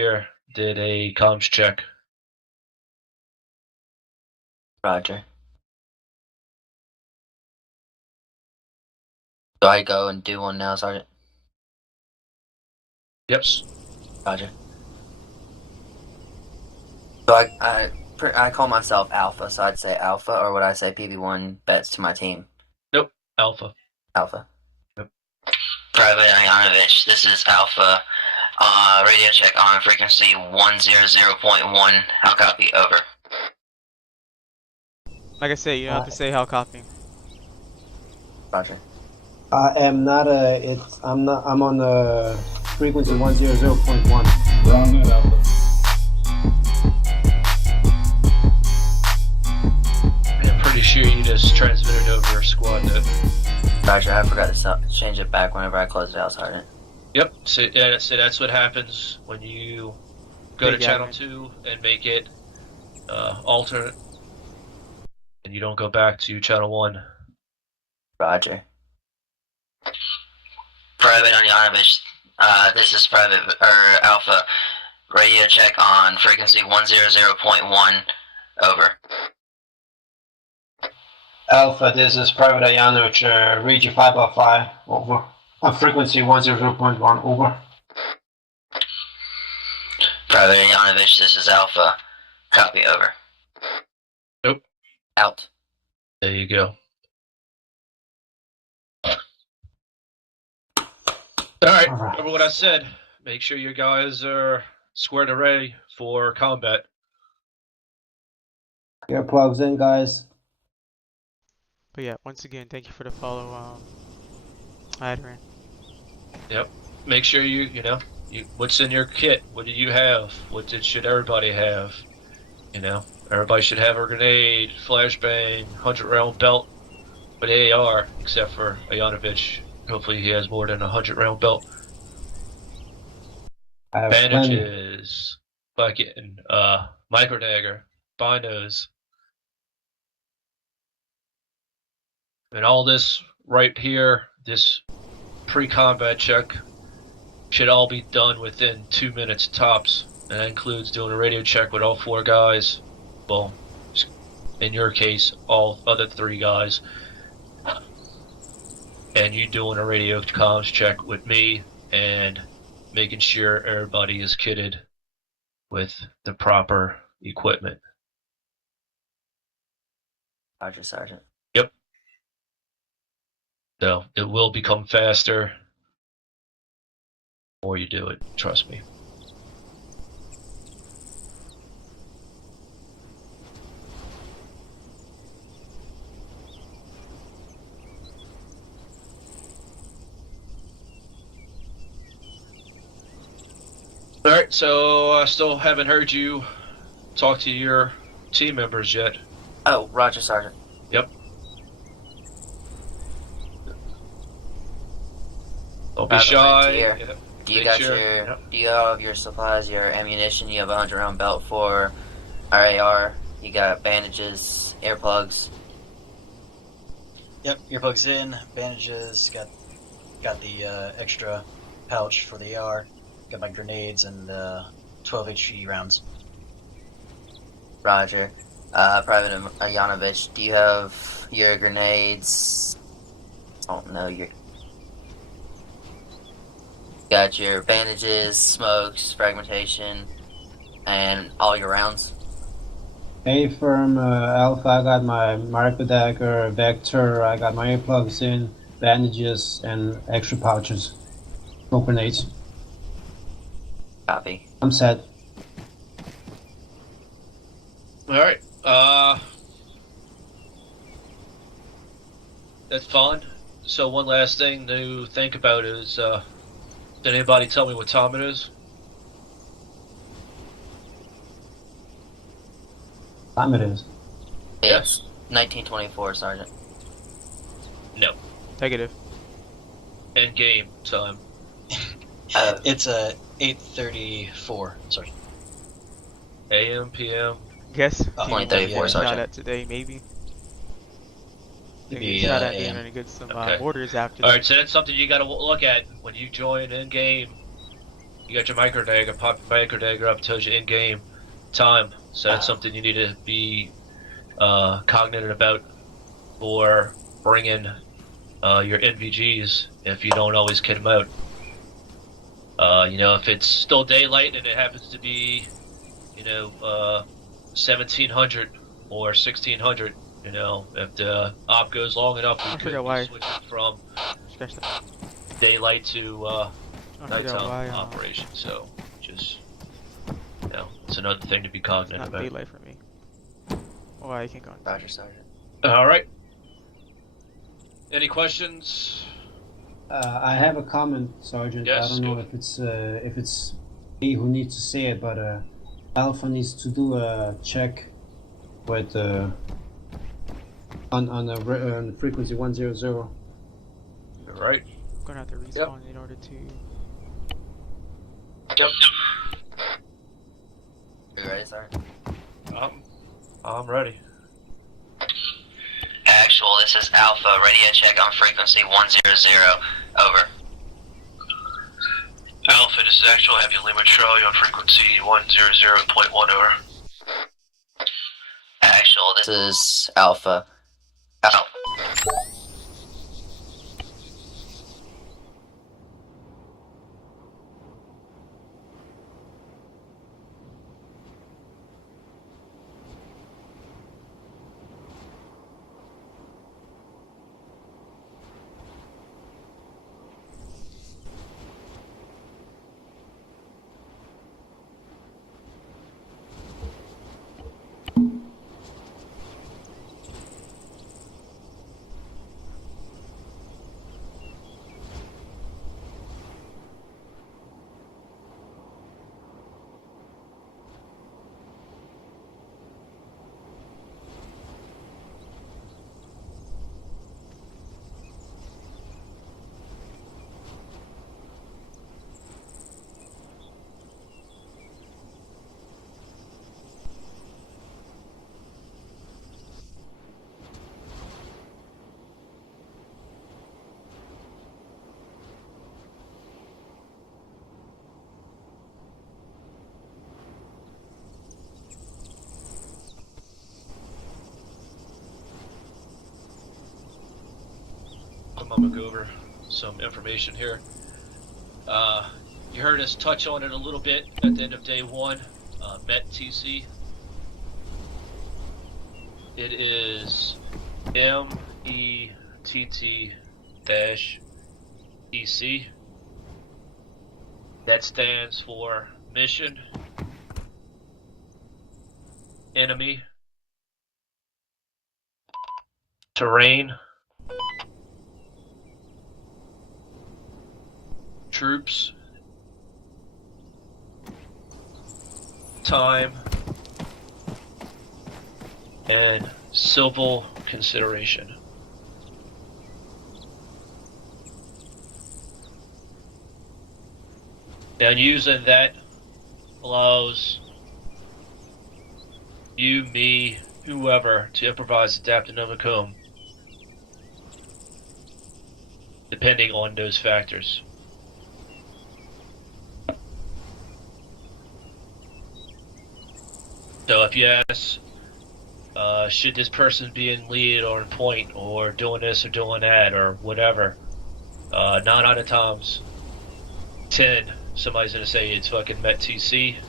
here did a comms check. Roger. Do I go and do one now, Sergeant? Yep. Roger. So I call myself Alpha, so I'd say Alpha, or would I say PB1 bets to my team? Nope. Alpha. Alpha. Yep. Private Yanovich, this is Alpha. Radio check on frequency 100.1. How copy? Over. Like I said, you don't have to say how copy. Roger. I am not I'm on the frequency 100.1. Wrong at Alpha. I'm pretty sure you just transmitted over squad note. Roger, I forgot to change it back whenever I closed it out, Sergeant. Yep. So that's what happens when you go to channel 2 and make it alternate, and you don't go back to channel 1. Roger. Private Yanovich, this is Private Alpha. Radio check on frequency 100.1. Over. Alpha, this is Private Yanovich, region 505, over. On frequency 100.1, over. Private Yanovich, this is Alpha. Copy, over. Nope. Out. There you go. Alright, remember what I said. Make sure you guys are squared away for combat. Earplugs in, guys. But yeah, once again, thank you for the follow, Adrian. Yep. Make sure what's in your kit? What do you have? Should everybody have? Everybody should have a grenade, flashbang, 100-round belt with AR, except for Yanovich. Hopefully he has more than a 100-round belt. I have Bandages, fucking micro dagger, binos, and all this right here. This pre-combat check should all be done within 2 minutes tops, and that includes doing a radio check with all 4 guys. Well, in your case, all other 3 guys. And you doing a radio comms check with me and making sure everybody is kitted with the proper equipment. Roger, Sergeant. Yep. So it will become faster the more you do it, trust me. Alright, so I still haven't heard you talk to your team members yet. Oh, Roger, Sergeant. Yep. Don't be shy. Yep. Do you have your supplies, your ammunition? You have a 100-round belt for RAR. You got bandages, earplugs. Yep, earplugs in, bandages. Got the extra pouch for the AR. Got my grenades and 12 HE rounds. Roger. Private Yanovich, do you have your grenades? I don't know, got your bandages, smokes, fragmentation, and all your rounds? A-firm, Alpha, I got my micro dagger, Vector, I got my earplugs in, bandages, and extra pouches. No grenades. Copy. I'm set. Alright, that's fine. So one last thing to think about is, did anybody tell me what time it is? Time it is. It's 1924, Sergeant. No. Negative. End game time. It's 8:34. Sorry. AM, PM. Guess. 2034, Shot Sergeant. at today, maybe. Maybe, Shot at AM. being to get some Okay. orders after. Alright, so that's something you gotta look at when you join in game. you got your micro dagger, pop your micro dagger up, tells you in game time. So that's something you need to be cognizant about for bringing your NVGs if you don't always kit them out. You know, if it's still daylight and it happens to be, you know, 1700 or 1600, you know, if the op goes long enough, we could switch it from daylight to nighttime operation. So, just, you know, it's another thing to be cognizant about. Daylight for me. Why I can't go. Roger, Sergeant. All right. Any questions? I have a comment, Sergeant. Yes, I don't know if it's me who needs to say it, but Alpha needs to do a check with on the frequency 100. All right. I'm gonna have to respawn in order to. Yep. Are you ready, Sergeant? I'm ready. Actual, this is Alpha. Radio check on frequency 100. Over. Alpha, this is Actual. Have you Lima Charlie on frequency 100.1 over. Actual, this is Alpha. Alpha. I'm gonna go over some information here. You heard us touch on it a little bit at the end of day one. METTC. It is METT-EC. That stands for Mission, Enemy, Terrain, Troops, Time, and Civil Consideration. Now, using that allows you, me, whoever to improvise, adapt, and overcome, depending on those factors. So if you ask, should this person be in lead or in point or doing this or doing that or whatever, 9 out of times 10, somebody's gonna say it's fucking METTC.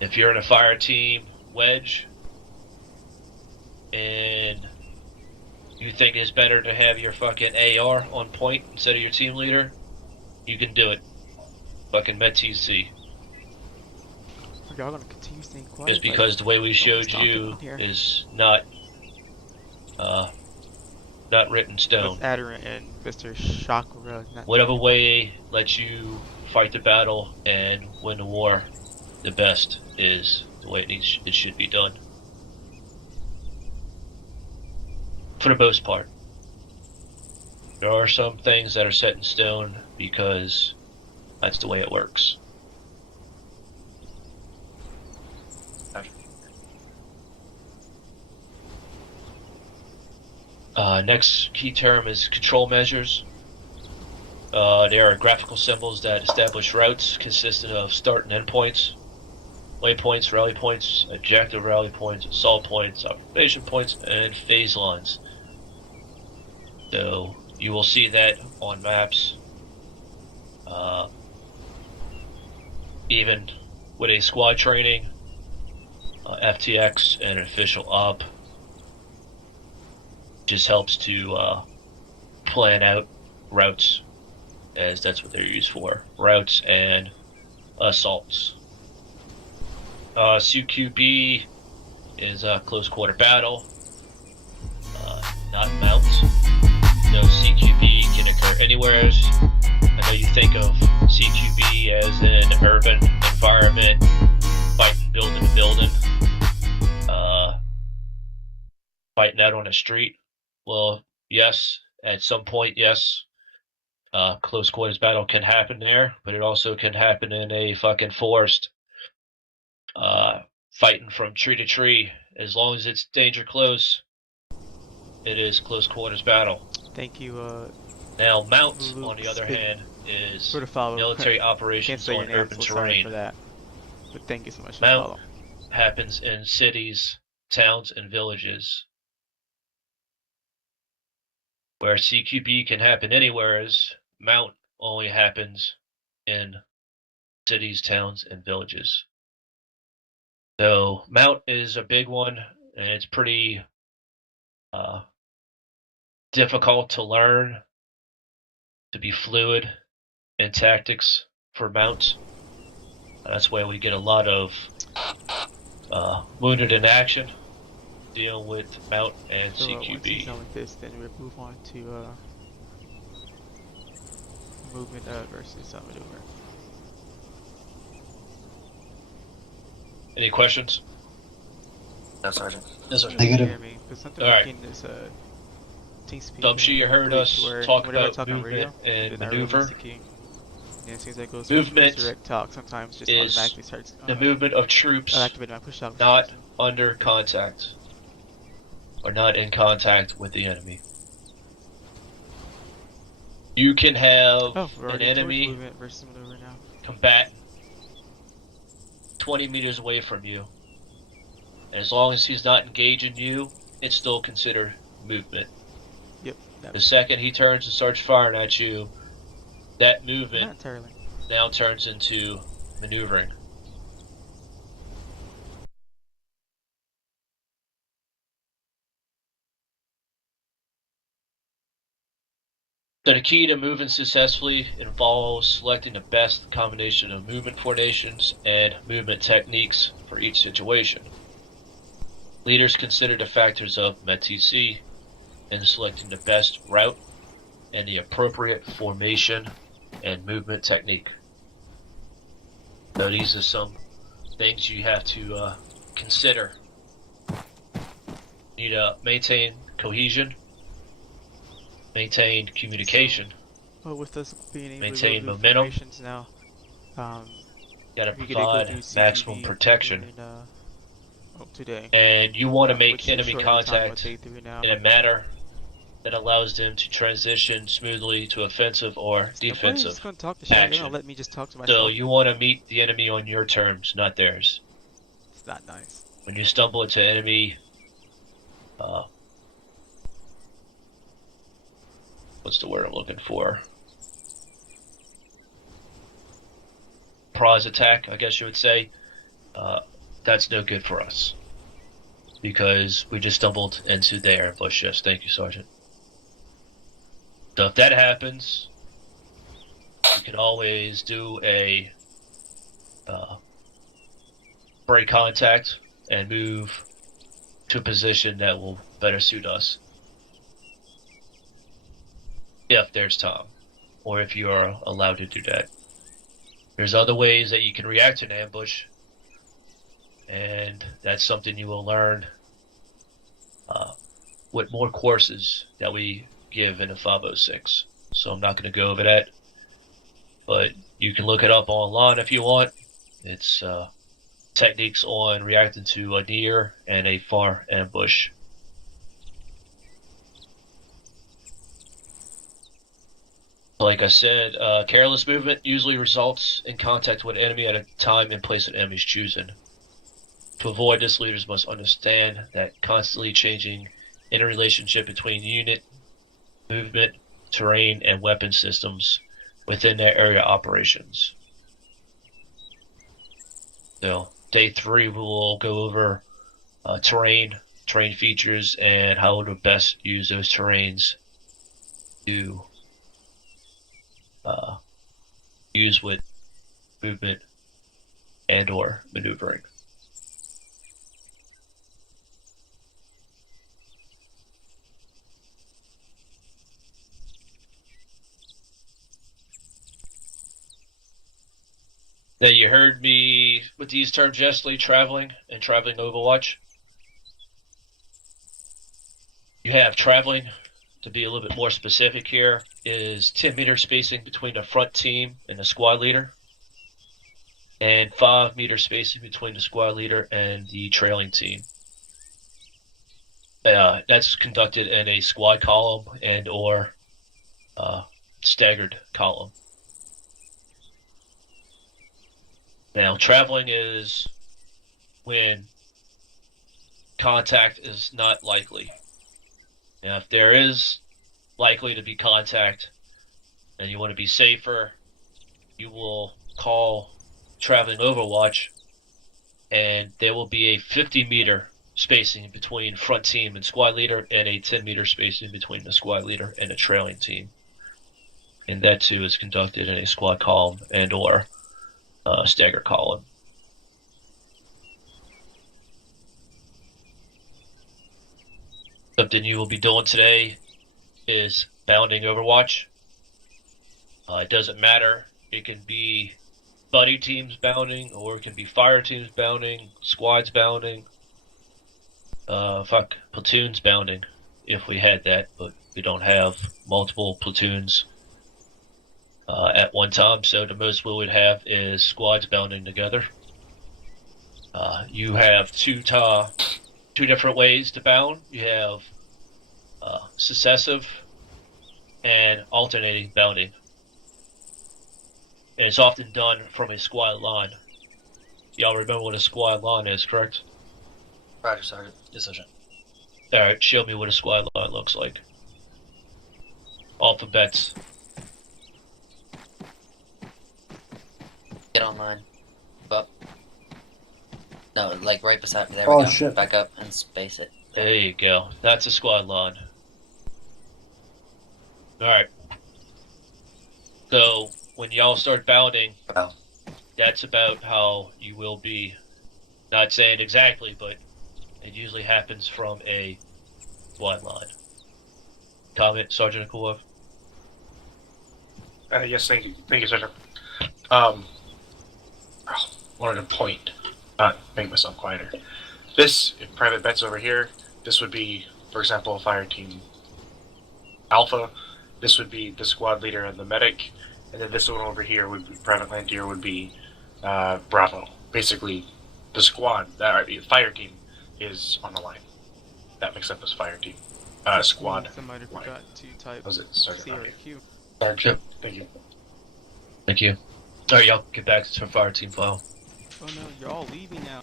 If you're in a fire team wedge and you think it's better to have your fucking AR on point instead of your team leader, you can do it. Fucking METTC. Y'all gonna continue staying quiet? Just because the way we showed you is not written in stone. Adderant and Mr. Chakra. Whatever way lets you fight the battle and win the war, the best is the way it should be done. For the most part. There are some things that are set in stone because that's the way it works. Next key term is control measures. There are graphical symbols that establish routes consisting of start and end points, waypoints, rally points, objective rally points, assault points, observation points, and phase lines. So you will see that on maps. Even with a squad training, FTX, and an official op, just helps to plan out routes, as that's what they're used for. Routes and assaults. CQB is a close quarter battle, not mounts. No, CQB can occur anywhere. I know you think of CQB as an urban environment, fighting building to building, fighting out on the street. Well, yes, at some point, yes, close quarters battle can happen there, but it also can happen in a fucking forest, fighting from tree to tree. As long as it's danger close, it is close quarters battle. Thank you. Now, mount, Lulu, on the other spin. hand, is For the follow. military Can't operations say your on name, urban so sorry for terrain. that. But thank you so much for the Mount follow. happens in cities, towns, and villages. Where CQB can happen anywhere, mount only happens in cities, towns, and villages. So mount is a big one, and it's pretty difficult to learn, to be fluid in tactics for mounts. That's why we get a lot of wounded in action dealing with mount and So once CQB. he's done with this, then we'll move on to movement versus maneuver. Any questions? No, Sergeant. Yes, sir. Negative. Hear me? 'Cause something Alright. like in this TeamSpeak. So I'm sure you heard us talk whenever I about talk on radio, movement and then I release maneuver. the key. And as soon as I go Movement to direct talk, sometimes just is automatically starts. The movement of troops I'll activate my push talk. not under contact, or not in contact with the enemy. You can have Oh, we're an already towards enemy movement versus maneuver now. combatant 20 meters away from you. And as long as he's not engaging you, it's still considered movement. Yep. The second he turns and starts firing at you, that Not movement entirely. now turns into maneuvering. So the key to moving successfully involves selecting the best combination of movement formations and movement techniques for each situation. Leaders consider the factors of METC in selecting the best route and the appropriate formation and movement technique. So these are some things you have to consider. You need to maintain cohesion, maintain communication, Well, with us being able maintain to go do momentum. formations now, you gotta we get to go provide do CQB maximum protection, during, today. and you want to which make is enemy shortened time what contact they do now. in a manner that allows them to transition smoothly to offensive or Nobody's defensive. just gonna talk to shit. They're action. gonna let me just talk to myself. So you want to meet the enemy on your terms, not theirs. It's not nice. When you stumble into enemy, what's the word I'm looking for? Prize attack, I guess you would say. That's no good for us, because we just stumbled into their ambush. Yes, thank you, Sergeant. So if that happens, you can always do a break contact and move to a position that will better suit us, if there's time, or if you are allowed to do that. There's other ways that you can react to an ambush, and that's something you will learn with more courses that we give in the 506. So I'm not going to go over that, but you can look it up online if you want. It's techniques on reacting to a near and a far ambush. Like I said, careless movement usually results in contact with an enemy at a time and place an enemy's choosing. To avoid this, leaders must understand that constantly changing interrelationship between unit, movement, terrain, and weapon systems within their area operations. So, day 3, we will go over terrain features, and how to best use those terrains to use with movement and or maneuvering. Now you heard me with these terms yesterday, traveling and traveling Overwatch. You have traveling, to be a little bit more specific here, is 10-meter spacing between the front team and the squad leader, and 5-meter spacing between the squad leader and the trailing team. That's conducted in a squad column and or staggered column. Now, traveling is when contact is not likely. Now, if there is likely to be contact and you want to be safer, you will call traveling Overwatch, and there will be a 50-meter spacing between front team and squad leader, and a 10-meter spacing between the squad leader and the trailing team. And that too is conducted in a squad column and or stagger column. Something you will be doing today is bounding Overwatch. It doesn't matter. It can be buddy teams bounding, or it can be fire teams bounding, squads bounding, platoons bounding, if we had that, but we don't have multiple platoons at one time, so the most we would have is squads bounding together. You have two different ways to bound. You have successive and alternating bounding. And it's often done from a squad line. Y'all remember what a squad line is, correct? Roger, Sergeant. Decision. Alright, show me what a squad line looks like. Alphabets. Get online. Up. No, like right beside me. There Oh, we go. shit. Back up and space it. There you go. That's a squad line. Alright. So, when y'all start bounding, Wow. that's about how you will be. Not saying exactly, but it usually happens from a squad line. Comment, Sergeant Akulov? Yes, thank you, Sergeant. Wanted to point, not make myself quieter. This, if Private Bet's over here, this would be, for example, Fire Team Alpha. This would be the squad leader and the medic, and then this one over here would be Private Lantier would be Bravo. Basically, the squad, the fire team, is on the line. That makes up as fire team. Squad. Somebody line. forgot to type Was it Sergeant? CRQ. Sergeant. Thank you. Thank you. Alright, y'all get back to fire team file. Oh no, you're all leaving now.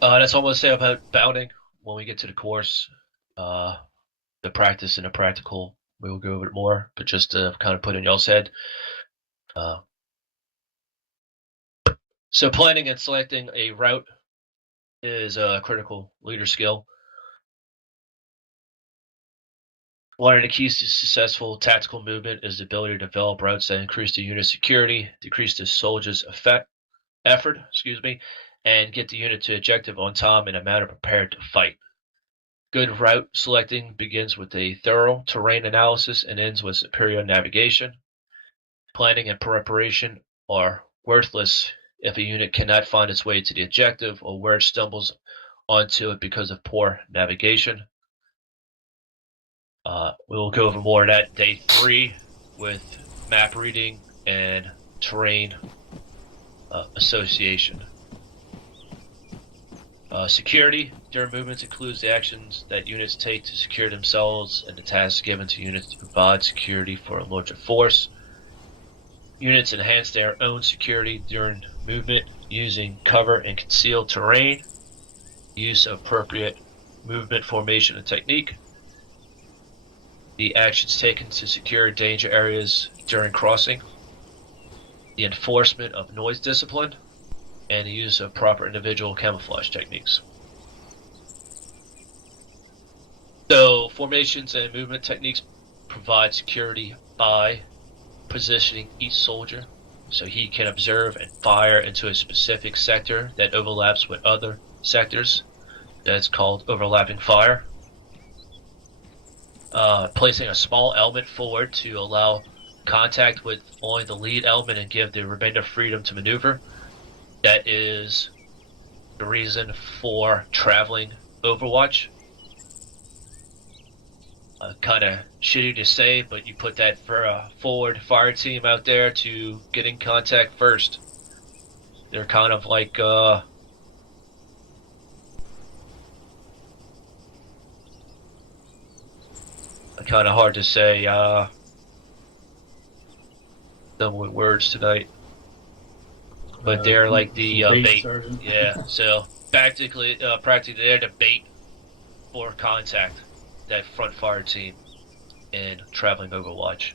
That's all I'm going to say about bounding. When we get to the course, the practice and the practical, we will go over it more, but just to kind of put in y'all's head. So planning and selecting a route is a critical leader skill. One of the keys to successful tactical movement is the ability to develop routes that increase the unit security, decrease the soldier's effort, and get the unit to objective on time in a manner prepared to fight. Good route selecting begins with a thorough terrain analysis and ends with superior navigation. Planning and preparation are worthless if a unit cannot find its way to the objective or where it stumbles onto it because of poor navigation. We will go over more of that day 3 with map reading and terrain association. Security during movements includes the actions that units take to secure themselves and the tasks given to units to provide security for a larger force. Units enhance their own security during movement using cover and concealed terrain, use of appropriate movement formation and technique, the actions taken to secure danger areas during crossing, the enforcement of noise discipline, and the use of proper individual camouflage techniques. So, formations and movement techniques provide security by positioning each soldier so he can observe and fire into a specific sector that overlaps with other sectors. That's called overlapping fire. Placing a small element forward to allow contact with only the lead element and give the remainder freedom to maneuver. That is the reason for traveling Overwatch. Kind of shitty to say, but you put that for a forward fire team out there to get in contact first. They're kind of like kind of hard to say. Them with words tonight, but they're like the bait. Sergeant. Yeah. So practically they're the bait for contact. That front fire team in traveling Overwatch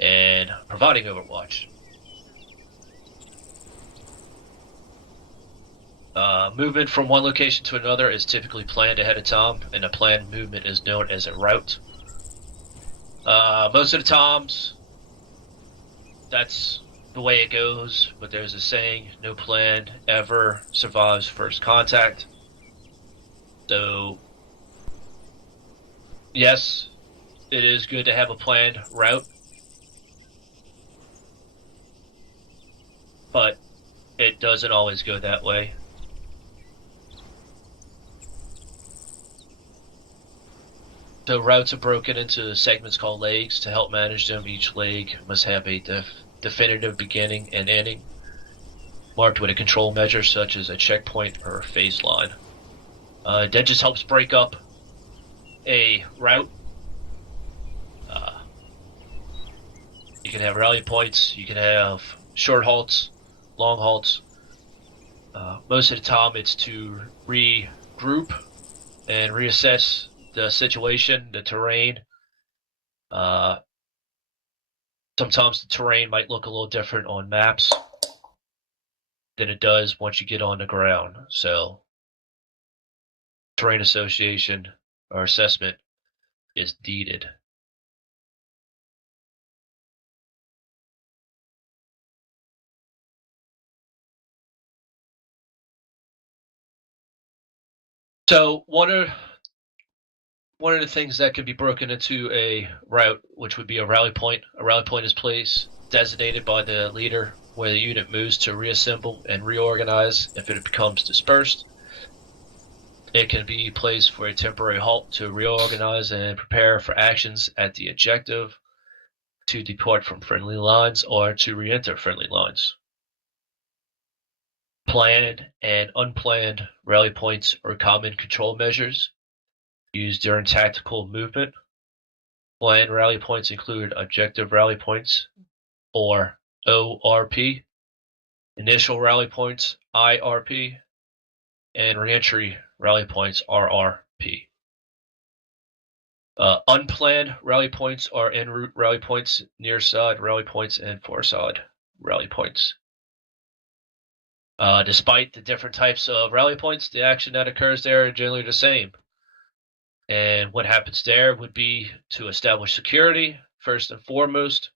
and providing Overwatch. Movement from one location to another is typically planned ahead of time, and a planned movement is known as a route. Most of the times, that's the way it goes, but there's a saying, no plan ever survives first contact. So, yes, it is good to have a planned route, but it doesn't always go that way. So routes are broken into segments called legs. To help manage them, each leg must have a definitive beginning and ending, marked with a control measure such as a checkpoint or a phase line. That just helps break up a route. You can have rally points, you can have short halts, long halts. Most of the time it's to regroup and reassess the situation, the terrain. Sometimes the terrain might look a little different on maps than it does once you get on the ground. So terrain association or assessment is needed. So one of the things that can be broken into a route, which would be a rally point. A rally point is place designated by the leader where the unit moves to reassemble and reorganize if it becomes dispersed. It can be placed for a temporary halt to reorganize and prepare for actions at the objective, to depart from friendly lines, or to re-enter friendly lines. Planned and unplanned rally points are common control measures used during tactical movement. Planned rally points include objective rally points, or ORP, initial rally points, IRP, and reentry rally points, RRP. Unplanned rally points are en route rally points, near side rally points, and far side rally points. Despite the different types of rally points, the action that occurs there are generally the same. And what happens there would be to establish security, first and foremost,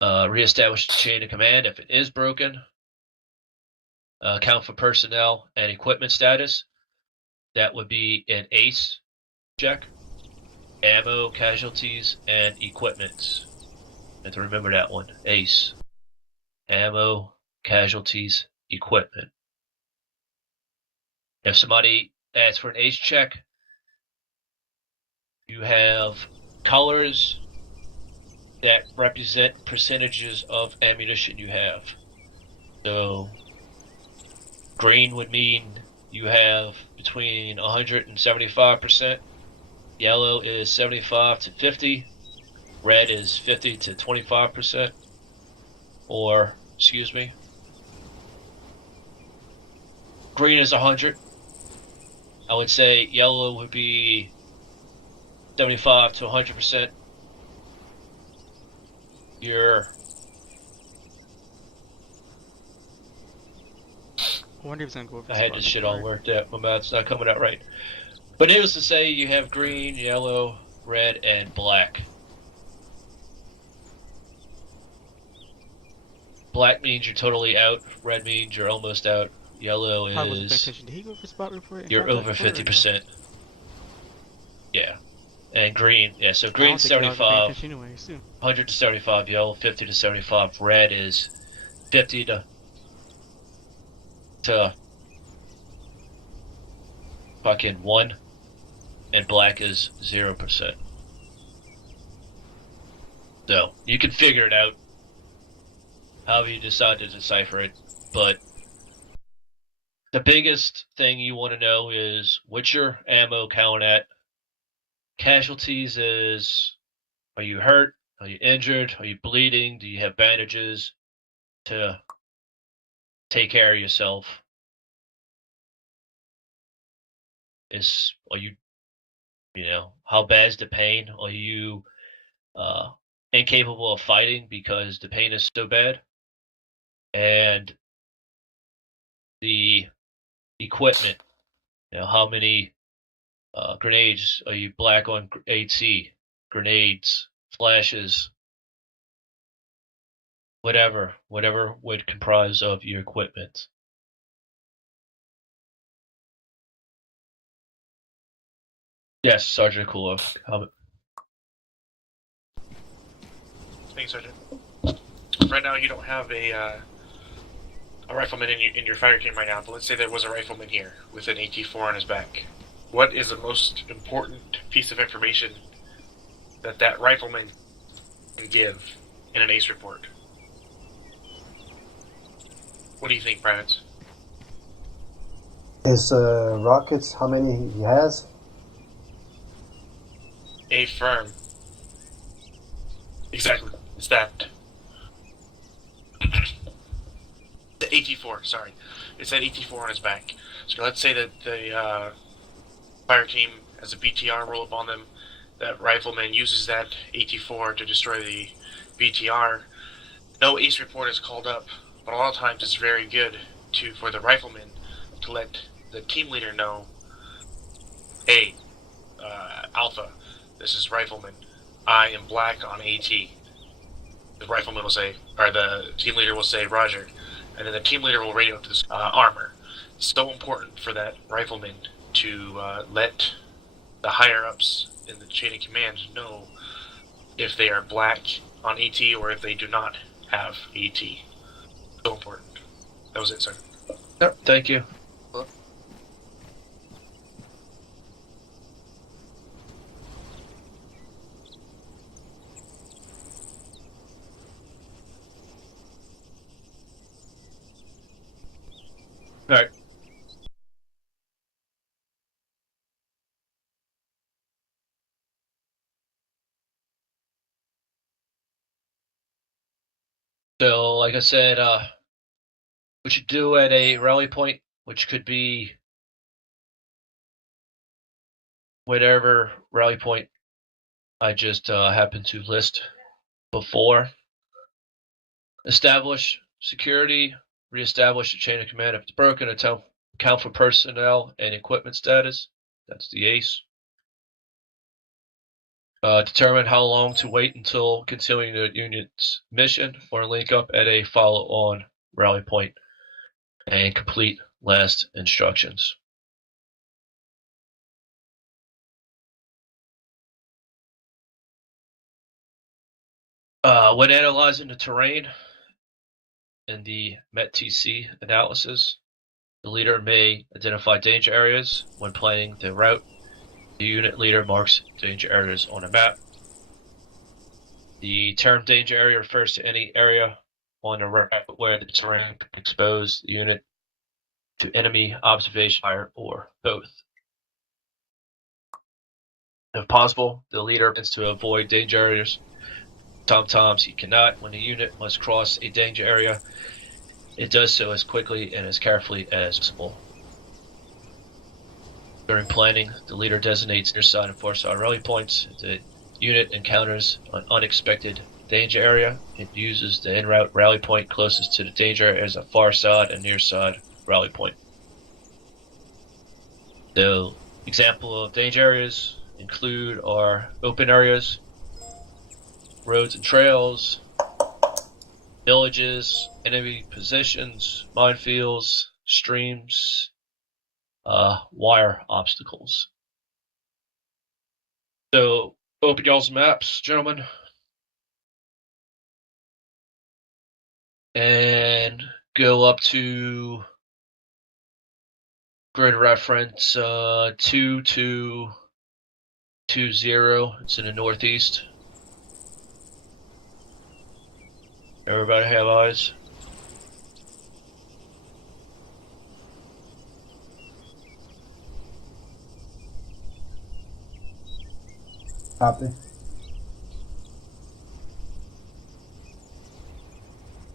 reestablish the chain of command if it is broken, account for personnel and equipment status. That would be an ACE check, ammo, casualties, and equipment. And to remember that one, ACE, ammo, casualties, equipment. If somebody asks for an ACE check, you have colors that represent percentages of ammunition you have. So Green would mean you have between 100 and 75%. Yellow is 75 to 50. Red is 50 to 25%. Or, excuse me. Green is 100. I would say yellow would be 75 to 100%. I wonder if it's gonna go over. I had this shit all worked out. My math's not coming out right. But needless to say, you have green, yellow, red, and black. Black means you're totally out. Red means you're almost out. Yellow I wasn't paying is attention. Did he go for spot report? you're over 50%. Yeah. And green, yeah, so green 75, Anyways, too. 100 to 75, yellow 50 to 75, red is 50 to fucking 1, and black is 0%. So, you can figure it out however you decide to decipher it, but the biggest thing you want to know is what's your ammo count at. Casualties is, are you hurt? Are you injured? Are you bleeding? Do you have bandages to take care of yourself? Are you how bad's the pain? Are you incapable of fighting because the pain is so bad? And the equipment, how many grenades are you black on 8C? Grenades, flashes, whatever would comprise of your equipment. Yes, Sergeant Akulo. Thanks, Sergeant. Right now, you don't have a rifleman in your fire team right now, but let's say there was a rifleman here with an AT-4 on his back. What is the most important piece of information that rifleman can give in an ACE report? What do you think, Private? His rockets, how many he has? Affirm. Exactly. It's that. The AT-4, sorry. It's that AT-4 on his back. So let's say that the fire team has a BTR roll up on them. That rifleman uses that AT-4 to destroy the BTR. No ACE report is called up, but a lot of times it's very good for the rifleman to let the team leader know, hey, Alpha, this is Rifleman. I am black on AT. The rifleman will say, or the team leader will say, Roger. And then the team leader will radio to the armor. It's so important for that rifleman to let the higher-ups in the chain of command know if they are black on AT or if they do not have AT. So important. That was it, sir. Yep, thank you. Alright. So, like I said, what you do at a rally point, which could be whatever rally point I just happened to list before. Establish security, reestablish the chain of command if it's broken, account for personnel and equipment status. That's the ACE. Determine how long to wait until continuing the unit's mission or link up at a follow-on rally point and complete last instructions. When analyzing the terrain in the MET-TC analysis, the leader may identify danger areas when planning the route. The unit leader marks danger areas on a map. The term danger area refers to any area on a route where the terrain can expose the unit to enemy observation fire or both. If possible, the leader is to avoid danger areas. Sometimes he cannot. When the unit must cross a danger area, it does so as quickly and as carefully as possible. During planning, the leader designates near side and far side rally points. If the unit encounters an unexpected danger area, it uses the en route rally point closest to the danger area as a far side and near side rally point. So, example of danger areas include our open areas, roads and trails, villages, enemy positions, minefields, streams, wire obstacles. So, open y'all's maps, gentlemen. And go up to grid reference 2220. It's in the northeast. Everybody have eyes? Copy.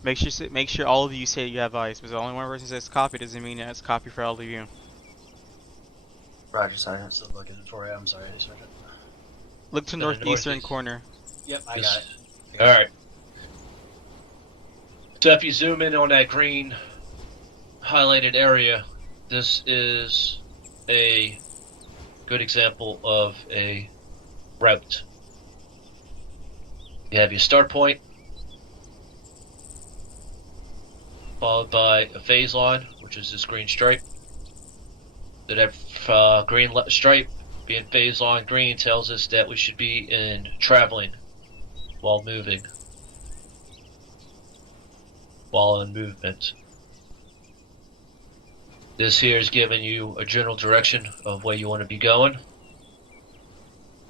Make sure all of you say you have eyes, because only one person says copy doesn't mean that it's copy for all of you. Roger, Sergeant. Still looking for you. I'm sorry, Sergeant. Look to the northeastern northeast. corner. Yep, I Yes. got it. Alright. So if you zoom in on that green highlighted area, this is a good example of a route. You have your start point, followed by a phase line, which is this green stripe. So that green stripe being phase line green tells us that we should be in traveling while moving, while in movement. This here is giving you a general direction of where you want to be going.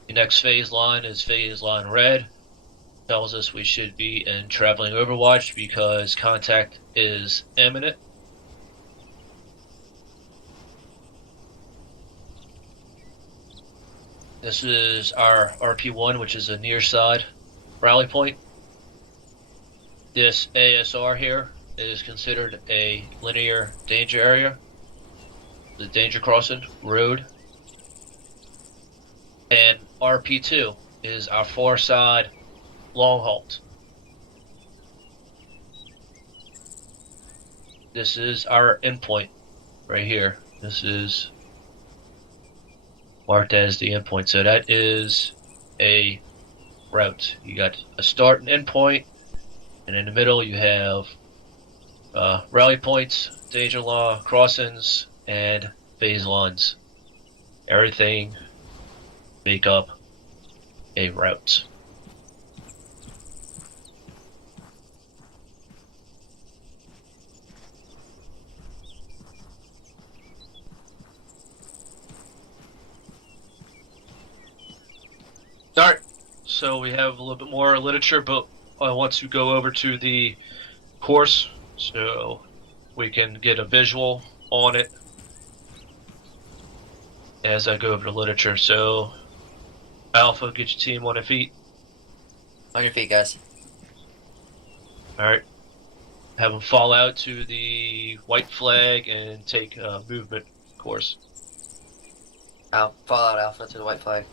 The next phase line is phase line red. Tells us we should be in traveling overwatch because contact is imminent. This is our RP1, which is a near side rally point. This ASR here is considered a linear danger area, the danger crossing road. And RP2 is our far side long halt. This is our endpoint right here. This is marked as the endpoint. So that is a route. You got a start and end point, and in the middle you have rally points, danger law, crossings, and phase lines. Everything make up a route. Alright, so we have a little bit more literature, but I want to go over to the course so we can get a visual on it as I go over the literature. So, Alpha, get your team on their feet. On your feet, guys. Alright. Have them fall out to the white flag and take a movement course. Fall out, Alpha, to the white flag.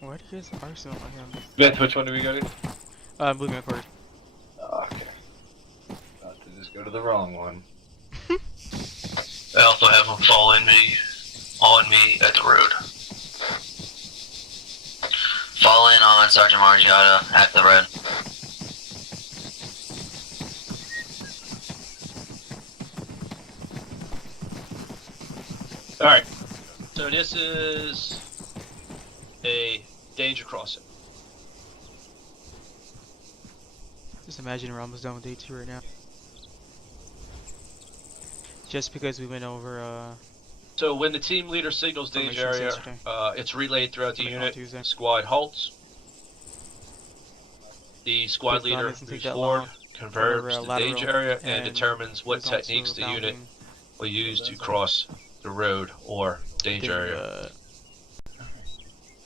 Why do you guys have arsenal on him? Beth, which one do we go to? Moving accord. Okay. About to just go to the wrong one. Alpha, have them fall on me at the road. Fall in on Sergeant Margiota at the road. Alright, so this is a danger crossing. Just imagine we're almost done with day 2 right now. Just because we went over So when the team leader signals danger formations area, yesterday. it's relayed throughout the On unit. Tuesday. Squad halts. The squad Because leader doesn't take moves that forward, long. confirms Remember, the danger lateral, area, and and determines what there's also techniques the unit bounding. will use to cross the road or danger Then, area.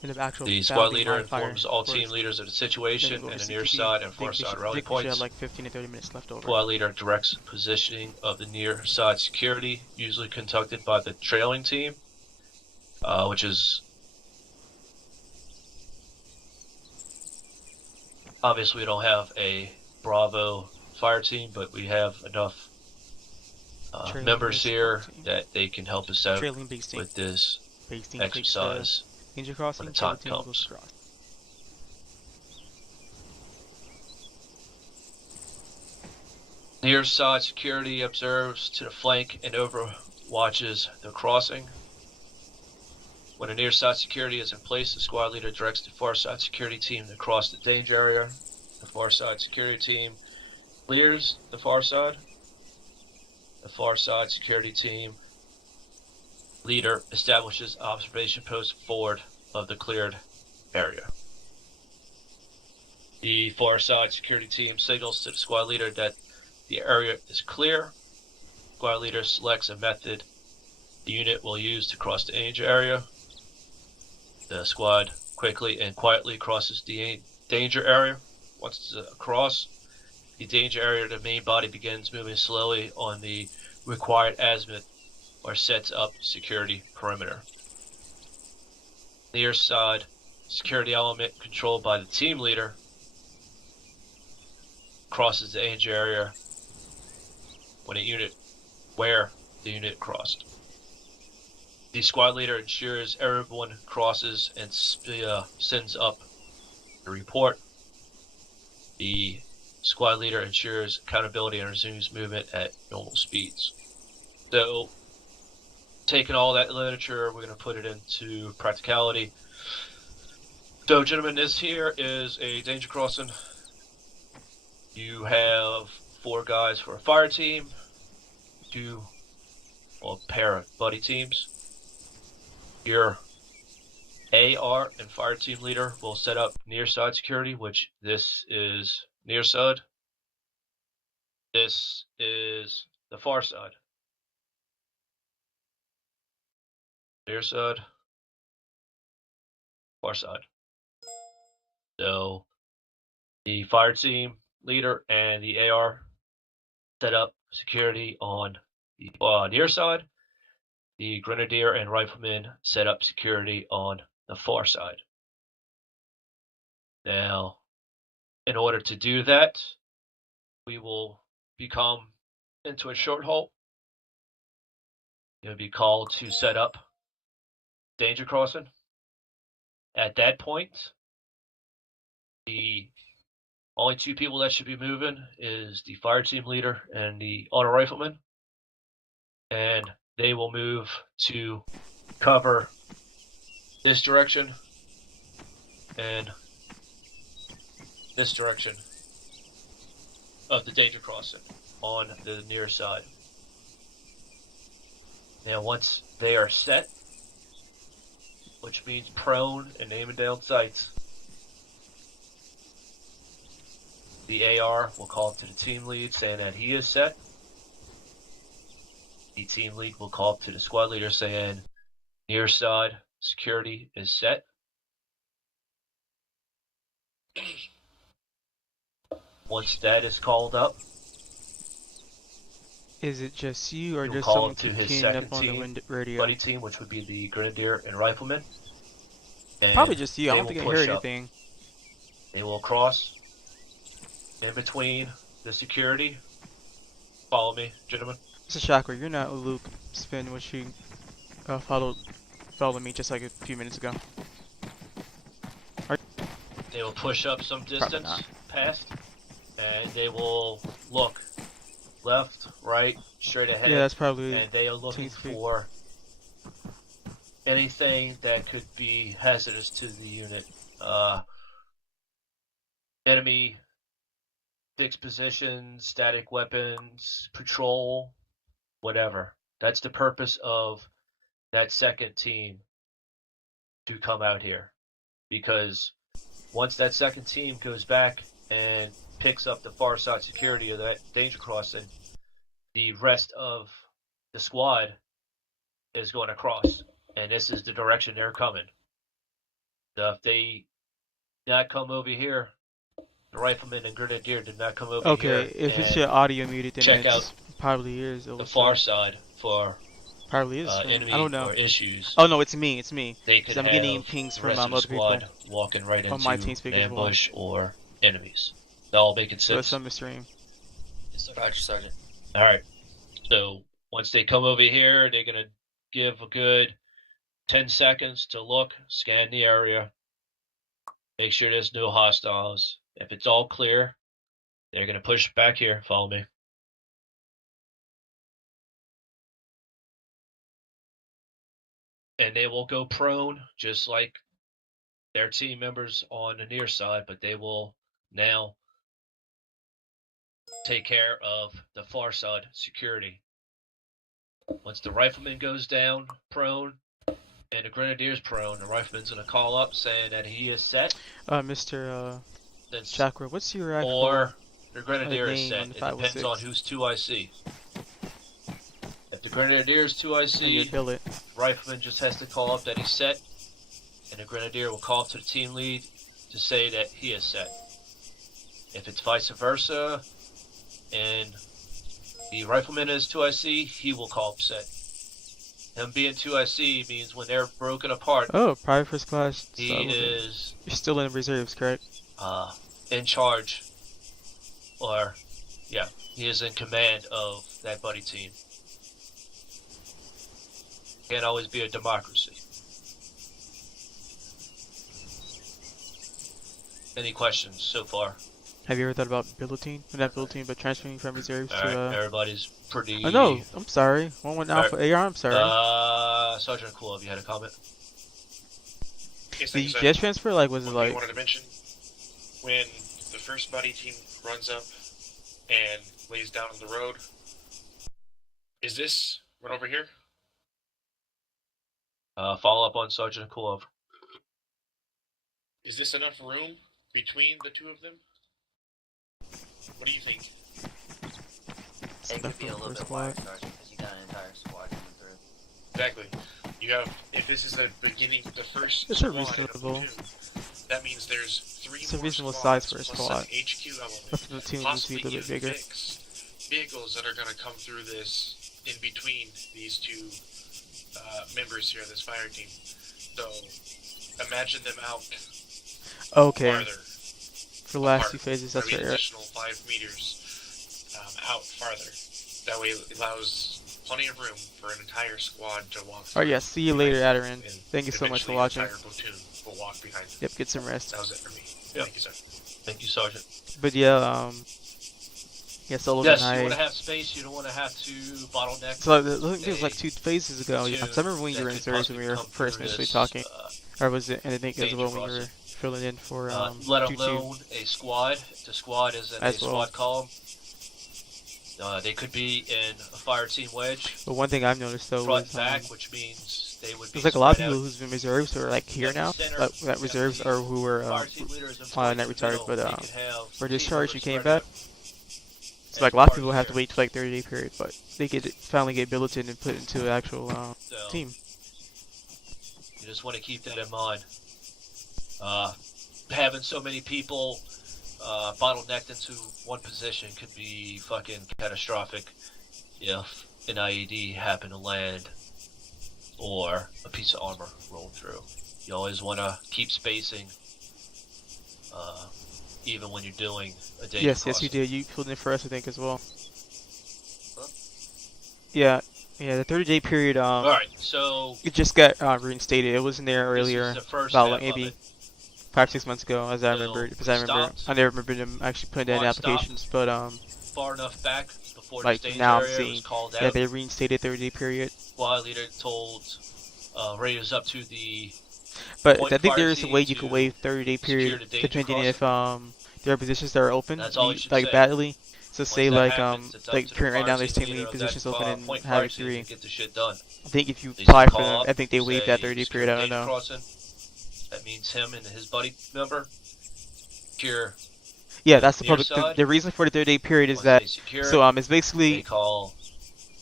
in the actual The squad bounding leader line fire, informs all of course. team leaders of the Then situation go and to the near CTP. side and Think far we side should- rally think we should have points. like 15 to 30 minutes left over. Squad leader directs positioning of the near side security, usually conducted by the trailing team, which is obviously we don't have a Bravo fire team, but we have enough Trailing members is here 14. that they can help us out Trailing base team. with this Base team takes exercise. Danger crossing, when the time trailing team goes comes. across. Near side security observes to the flank and overwatches the crossing. When a near side security is in place, the squad leader directs the far side security team to cross the danger area. The far side security team clears the far side. The far side security team leader establishes observation posts forward of the cleared area. The far side security team signals to the squad leader that the area is clear. Squad leader selects a method the unit will use to cross the danger area. The squad quickly and quietly crosses the danger area. Once it's across the danger area, the main body begins moving slowly on the required azimuth or sets up security perimeter. Near side security element controlled by the team leader crosses the danger area where the unit crossed. The squad leader ensures everyone crosses and sends up the report. The squad leader ensures accountability and resumes movement at normal speeds. So, taking all that literature, we're going to put it into practicality. So, gentlemen, this here is a danger crossing. You have 4 guys for a fire team, 2 pair of buddy teams. Your AR and fire team leader will set up near side security, which this is near side. This is the far side. Near side, far side. So the fire team leader and the AR set up security on the near side. The grenadier and riflemen set up security on the far side. Now, in order to do that, we will become into a short halt. You'll be called to set up danger crossing. At that point, the only 2 people that should be moving is the fire team leader and the auto rifleman. And they will move to cover this direction and this direction of the danger crossing on the near side. Now, once they are set, which means prone and aiming down sights, the AR will call to the team lead saying that he is set. The team lead will call up to the squad leader saying near side security is set. Once that is called up, Is it just you, or You'll just call someone it to his keying second up on the team, radio? buddy team, which would be the grenadier and rifleman. And Probably just you. I they don't will think I hear push up. anything. They will cross in between the security. Follow me, gentlemen. It's a chakra. You're not Luke Spin, which you followed me just like a few minutes ago. They will push up some Probably distance not. past, and they will look left, right, straight ahead, Yeah, that's probably and they are looking 10 feet. for anything that could be hazardous to the unit. Enemy fixed positions, static weapons, patrol, whatever. That's the purpose of that second team to come out here. Because once that second team goes back and picks up the far side security of that danger crossing, the rest of the squad is going across. And this is the direction they're coming. So if they not come over here, the riflemen and grenadier did not come over here. Okay, if it's and your audio muted, then check it's out probably is. the far side for Probably is. enemy I don't know. or issues. Oh no, it's me. It's me. They 'Cause could I'm getting have pings the from rest of the other people. squad walking right On into my an TeamSpeak as well. ambush or enemies. They'll make it So sense. it's on the stream. Roger, Sergeant. All right. So once they come over here, they're gonna give a good 10 seconds to look, scan the area, make sure there's no hostiles. If it's all clear, they're gonna push back here. Follow me. And they will go prone, just like their team members on the near side, but they will now take care of the far side security. Once the rifleman goes down prone and the grenadier's prone, the rifleman's gonna call up saying that he is set. Mr. Then Chakra, what's your actual? or the grenadier is name set. on the It depends 506. on who's 2IC. If the grenadier is and your 2IC, billet? rifleman just has to call up that he's set, and the grenadier will call up to the team lead to say that he is set. If it's vice versa, and the rifleman is 2IC, he will call up set. Him being 2IC means when they're broken apart, Oh, private first class. he so- is You're still in reserves, correct? in charge, or yeah, he is in command of that buddy team. Can't always be a democracy. Any questions so far? Have you ever thought about billeting? Not billeting, but transferring from reserves All right, to everybody's pretty. Oh no, I'm sorry. 1-1 Alpha AR, I'm sorry. Sergeant Kulov, you had a comment? Yes, Did you thank just transfer? Like, was it One thing I like? wanted to mention, when the first buddy team runs up and lays down on the road, is this right over here? Follow up on Sergeant Kulov. Is this enough room between the two of them? What do you think? It could be a little First bit squad. wider, Sergeant, because you got an entire squad coming through. Exactly. You have, if this is the beginning, the first It's a squad in reasonable- platoon, that means there's three It's a more reasonable squads size for a plus squad. an HQ element. The platoon needs to be Possibly a little bit even bigger. vehicles that are going to come through this in between these two members here of this fire team. So imagine them out Okay, farther. for the last apart. two phases, That'd that's be an right. additional 5 meters out farther. That way it allows plenty of room for an entire squad to walk through. Alright, yeah, see you later, Adarin. And Thank you so much for eventually watching. an entire platoon will walk behind them. Yep, get some rest. That was it for me. Yep. Thank you, sir. Thank you, Sergeant. But yeah, yeah, Sullivan Yes, and you want to I. have space. You don't want to have to bottleneck. So I think it was like 2 phases ago. Yeah, 'cause I remember when you were in that could reserves when we were possibly come first through initially this, talking, or was it? And I think as danger well when you were crossing. filling in for let 2-2. alone a squad. The squad is in As a well. squad column. They could be in a fire team wedge, But one thing I've noticed though front was back, which means they would be there's like a lot of spread people out. who's been reserves who are like here At the now, center, that reserves the or who were Fire team leaders in not the retired, middle, but you could have were people discharged who and are came spread back. out. So like a lot of people have to wait for like 30-day period, but they could finally get billeted and put into an actual So, team. You just want to keep that in mind. Having so many people bottlenecked into one position could be fucking catastrophic if an IED happened to land or a piece of armor rolled through. You always want to keep spacing, even when you're doing a danger Yes, you crossing. did. You filled in for us, I think, as well. Yeah, the 30-day period. All right, so It just got reinstated. It wasn't there earlier, this is the first about half like of maybe it. 5-6 months ago, as I So, remember. Because I stopped. never remember them actually putting that in Clock stopped. applications. But Far enough back before Like, the stage now I'm area seeing was called yeah, out. they reinstated 30-day period. Squad leader told radios up to the But Point I think there fire is a team way you can to waive 30-day secure period the danger depending if there are positions that are open, That's all you should like say. badly. So say that like happens, it's up like to the current right now fire there's team team leader lead of that, positions open in point fire Havoc team 3. to get the shit done. I think if you They apply for call them, up, I think they waive that say, 30-day secure period. I don't danger know. crossing. That means him and his buddy member secure. Yeah, that's the Near public. side? The reason for the 30-day period is Once that they secure so it, it's they basically call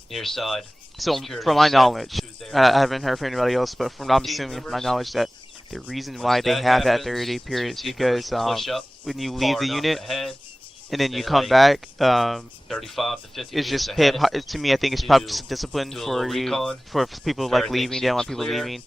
near side. so security from my set knowledge, to their I haven't heard from anybody else, but from what I'm team assuming from my members. knowledge that the reason Once why they that have that happens, 30-day two period is team members because push up when you leave far the enough unit ahead, and then they you come like back, 35 to 50 it's meters just ahead. to me. I think it's probably to just discipline do a for little you recon. for people If like everything leaving. They don't want seems people clear, leaving.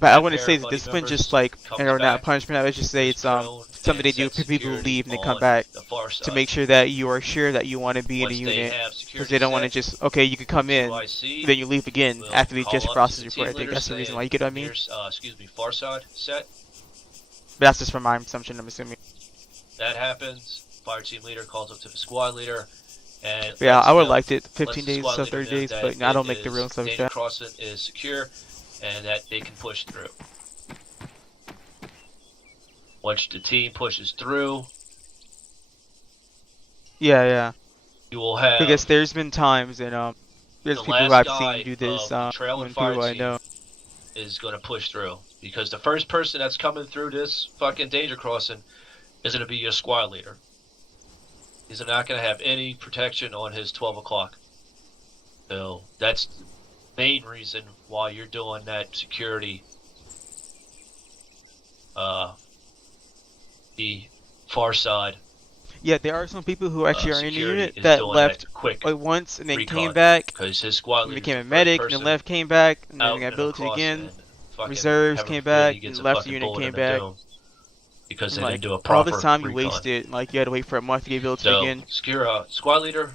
But I that wouldn't pair say of the buddy discipline members just like comes or not back, punishment. I would just say goes it's prone, something they and do sets for people who security leave and they come on back the far to side. make sure that you are sure that you want to be in a Once they unit have because security they don't want to set, just okay you can come in QIC then you leave again will after they call just up process to your the report. I team think leader that's the reason saying, why you get what I mean. far side set. But that's just from my assumption. I'm assuming. That happens. Fire team leader calls up to the squad leader, and But yeah, lets I would them- liked it lets 15 the days squad instead of leader 30 know days, that but I don't make the it real is stuff like danger that. crossing is secure, and that they can push through. Once the team pushes through, Yeah. you will have Because there's been times and there's the people who last I've guy seen do this of the trail when and fire people I team know. is going to push through, because the first person that's coming through this fucking danger crossing is going to be your squad leader. He's not going to have any protection on his 12 o'clock. So that's the main reason why you're doing that security. The far side. Yeah, there are some people who actually are in the security unit is that doing left that quick once and then recon, came back, because his squad and leader became a medic, and then left, came back, and then got ability again. Reserves came back, and left the unit, came back. Because And they like, didn't do a all proper this time you recon. wasted, like you had to wait for a month to get ability So, again. squad leader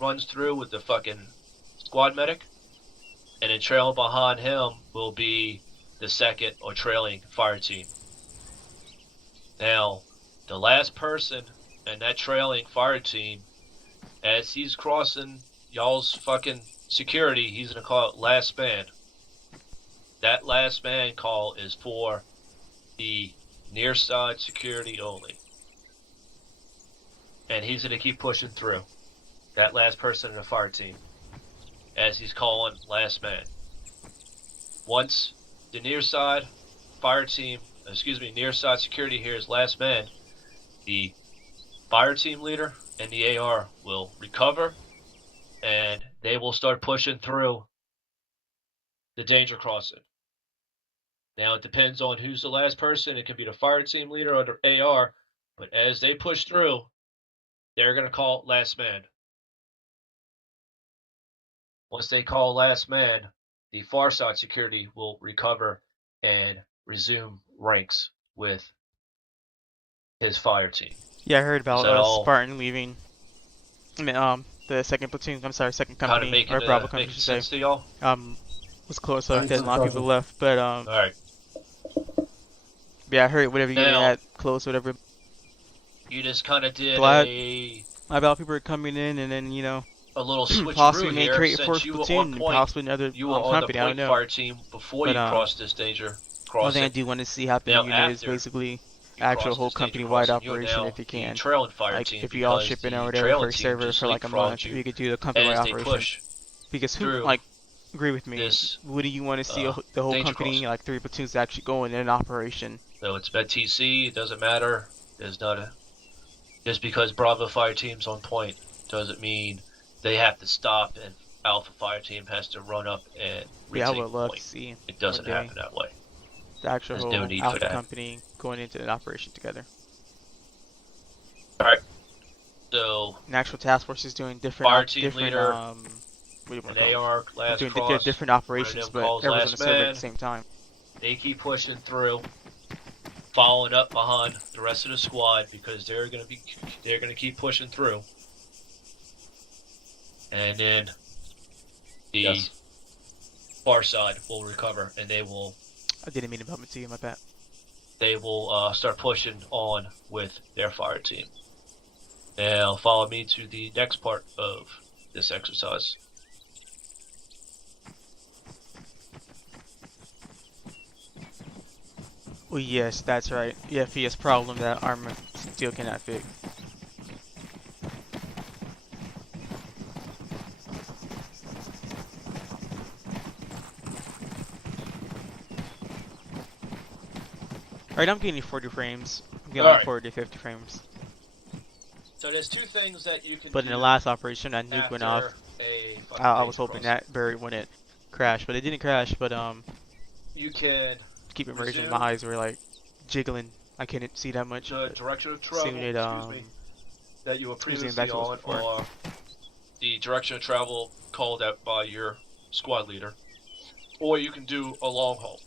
runs through with the fucking squad medic, and then trailing behind him will be the second or trailing fire team. Now, the last person in that trailing fire team, as he's crossing y'all's fucking security, he's gonna call it last man. That last man call is for the near side security only. And he's going to keep pushing through. That last person in the fire team. As he's calling last man. Once the near side security here is last man, the fire team leader and the AR will recover, and they will start pushing through the danger crossing. Now it depends on who's the last person. It can be the fire team leader or the AR, but as they push through, they're going to call last man. Once they call last man, the far side security will recover and resume ranks with his fire team. Yeah, I heard about that all- Spartan leaving. I mean, the second platoon. I'm sorry, second Kind of company making, or Bravo company, I making should say. sense to y'all? Was close, so Thanks there's a for lot of people talking. left. But All right. yeah, I heard whatever you Now- had close, whatever. You just kind of did Glad- a About people are coming in, and then a little possibly switcheroo may here, create a since fourth you were platoon, on and point. possibly another You were on company. the I don't point know. fire team before But, you crossed this danger One thing I crossing. do want to see happen Now, in unit is after basically You actual crossed whole this danger company-wide crossing, you're operation now if you the can. trailing fire Like team, if you all because ship in the or whatever trailing for a team server just for like a leapfrogged month, you you could do the company-wide as they operation. push Because who through like agree with me? this, Wouldn't you want to see the whole danger company, crossing. like 3 platoons, actually going in an operation? So it's med TC, it doesn't matter. There's not a just because Bravo fire team's on point doesn't mean they have to stop and Alpha fire team has to run up and Yeah, I retake would love point. to see It doesn't one day happen that way. the actual There's no whole need for Alpha that. company going into an operation together. So An actual task force is doing different, Fire team different leader, what do you wanna an call AR it? last Doing cross, different operations, them but calls everyone's on last the server at man. the same time. they keep pushing through, following up behind the rest of the squad because they're gonna keep pushing through. And then the Yes. far side will recover and they will I didn't mean to bump into you, my bad. start pushing on with their fire team. Now follow me to the next part of this exercise. Well, yes, that's right. Yeah, FIA's problem that Armor Steel cannot fix. Alright, I'm getting 40 frames. I'm getting like Alright. 40 to 50 frames. So there's two things that you can But in do the last operation, that nuke went off. after a fucking I was danger hoping crossing. that barrier wouldn't crash, but it didn't crash. But You can keep immersion. resume My eyes were like jiggling. I couldn't see that much. the But direction of travel, soon it excuse me, that you were resumed previously back to what it on, was before. or the direction of travel called out by your squad leader, or you can do a long haul.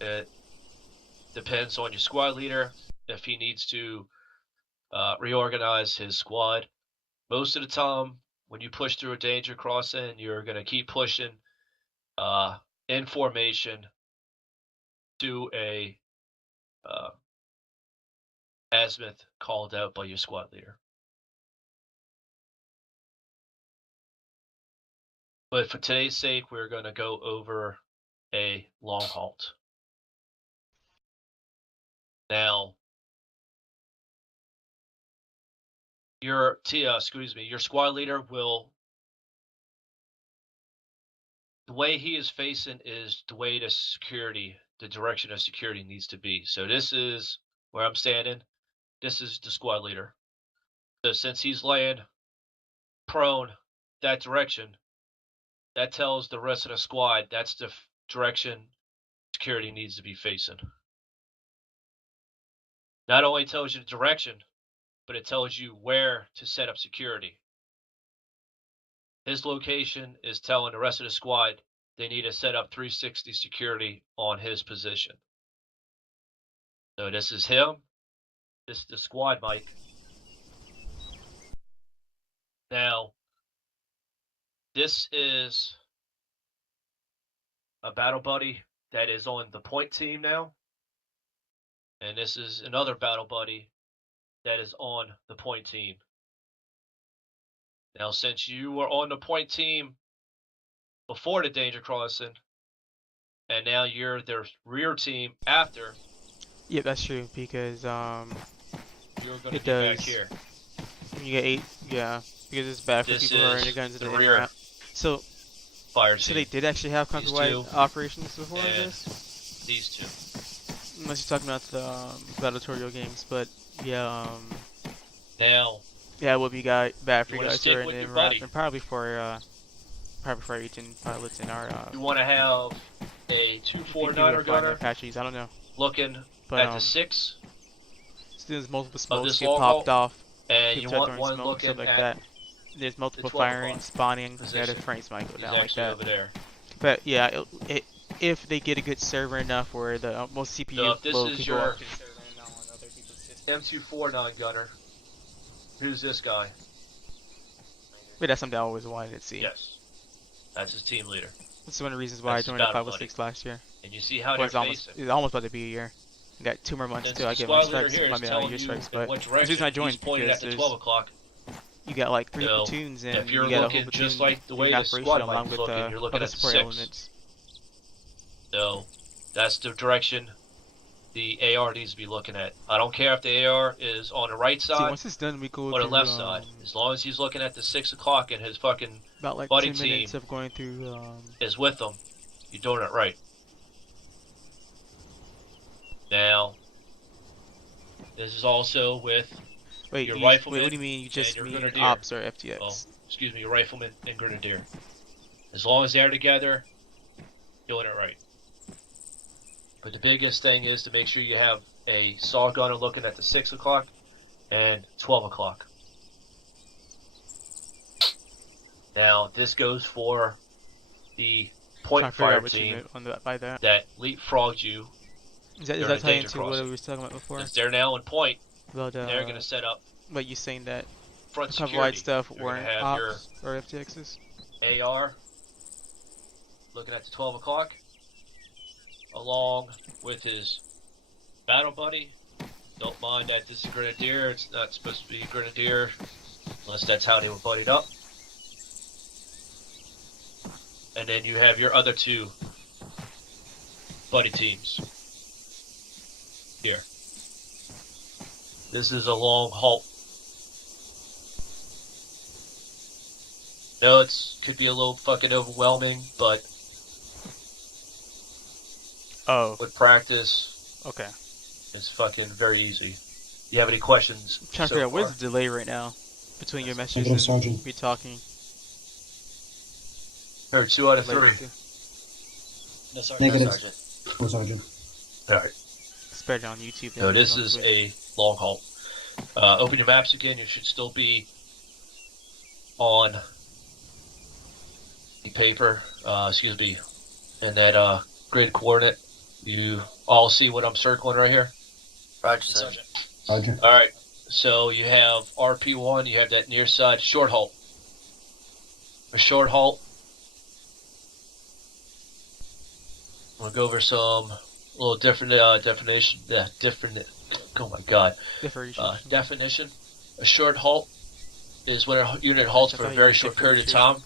It depends on your squad leader if he needs to reorganize his squad. Most of the time, when you push through a danger crossing, you're gonna keep pushing in formation to a azimuth called out by your squad leader. But for today's sake, we're going to go over a long halt. Now, your squad leader will. The way he is facing is the way the direction of security needs to be. So this is where I'm standing. This is the squad leader. So since he's laying prone that direction, that tells the rest of the squad that's the direction security needs to be facing. Not only tells you the direction, but it tells you where to set up security. His location is telling the rest of the squad they need to set up 360 security on his position. So this is him. This is the squad mic. Now, this is a battle buddy that is on the point team now. And this is another battle buddy that is on the point team. Now, since you were on the point team before the danger crossing, and now you're their rear team after. Yeah, that's true because You're going to it be back does. here. You get 8. Yeah, because it's bad for This people who are in the is guns at the the rear ramp. So fire so team. they did actually have These countrywide two, operations before and this. these two. Unless you're talking about the gladiatorial games, but yeah, Now, yeah, it would be bad for You you wanna guys stick who are in with the your ramp, buddy. and probably for 18 pilots in our you want to have a people who 249er are flying gunner Apaches. I don't know, looking but at the 6, there's multiple smokes this get long popped haul, off. and you People start want throwing one smoke, looking stuff like at that. There's multiple 12 firing, o'clock spawning. Yeah, the position. frames might go He's down like actually that. over there. But yeah, if they get a good server enough where the most CPU So if this load is could your go up to the server and not on other people's systems. M249 gunner, who's this guy? But that's something I always wanted to see. Yes, that's his team leader. That's one of the reasons why That's I his joined the battle 506 last year. And you see how Well, they're it's facing. almost about to be a year. I got 2 more months Since till I the get my squad leader strikes. here My is telling year you strikes, in but what the reason I direction joined he's pointed because at the there's 12 o'clock. you got like 3 So, platoons and if you're you got a whole looking platoon just like the way being the squad operational along mic's with looking, you're looking other at the support 6. elements. So that's the direction the AR needs to be looking at. I don't care if the AR is on the right See, side once it's done, we go or the through left side. As long as he's looking at the 6 o'clock and his fucking about like buddy 10 minutes team of going through. is with them, you're doing it right. Now, this is also with, Wait, your wait, rifleman what do you mean? You just your mean grenadier. ops or FTX? well, excuse me, your rifleman and grenadier. As long as they're together, doing it right. But the biggest thing is to make sure you have a saw gunner looking at the 6 o'clock and 12 o'clock. Now, this goes for the Trying point to figure out fire what you team meant on the, by that. that leapfrogged you. Is during that the tie danger into what crossing. we were talking about before? Since they're now in point, About they're going to set up what you saying that front cover security. wide stuff You're gonna weren't have ops or FTXs? your AR looking at the 12 o'clock, along with his battle buddy. Don't mind that this is Grenadier. It's not supposed to be Grenadier unless that's how they were buddied up. And then you have your other 2 buddy teams here. This is a long halt. No, it's could be a little fucking overwhelming, but Oh, with practice, Okay. It's fucking very easy. You have any questions? I'm trying to so figure out far? what's the delay right now between your messages Negative, and Sergeant. me talking. Or 2 out of 3. Latency. No, Sergeant. Negative. No, Sergeant. Oh, Sergeant. All right. It's better on YouTube than So it is this on is Twitch. a long halt. Open your maps again. You should still be on the paper. Excuse me, in that grid coordinate. You all see what I'm circling right here? Roger, Yes, Sergeant. Sergeant. Roger. All right. So you have RP1. You have that near side short halt. A short halt. We'll go over some little different definition. Different. Oh my God. Differentiation. Definition. A short halt is when a unit halts for a very short period of time.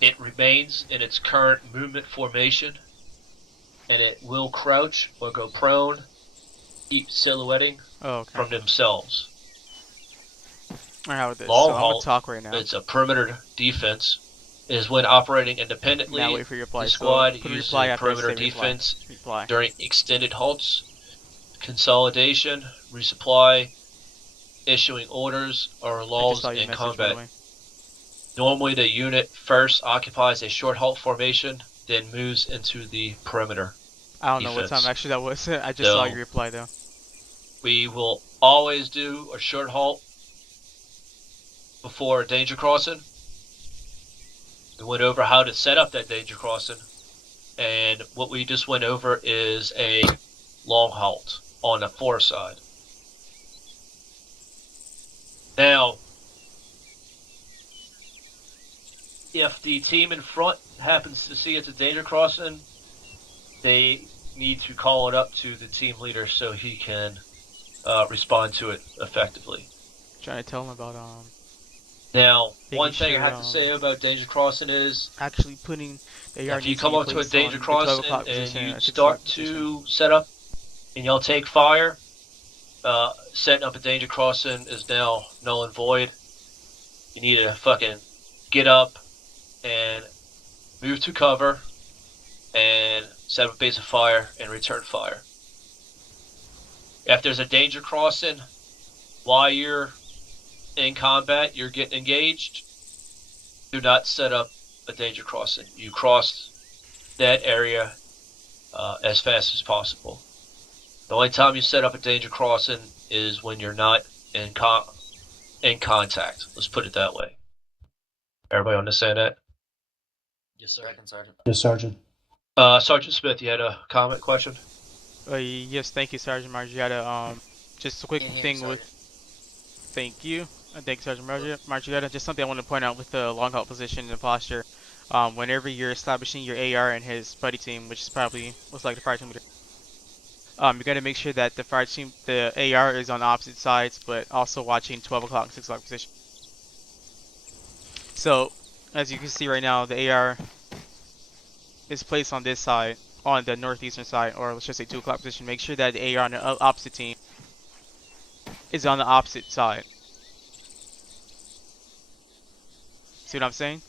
It remains in its current movement formation, and it will crouch or go prone, keep silhouetting Oh, okay. from themselves. Alright, how about this? Long So I'm gonna haul, talk right now. It's a perimeter defense. Is when operating independently. Now wait for your reply. The squad So put a uses reply after I perimeter say defense reply. during extended halts, consolidation, resupply, issuing orders, or I just lulls saw your in message, by the combat. way. Normally, the unit first occupies a short halt formation, then moves into the perimeter. I don't know what defense. time actually that was. I just saw So- your reply though. We will always do a short halt before a danger crossing. We went over how to set up that danger crossing, and what we just went over is a long halt on the fore side. Now, if the team in front happens to see it's a danger crossing, they need to call it up to the team leader so he can respond to it effectively. Trying to tell him about Now, Making one thing I sure, have to say about danger crossing is actually putting the AR if you needs come be up to a placed danger on the 12 crossing o'clock and position you at 6 start o'clock position. to set up and y'all take fire, setting up a danger crossing is now null and void. You need to fucking get up and move to cover and set up a base of fire and return fire. If there's a danger crossing while you're in combat, you're getting engaged, do not set up a danger crossing. You cross that area as fast as possible. The only time you set up a danger crossing is when you're not in contact. Let's put it that way. Everybody understand that? Yes, sir. Second, Sergeant. Yes, Sergeant. Sergeant Smith, you had a comment, question? Yes, thank you, Sergeant Marge. You had a just a quick Can't hear thing you, with. Sergeant. Thank you. Thank you, Sergeant Marge. You had just something I want to point out with the long halt position and posture. Whenever you're establishing your AR and his buddy team, which is probably most likely the fire team leader, you're gonna make sure that the AR is on opposite sides, but also watching 12 o'clock and 6 o'clock position. So, as you can see right now, the AR is placed on this side, on the northeastern side, or let's just say 2 o'clock position. Make sure that the AR on the opposite team is on the opposite side. See what I'm saying?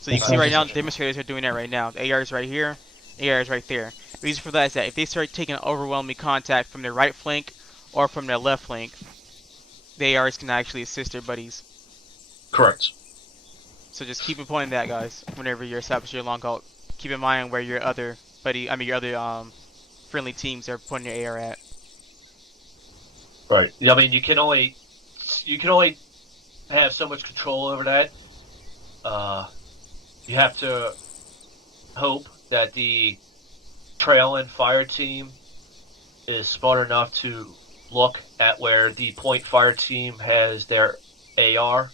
So you can see right now, the demonstrators are doing that right now. The AR is right here, AR is right there. The reason for that is that if they start taking overwhelming contact from their right flank or from their left flank, the ARs can actually assist their buddies. Correct. So just keep in point that, guys, whenever you're establishing your long halt. Keep in mind where your other friendly teams are pointing your AR at. Right. I mean, you can only have so much control over that. You have to hope that the trailing fire team is smart enough to look at where the point fire team has their AR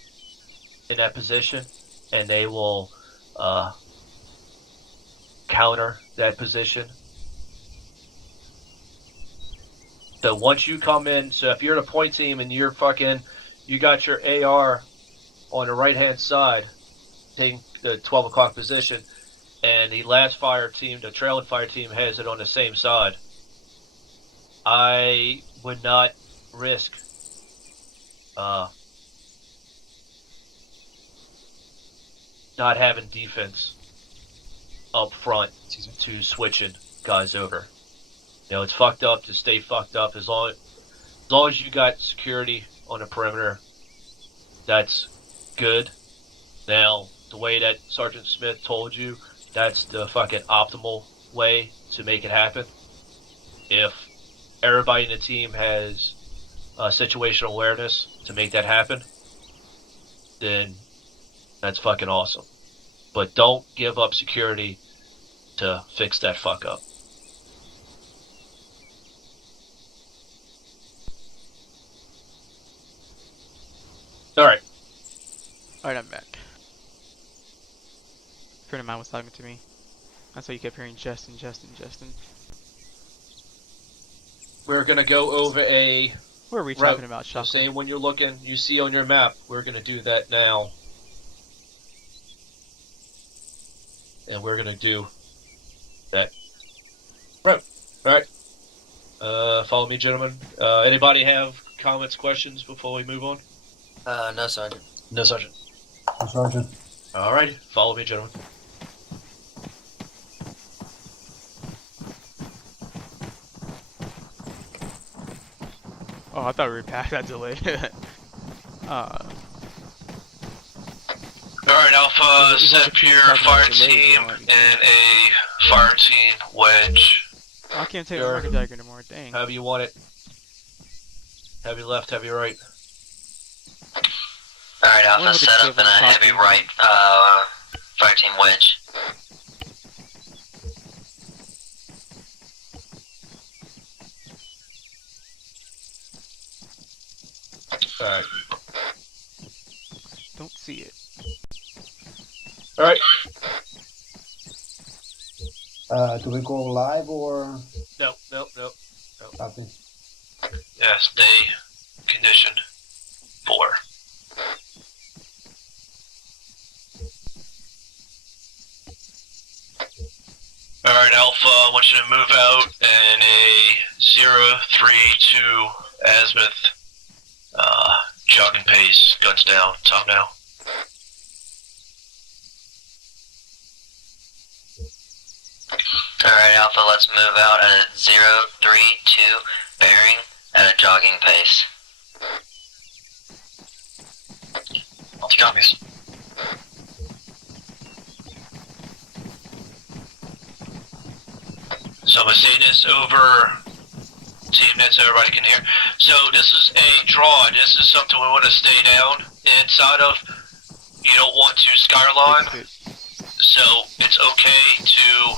in that position, and they will counter that position. So once you come in, so if you're the point team and you got your AR on the right hand side, taking the 12 o'clock position, and the last fire team, the trailing fire team, has it on the same side, I would not risk not having defense up front to switching guys over. You know, it's fucked up to stay fucked up as long as you got security on the perimeter. That's good. Now, the way that Sergeant Smith told you, that's the fucking optimal way to make it happen. If everybody in the team has situational awareness to make that happen, then that's fucking awesome. But don't give up security to fix that fuck up. Alright. Alright, I'm back. A friend of mine was talking to me. That's why you kept hearing Justin. We're gonna go over a What are we route. talking about, So Shotgun? say when you're looking, you see on your map, we're gonna do that now. And we're gonna do that. Right. Alright. Follow me, gentlemen. Anybody have comments, questions before we move on? No, Sergeant. No, Sergeant. Sergeant. Alrighty. Follow me, gentlemen. Oh, I thought we were past that delay. Alright, Alpha, We've set already up your talked about fire delays, team you know, and a fire team wedge. I can't take Sure. a market dagger anymore, dang. However you want it. Heavy left, heavy right. Alright, I wonder Alpha, what the set up in a equivalent heavy costume right, fire team wedge. Alright. Don't see it. Alright. Do we go live or No. copy? Yeah, stay condition 4. Alright, Alpha, I want you to move out in a 032 azimuth, jogging pace, guns down, top now. Alright, Alpha, let's move out at 032, bearing at a jogging pace. Copies. So I'm gonna say this over TeamNet so everybody can hear. So this is a draw. This is something we want to stay down inside of. You don't want to skyline, Fix it. so it's okay to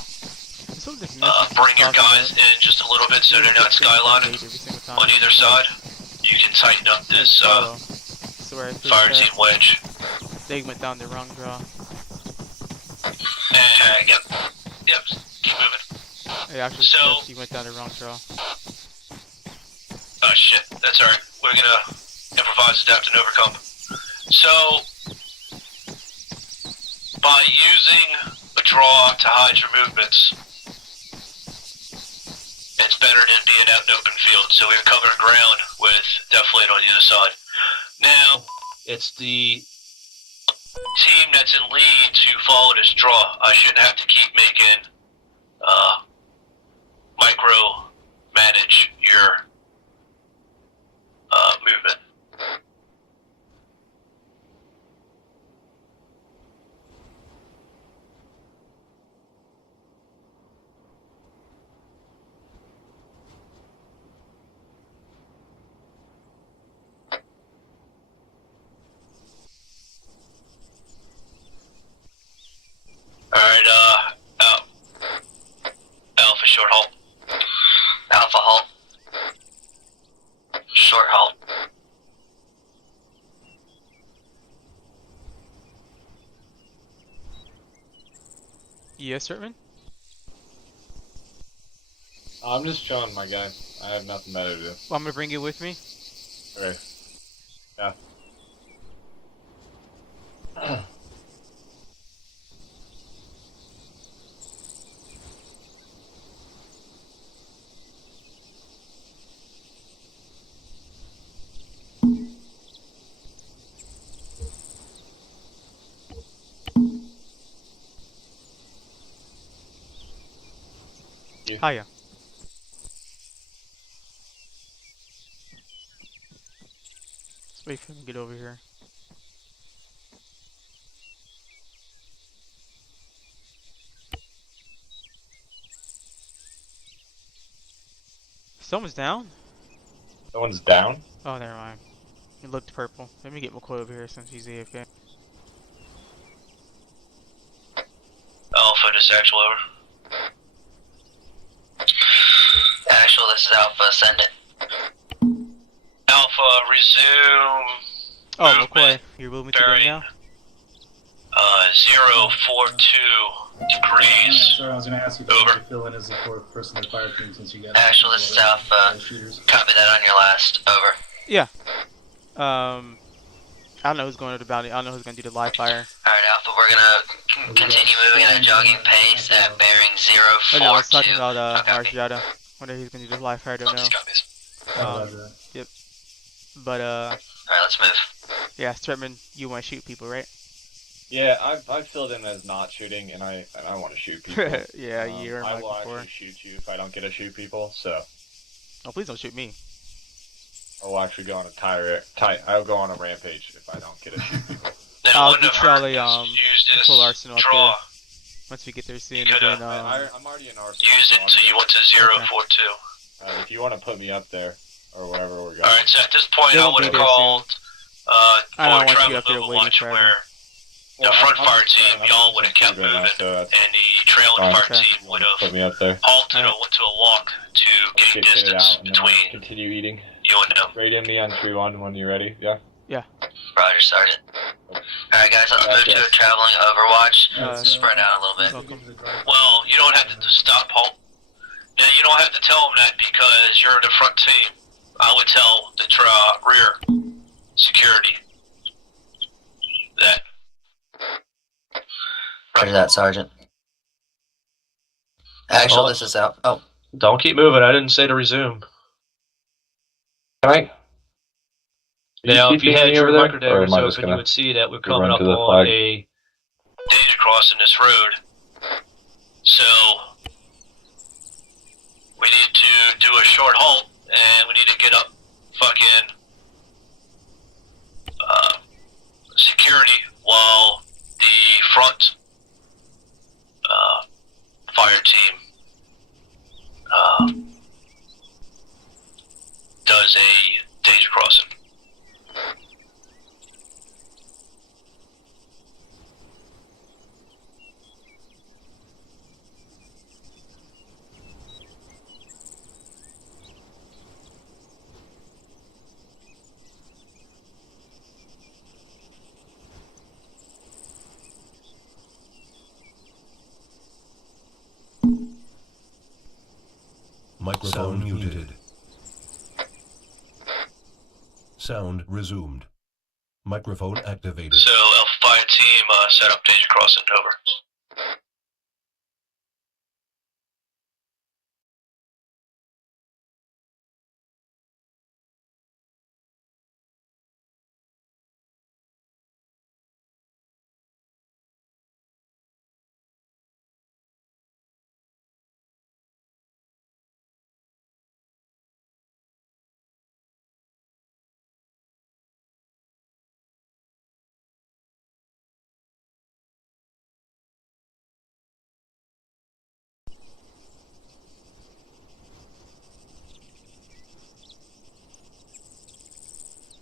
It's so different. bring your guys in just a little bit so they're not skylining on either side. You can tighten up this fire team wedge. They went down the wrong draw. And yep, keep moving. It actually So- says he went down the wrong draw. Oh shit, that's alright. We're gonna improvise, adapt, and overcome. So, by using a draw to hide your movements, it's better than being out in open field. So we've covered ground with Deflate on the other side. Now, It's the team that's in lead to follow this draw. I shouldn't have to keep making micro manage your movement. Alright, Alpha short halt. Alpha halt. Short halt. Yes, Sertman? I'm just chilling, my guy. I have nothing better to do. Well, I'm gonna bring you with me. Okay. Yeah. Hiya. Wait for him to get over here. Someone's down? Someone's down? Oh, never mind. It looked purple. Let me get McCoy over here since he's AFK. Alpha, just actual over. Actual, this is Alpha. Send it. Alpha, resume. Oh, movement. McCoy, you're moving to them Bearing. now? 042 degrees. Sorry, I was going to ask you if Over. you could fill in as the fourth person in the fire team since you got. Actual, this is Alpha. Shooters. Copy that on your last. Over. I don't know who's going to the bounty. I don't know who's going to do the live fire. Alright, Alpha, we're gonna continue moving at a jogging pace at bearing Oh, no, I was talking 042. about Okay. Marciata. Wonder who's going to do the live fire, I don't know. Copies. Roger that. But, Alright, let's move. yeah, Stretman, you want to shoot people, right? Yeah, I filled in as not shooting, and I want to shoot people. Yeah, you're I like will before. actually shoot you if I don't get to shoot people. So Oh, please don't shoot me. I will actually go on a I'll go on a rampage if I don't get to shoot people. Then I'll wouldn't get have hurt Charlie, to use this full arsenal up draw. Once we get there soon, You and coulda- then, I'm already in Arsenal. Use it so until you went to 042. if you want to put me up there or wherever we're going. Alright, so at this point, They I won't would be have there called I don't forward want you travel up there move waiting watch forever. where the Well, front I'm fire just saying, team, I'm y'all just would have kept right now, moving, so that's- and the trailing Alright. fire Okay. team would have Put me up there. halted Alright. or went to a walk to gain Get kitted distance out and then I'll between continue eating. you and them. Right in me on tree one when you're ready. Yeah. Roger, Sergeant. Alright, guys, let's move to Gotcha. a traveling overwatch. Uh, Spread out a little bit. Welcome. Well, you don't have to stop halt. Now, you don't have to tell them that because you're the front team. I would tell the rear security that. Roger that, Sergeant. Actual, this is out. Oh, Don't keep moving. I didn't say to resume. Can I? Now, if you had your or microdaggers am I just open, you gonna would see that we're run coming up to the on flag? a. Danger crossing this road. So we need to do a short halt, and we need to get up fucking security while the front fire team does a danger crossing. Microphone muted. Sound resumed. Microphone activated. So Alpha Fire team set up danger crossing. Over.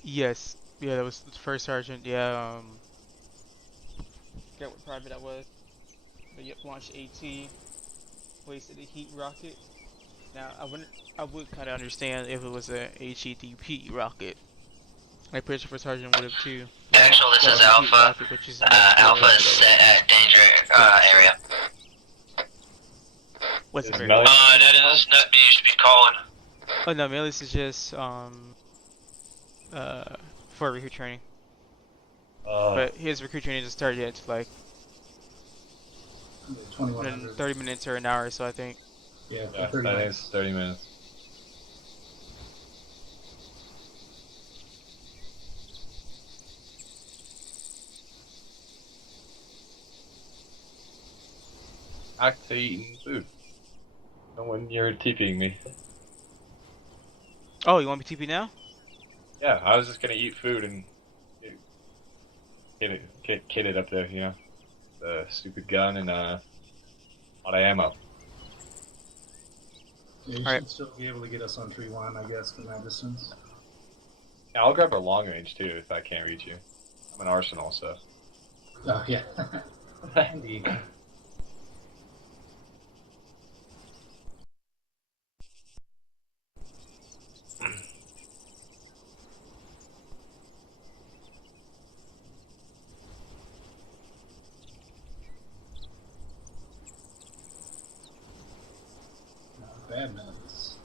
Yes. Yeah, that was the first sergeant. Yeah, forget what private that was. But yep, launched AT. Wasted a heat rocket. Now, I would kind of understand if it was a HEDP rocket. My picture for sergeant would have too. Actual, this That is was a heat Alpha. rocket, which is Alpha is set at danger area. What's Is it? Melly- That is not me. You should be calling. Oh no, man, this is just for recruit training. But his recruit training doesn't start yet. It's like 2100. 30 minutes or an hour, so I think. Yeah, Yeah, I 30 think minutes. it's 30 minutes. Back to eating food. And when you're TPing me. Oh, you want me to TP now? Yeah, I was just gonna eat food and get kitted up there, you know. The stupid gun and a lot of ammo. Yeah, you Alright. should still be able to get us on tree one, I guess, from that distance. Yeah, I'll grab a long range too if I can't reach you. I'm an arsenal, so. Oh, yeah. Indeed. Not bad minutes.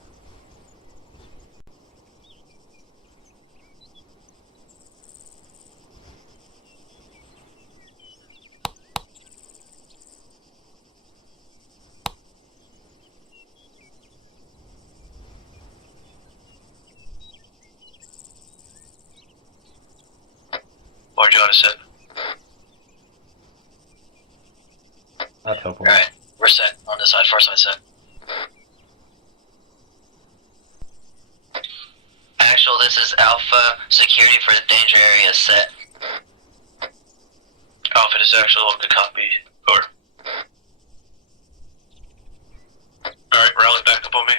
Marjana set. That's helpful. Alright, we're set on this side, far side set. Actual, this is Alpha. Security for the danger area set. Alpha is actual. Good copy. Over. Alright, rally back up on me.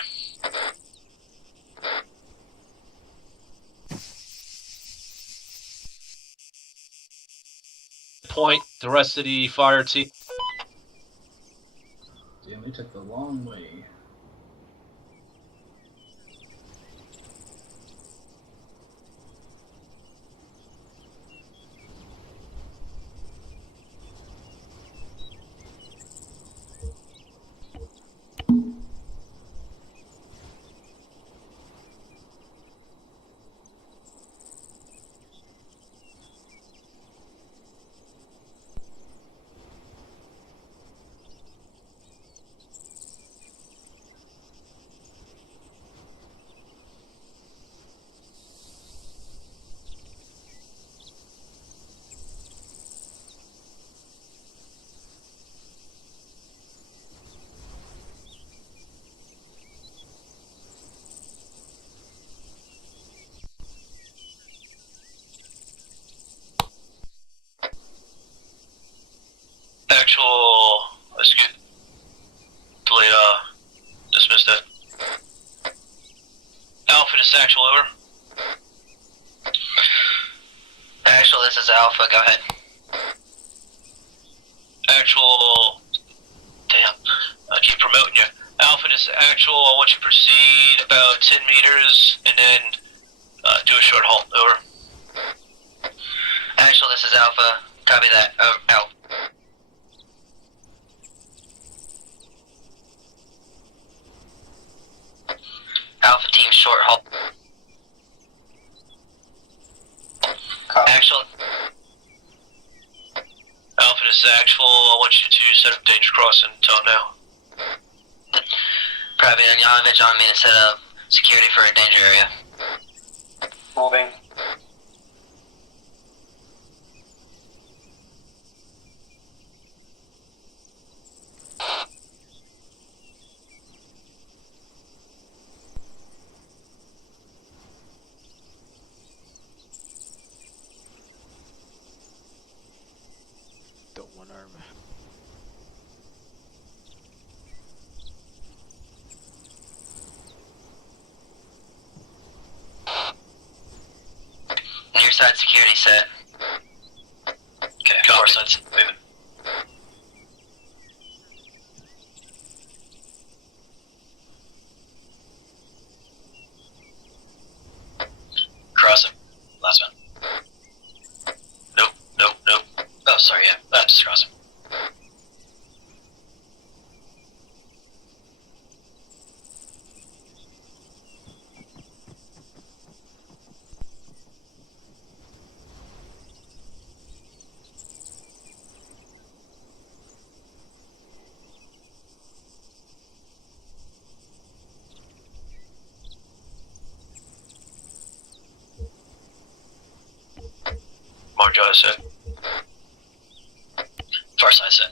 Point the rest of the fire team. Damn, they took the long way. Actual. Let's get. Delayed, dismiss that. Alpha to actual, over. Actual, this is Alpha, go ahead. Actual. Damn. I keep promoting you. Alpha to actual. I want you to proceed about 10 meters and then do a short halt. Over. Actual, this is Alpha. Copy that. Out. Alpha team short halt. Actual. Alpha to actual. I want you to set up danger crossing. Tell him now. Private Yanovich on me to set up security for a danger area. Moving. The one arm. Near side security set. Okay, far side's moving. Crossing. Last one. Nope, nope, nope. Oh, sorry, yeah. That's just crossing. Marjana set. Far side set.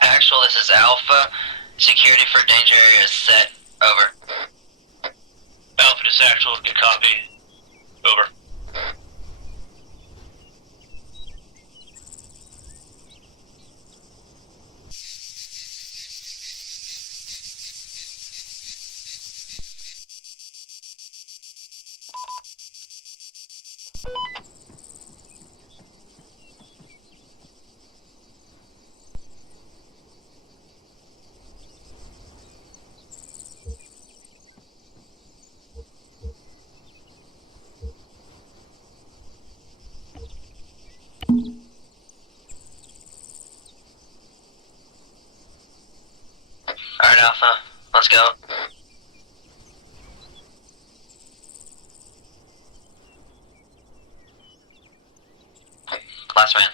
Actual, this is Alpha. Security for danger area is set. Over. Alpha this actual, good copy. Over. Alright, Alpha, let's go. Last man.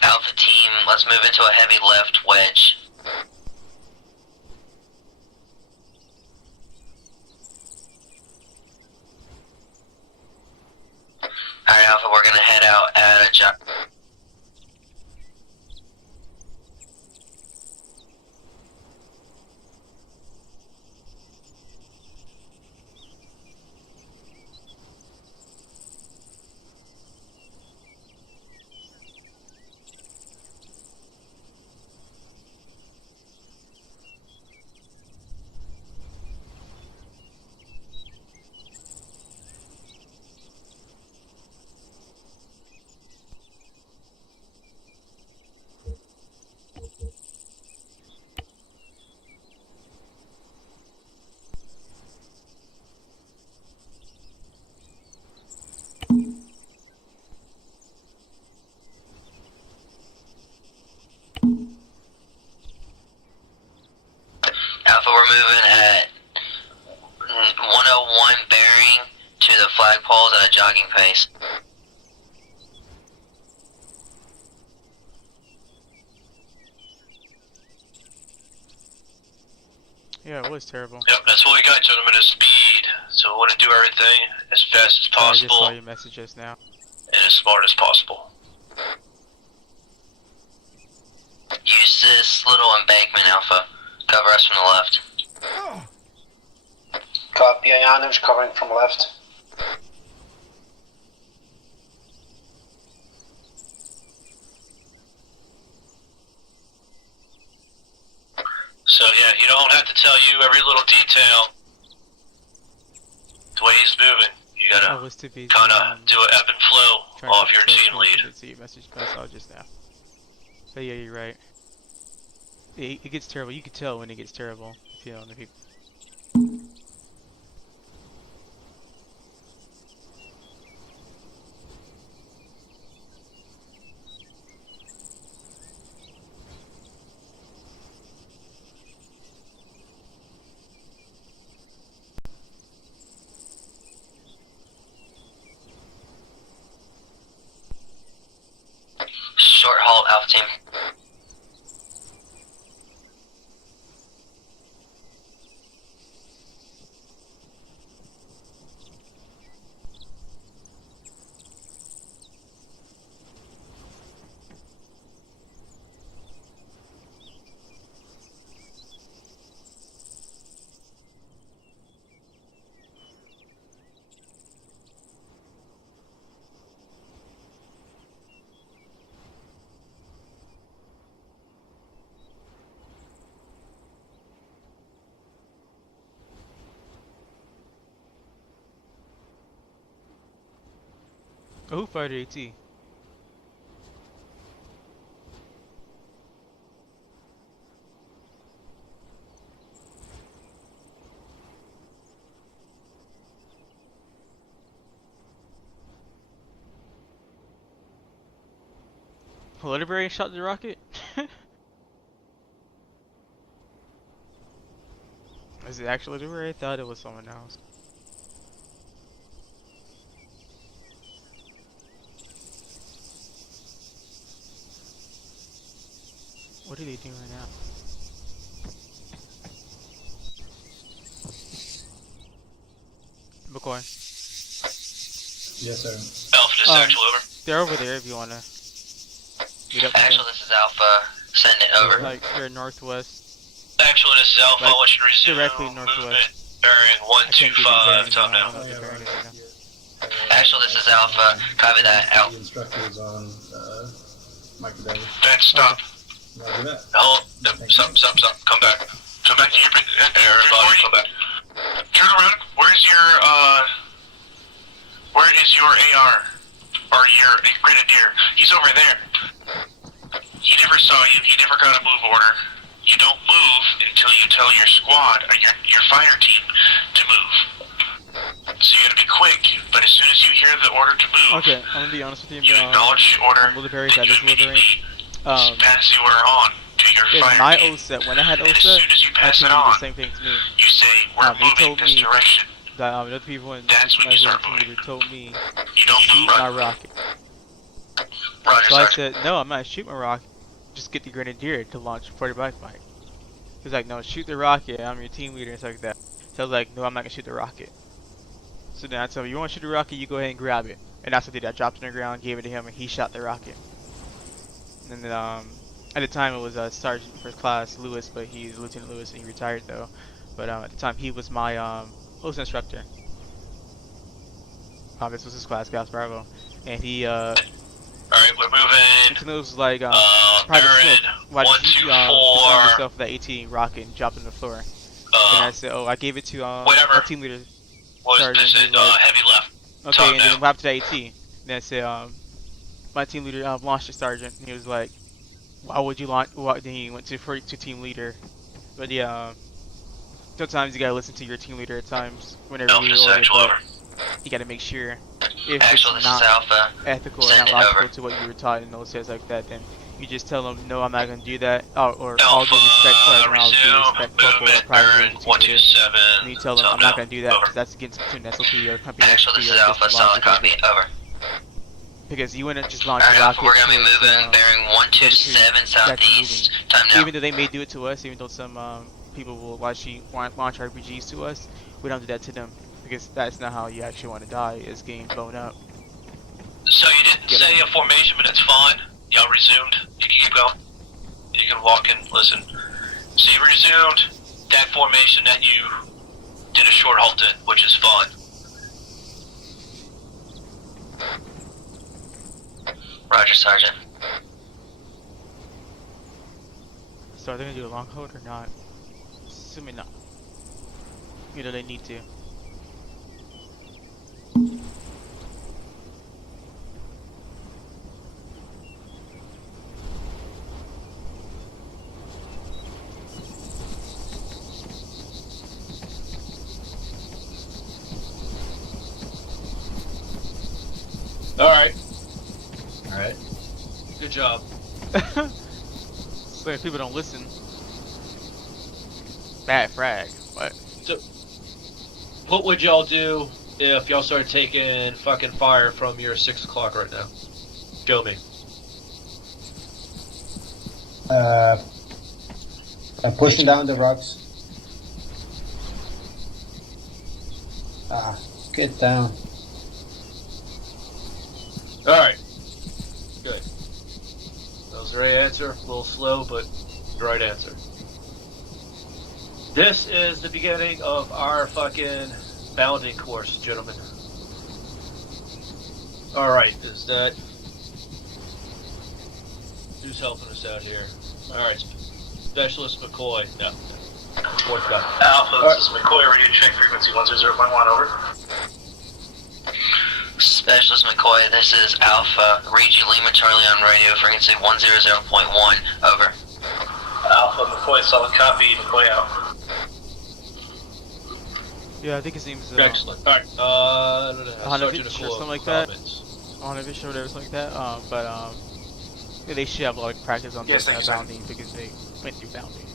Alpha team, let's move into a heavy left wedge. Alright, Alpha, we're gonna head out at a Alpha, we're moving at 101 bearing to the flagpoles at a jogging pace. Yeah, it was terrible. Yep, that's what we got, gentlemen, is speed. So we want to do everything as fast as I just possible saw your messages now. and as smart as possible. Use this little embankment, Alpha. Cover us from the left. Copy, Ionov's covering from left. So yeah, you don't have to tell you every little detail. The way he's moving, you I gotta was too busy kinda do an ebb and flow trying off to your team lead. to see your message, but I saw it just now. But yeah, you're right. It gets terrible. You can tell when it gets terrible if you know the people. Short halt, Alpha team. Oh, who fired AT? Liberty shot the rocket? Is it actually Liberty? I thought it was someone else. What are they doing right now? McCoy. Yes, sir. Alpha, this is actual over. They're over there if you wanna meet up with Actual, them. this is Alpha. Send it over. Like, they're northwest. Actual, this is Alpha. I want you to resume Directly movement northwest. bearing I can't give you the 125 bearing top now, I now. don't know what the bearing is right now. Actual, this is Alpha. Copy that. Out. The instructor is on microdata. Back, stop. Roger that. Hold. Stop. Come back. Come back to your everybody. Come back. Turn around. Where is your AR? Or your grenadier? He's over there. He never saw you. You never got a move order. You don't move until you tell your squad or your fire team to move. So you gotta be quick, but as soon as you hear the order to move, Okay, I'm gonna be honest with you. you acknowledge the order, Liberty, then that you is Liberty. immediately pass the order on to your In fire my team. OSET, when I had And as OSET, soon as you my pass team it did the on, same thing to me. you say, we're They moving told this me direction. that other people in That's when you start team moving. leader told me You don't shoot move. my rocket. Roger, So I Sergeant. said, no, I'm not shooting my rocket. Just get the grenadier to launch 40 black spike. He's like, no, shoot the rocket. I'm your team leader and stuff like that. So I was like, no, I'm not gonna shoot the rocket. So then I told him, you want to shoot the rocket? You go ahead and grab it. And that's what I did. I dropped it on the ground, gave it to him, and he shot the rocket. And then at the time it was Sergeant First Class Lewis, but he's Lieutenant Lewis and he retired though. But at the time he was my OSA instructor. This was his class, Gas Bravo, and he Alright, we're moving. Lieutenant Lewis was like, Private Aaron, Smith, why did you 124. disarm yourself with that AT rocket and drop it on the floor? And I said, oh, I gave it to whatever. our team leader. Was Sergeant, this he is was like, heavy left? okay, Top and then down. what happened to that AT? Then I said, my team leader launched it, Sergeant. And he was like, why would you launch? Then he went to team leader. But yeah, sometimes you gotta listen to your team leader at times whenever Alpha, you this is order, actual but over. you gotta make sure if Actual, it's this is not Alpha. ethical or Send not it logical over. to what you were taught in those sets like that, then you just tell them, no, I'm not gonna do that, or all Alpha, due respect, Sergeant, all due resume, respect, Corporal, or movement, Private Aaron, team leader. 127. And you tell them, I'm not gonna do that because that's against between SOP or company Actual, SOP this or is Alpha. just Solid logical. copy. Over. Because you wouldn't just launch Alright, a Alpha, rocket we're gonna be towards, moving bearing 127 that's southeast. Time now. even though they may do it to us, even though some people will actually launch RPGs to us, we don't do that to them because that's not how you actually want to die, is getting blown up. So you didn't say a formation, but it's fine. Y'all resumed. You can keep going. You can walk and listen. So you resumed that formation that you did a short halt in, which is fine. Roger, Sergeant. So are they gonna do a long hold or not? Assuming not. You know they need to. Alright. Good job. But if people don't listen, bad frag. What? So, what would y'all do if y'all started taking fucking fire from your 6 o'clock right now? Show me. Pushing down the rocks. Get down. Alright. Good. That was the right answer. A little slow, but the right answer. This is the beginning of our fucking bounding course, gentlemen. Alright, is that... Who's helping us out here? Alright, Specialist McCoy. No. McCoy's got it. Alpha, this is McCoy, radio check frequency 10.1, over. Specialist McCoy, this is Alpha. Read you Lima Charlie on radio, frequency 100.1. Over. Alpha, McCoy, solid copy. McCoy out. Yeah, I think his name's Excellent. All right. I don't know. Hanovich or Sergeant something like that. Hanovich or whatever, something like that. Yeah, they should have a lot of practice on Yes, this thank you, bounding because they went through bounding.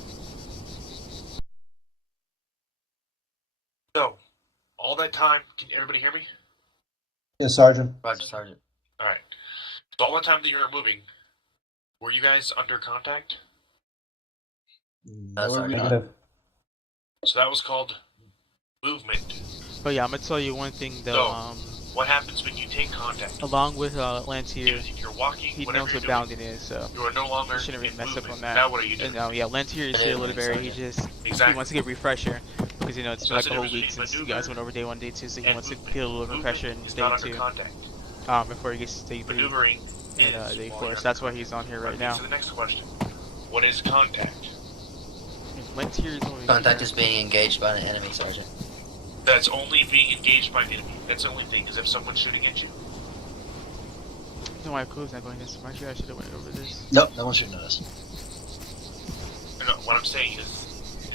So, all that time, can everybody hear me? Yes, Sergeant. Roger, Sergeant. All right. So all the time that you were moving, were you guys under contact? Sergeant. Negative. So that was called movement. But yeah, I'm gonna tell you one thing though. What happens when you take contact? Along with Lantier, If you're walking, he whatever knows you're what doing, bounding is, so you are no longer shouldn't really in mess up movement. on that. Now what are you doing? And yeah, Lantier is here a little bit. He just he wants to get a refresher because you know it's So been that's like a whole a week difference since between you guys maneuver went over day 1, day 2, so he and wants to movement. get a little refresher in Is day not under 2 contact. before he gets to day 3 Maneuvering and is day while 4. you're So that's under why he's on here contact. right now. So the next question: what is contact? Lantier is over Contact here. is being engaged by an enemy, Sergeant. That's only being engaged by an enemy. That's the only thing. Is if someone's shooting at you. I don't know why Cole's not going this. Actually, I should have went over this. Nope, no one's shooting at us. No, what I'm saying is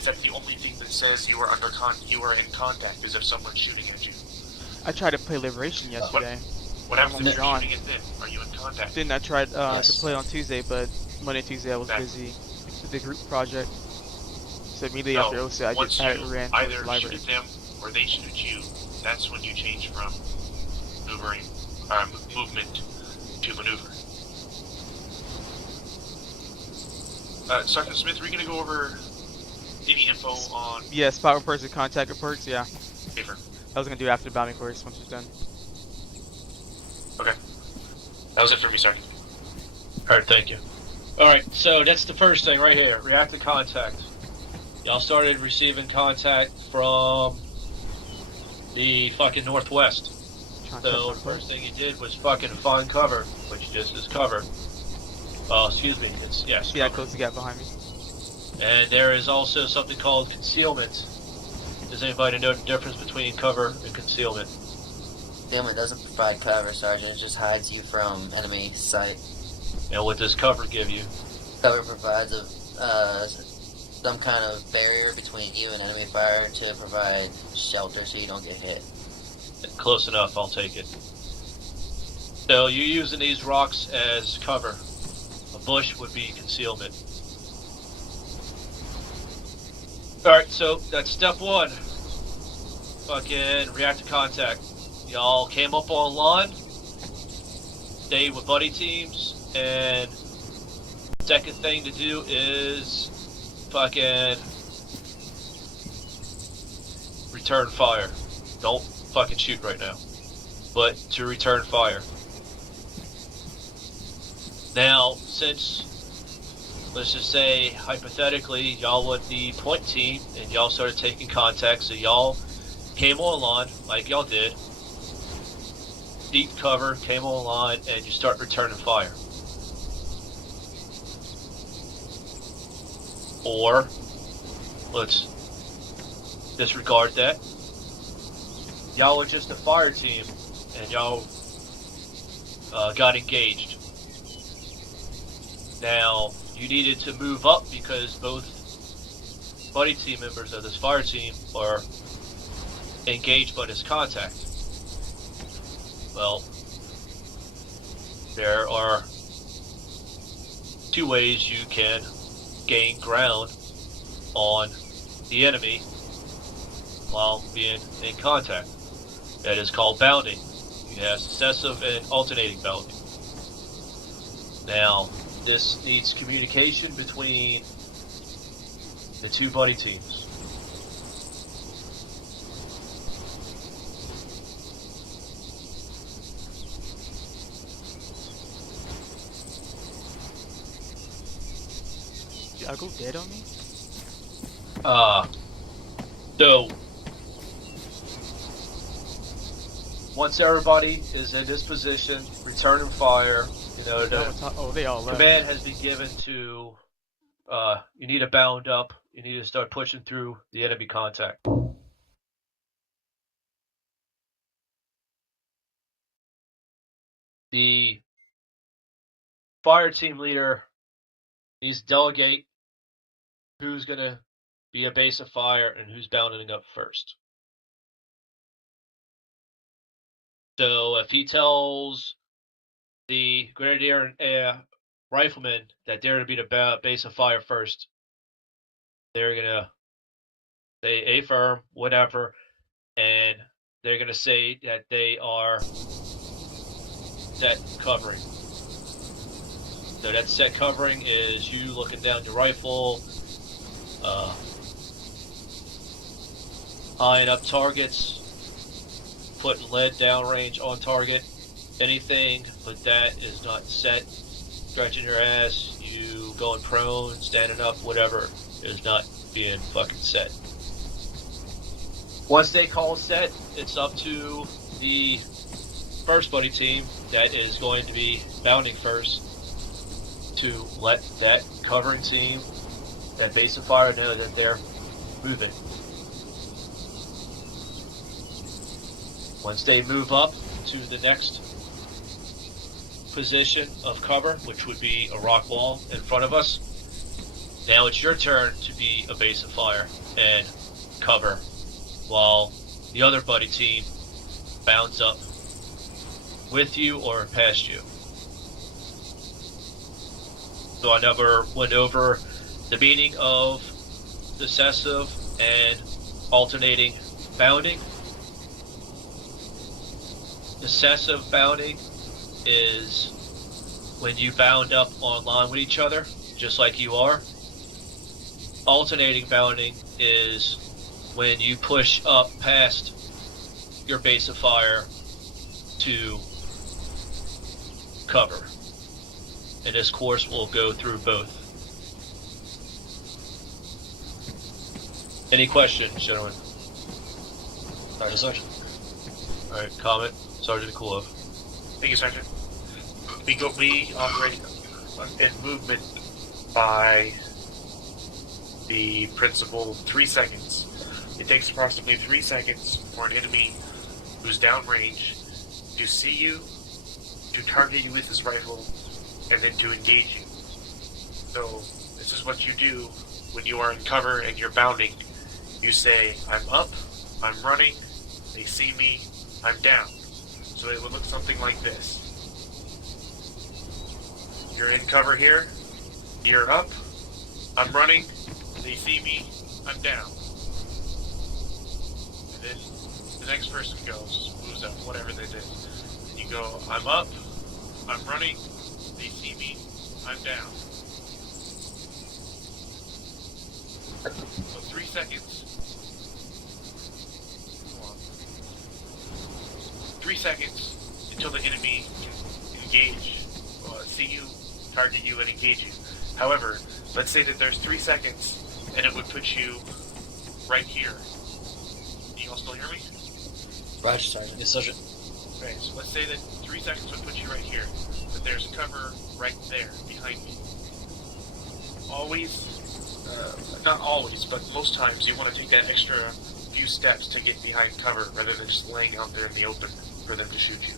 that the only thing that says you are you are in contact is if someone's shooting at you. I tried to play Liberation yesterday. What happens if you're John. shooting at them? Are you in contact? Then I tried Yes. to play on Tuesday, but Monday, Tuesday I was That- busy with the group project. So immediately No, after OSA, I once just you ran either to the shoot library. at them or they shoot at you, that's when you change from movement to maneuver. Sergeant Smith, are you going to go over any info on Yeah, spot reports and contact reports, yeah. paper? I was gonna do after the bombing course once it's done. Okay. That was it for me, Sergeant. All right, thank you. All right, so that's the first thing right here. Reactive contact. Y'all started receiving contact from the fucking northwest. So the first thing you did was fucking find cover, which just is cover. Excuse me. It's yes. See that cover. close the gap behind me. And there is also something called concealment. Does anybody know the difference between cover and concealment? Concealment doesn't provide cover, Sergeant. It just hides you from enemy sight. And what does cover give you? Cover provides some kind of barrier between you and enemy fire to provide shelter so you don't get hit. Close enough, I'll take it. So you're using these rocks as cover. A bush would be concealment. Alright, so that's step 1. Fucking reactive contact. Y'all came up on line, stayed with buddy teams, and second thing to do is fucking return fire. Don't fucking shoot right now, but to return fire. Now, since, let's just say, hypothetically, y'all were the point team, and y'all started taking contact, so y'all came online, like y'all did, deep cover, came online, and you start returning fire. Or, let's disregard that. Y'all were just a fire team, and y'all got engaged. Now, you needed to move up because both buddy team members of this fire team are engaged by this contact. Well, there are 2 ways you can gain ground on the enemy while being in contact. That is called bounding. You have successive and alternating bounding. Now, this needs communication between the 2 buddy teams. Did I go dead on me? So once everybody is in this position, returning fire, you know, They all left. command has been given to, you need to bound up, you need to start pushing through the enemy contact. the fire team leader needs to delegate who's going to be a base of fire and who's bounding up first. So if he tells the grenadier and rifleman that they're to be the base of fire first, they're going to say a firm, whatever, and they're going to say that they are set covering. So that set covering is you looking down your rifle, eyeing up targets, putting lead downrange on target. Anything but that is not set. Stretching your ass, you going prone, standing up, whatever, is not being fucking set. Once they call set, it's up to the first buddy team that is going to be bounding first to let that covering team, that base of fire, know that they're moving. Once they move up to the next position of cover, which would be a rock wall in front of us, now it's your turn to be a base of fire and cover while the other buddy team bounds up with you or past you. So I never went over the meaning of successive and alternating bounding. Successive bounding is when you bound up on line with each other, just like you are. Alternating bounding is when you push up past your base of fire to cover. And this course will go through both. Any questions, gentlemen? Sergeant. Alright, comment. Sergeant Kulov. Thank you, Sergeant. We operate in movement by the principle 3 seconds. It takes approximately 3 seconds for an enemy who's downrange to see you, to target you with his rifle, and then to engage you. So this is what you do when you are in cover and you're bounding. You say, I'm up, I'm running, they see me, I'm down. So it would look something like this. You're in cover here, you're up, I'm running, they see me, I'm down. And then the next person goes, moves up, whatever they did. And you go, I'm up, I'm running, they see me, I'm down. So 3 seconds. 3 seconds until the enemy can engage, see you, target you, and engage you. However, let's say that there's 3 seconds and it would put you right here. Can you all still hear me? Roger, Sergeant. Yes, Sergeant. Okay, so let's say that 3 seconds would put you right here, but there's cover right there behind me. Always, not always, but most times you want to take that extra few steps to get behind cover rather than just laying out there in the open for them to shoot you.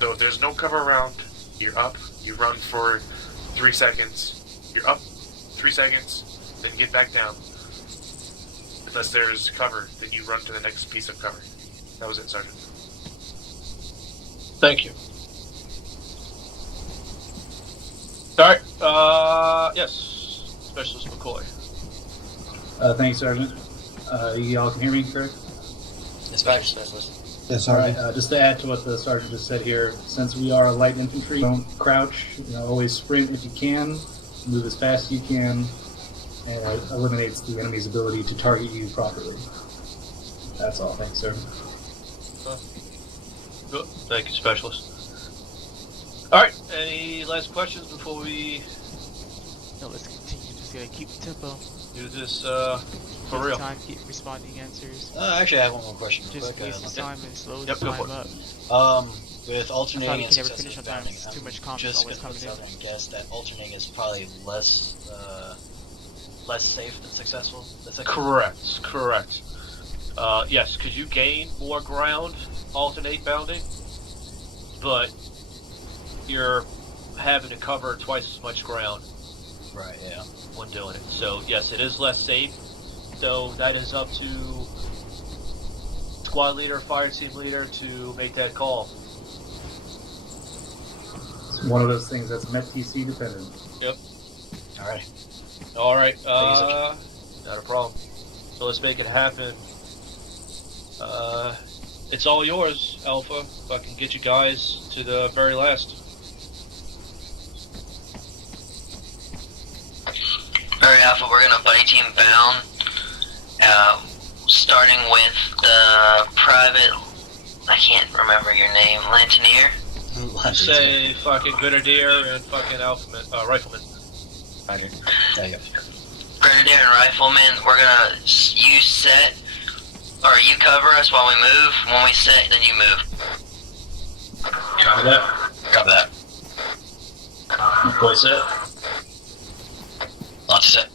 So if there's no cover around, you're up, you run for 3 seconds, you're up 3 seconds, then get back down. Unless there's cover, then you run to the next piece of cover. That was it, Sergeant. Thank you. Alright, yes, Specialist McCoy. Thanks, Sergeant. Y'all can hear me, correct? Dispatch Specialist. Yes, All right. Sergeant. Just to add to what the sergeant just said here, since we are light infantry, don't crouch. Always sprint if you can, move as fast as you can, and it eliminates the enemy's ability to target you properly. That's all. Thanks, sir. Good. Thank you, Specialist. Alright, any last questions before we No, let's continue. Just gotta keep the tempo. do this for real? Time, keep responding answers. Actually, I have one more question. Real Just quick. waste the time and slow Yep, the go time for it. up. With alternating Probably and can never finish successive on time. bounding, It's too much comments just always gonna coming put in. and guess that alternating is probably less safe than successful. Correct. Yes, because you gain more ground, alternate bounding, but you're having to cover twice as much ground Right. Yeah. when doing it. So yes, it is less safe. So that is up to squad leader, fire team leader to make that call. It's one of those things that's MET-TC dependent. Yep. All right. All right. Thank Not a problem. So let's make it happen. It's all yours, Alpha. If I can get you guys to the very last. Alright, Alpha, we're gonna buddy team bound. Starting with the private. I can't remember your name. Lantinier? Say fucking Grenadier and fucking Rifleman. There you go. Grenadier and Rifleman, we're gonna you set, or you cover us while we move. When we set, then you move. Copy that. Copy that. Boy set. Launch set.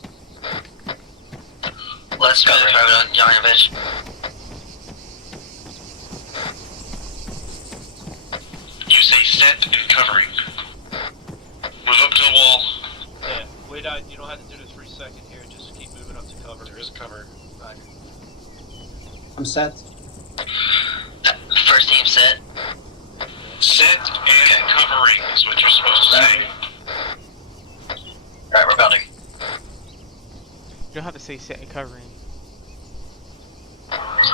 Let's move, Private Janovich. You say set and covering. Move up to the wall. Yeah. Wait out. You don't have to do this for a second here. Just keep moving up to cover. There is cover. Fine. I'm set. First team set. Set and covering is what you're supposed to say. Alright, we're bounding. You don't have to say set and covering.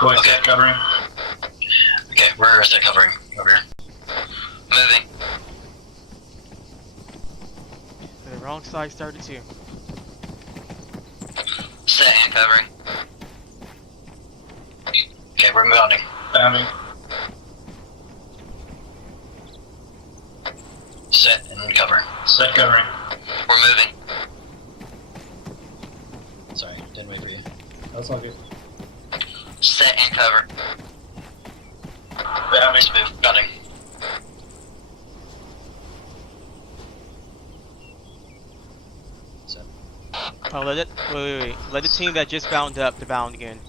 Boy set covering. Okay, we're set covering over here. Moving. The wrong side started too. Set and covering. Okay, we're bounding. Bounding. Set and covering. Set covering. We're moving. Sorry, didn't wait for you. That's all good. Set and cover. Bounding. Move. Bounding. Set. Oh, wait. Let the team that just bound up to bound again.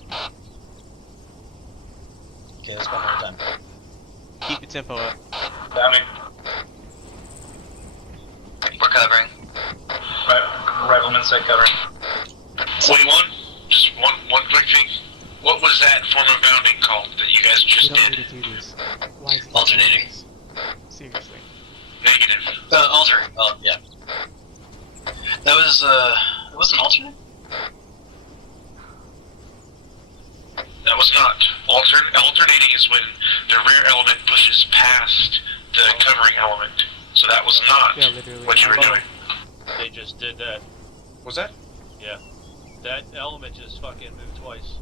Okay, let's go one more time. Keep the tempo up. Bounding. We're covering. Rifleman set covering. Wait, just one quick thing. What was that form of bounding called that you guys We just don't did? need to do this. Why is he Alternating. doing this? Seriously. Negative. Alternate. Oh, yeah. That was, it was an alternate? That was not. Alternating is when the rear element pushes past the covering element. So that was not Yeah, literally. what you were doing. They just did that. Was that? Yeah. That element just fucking moved twice.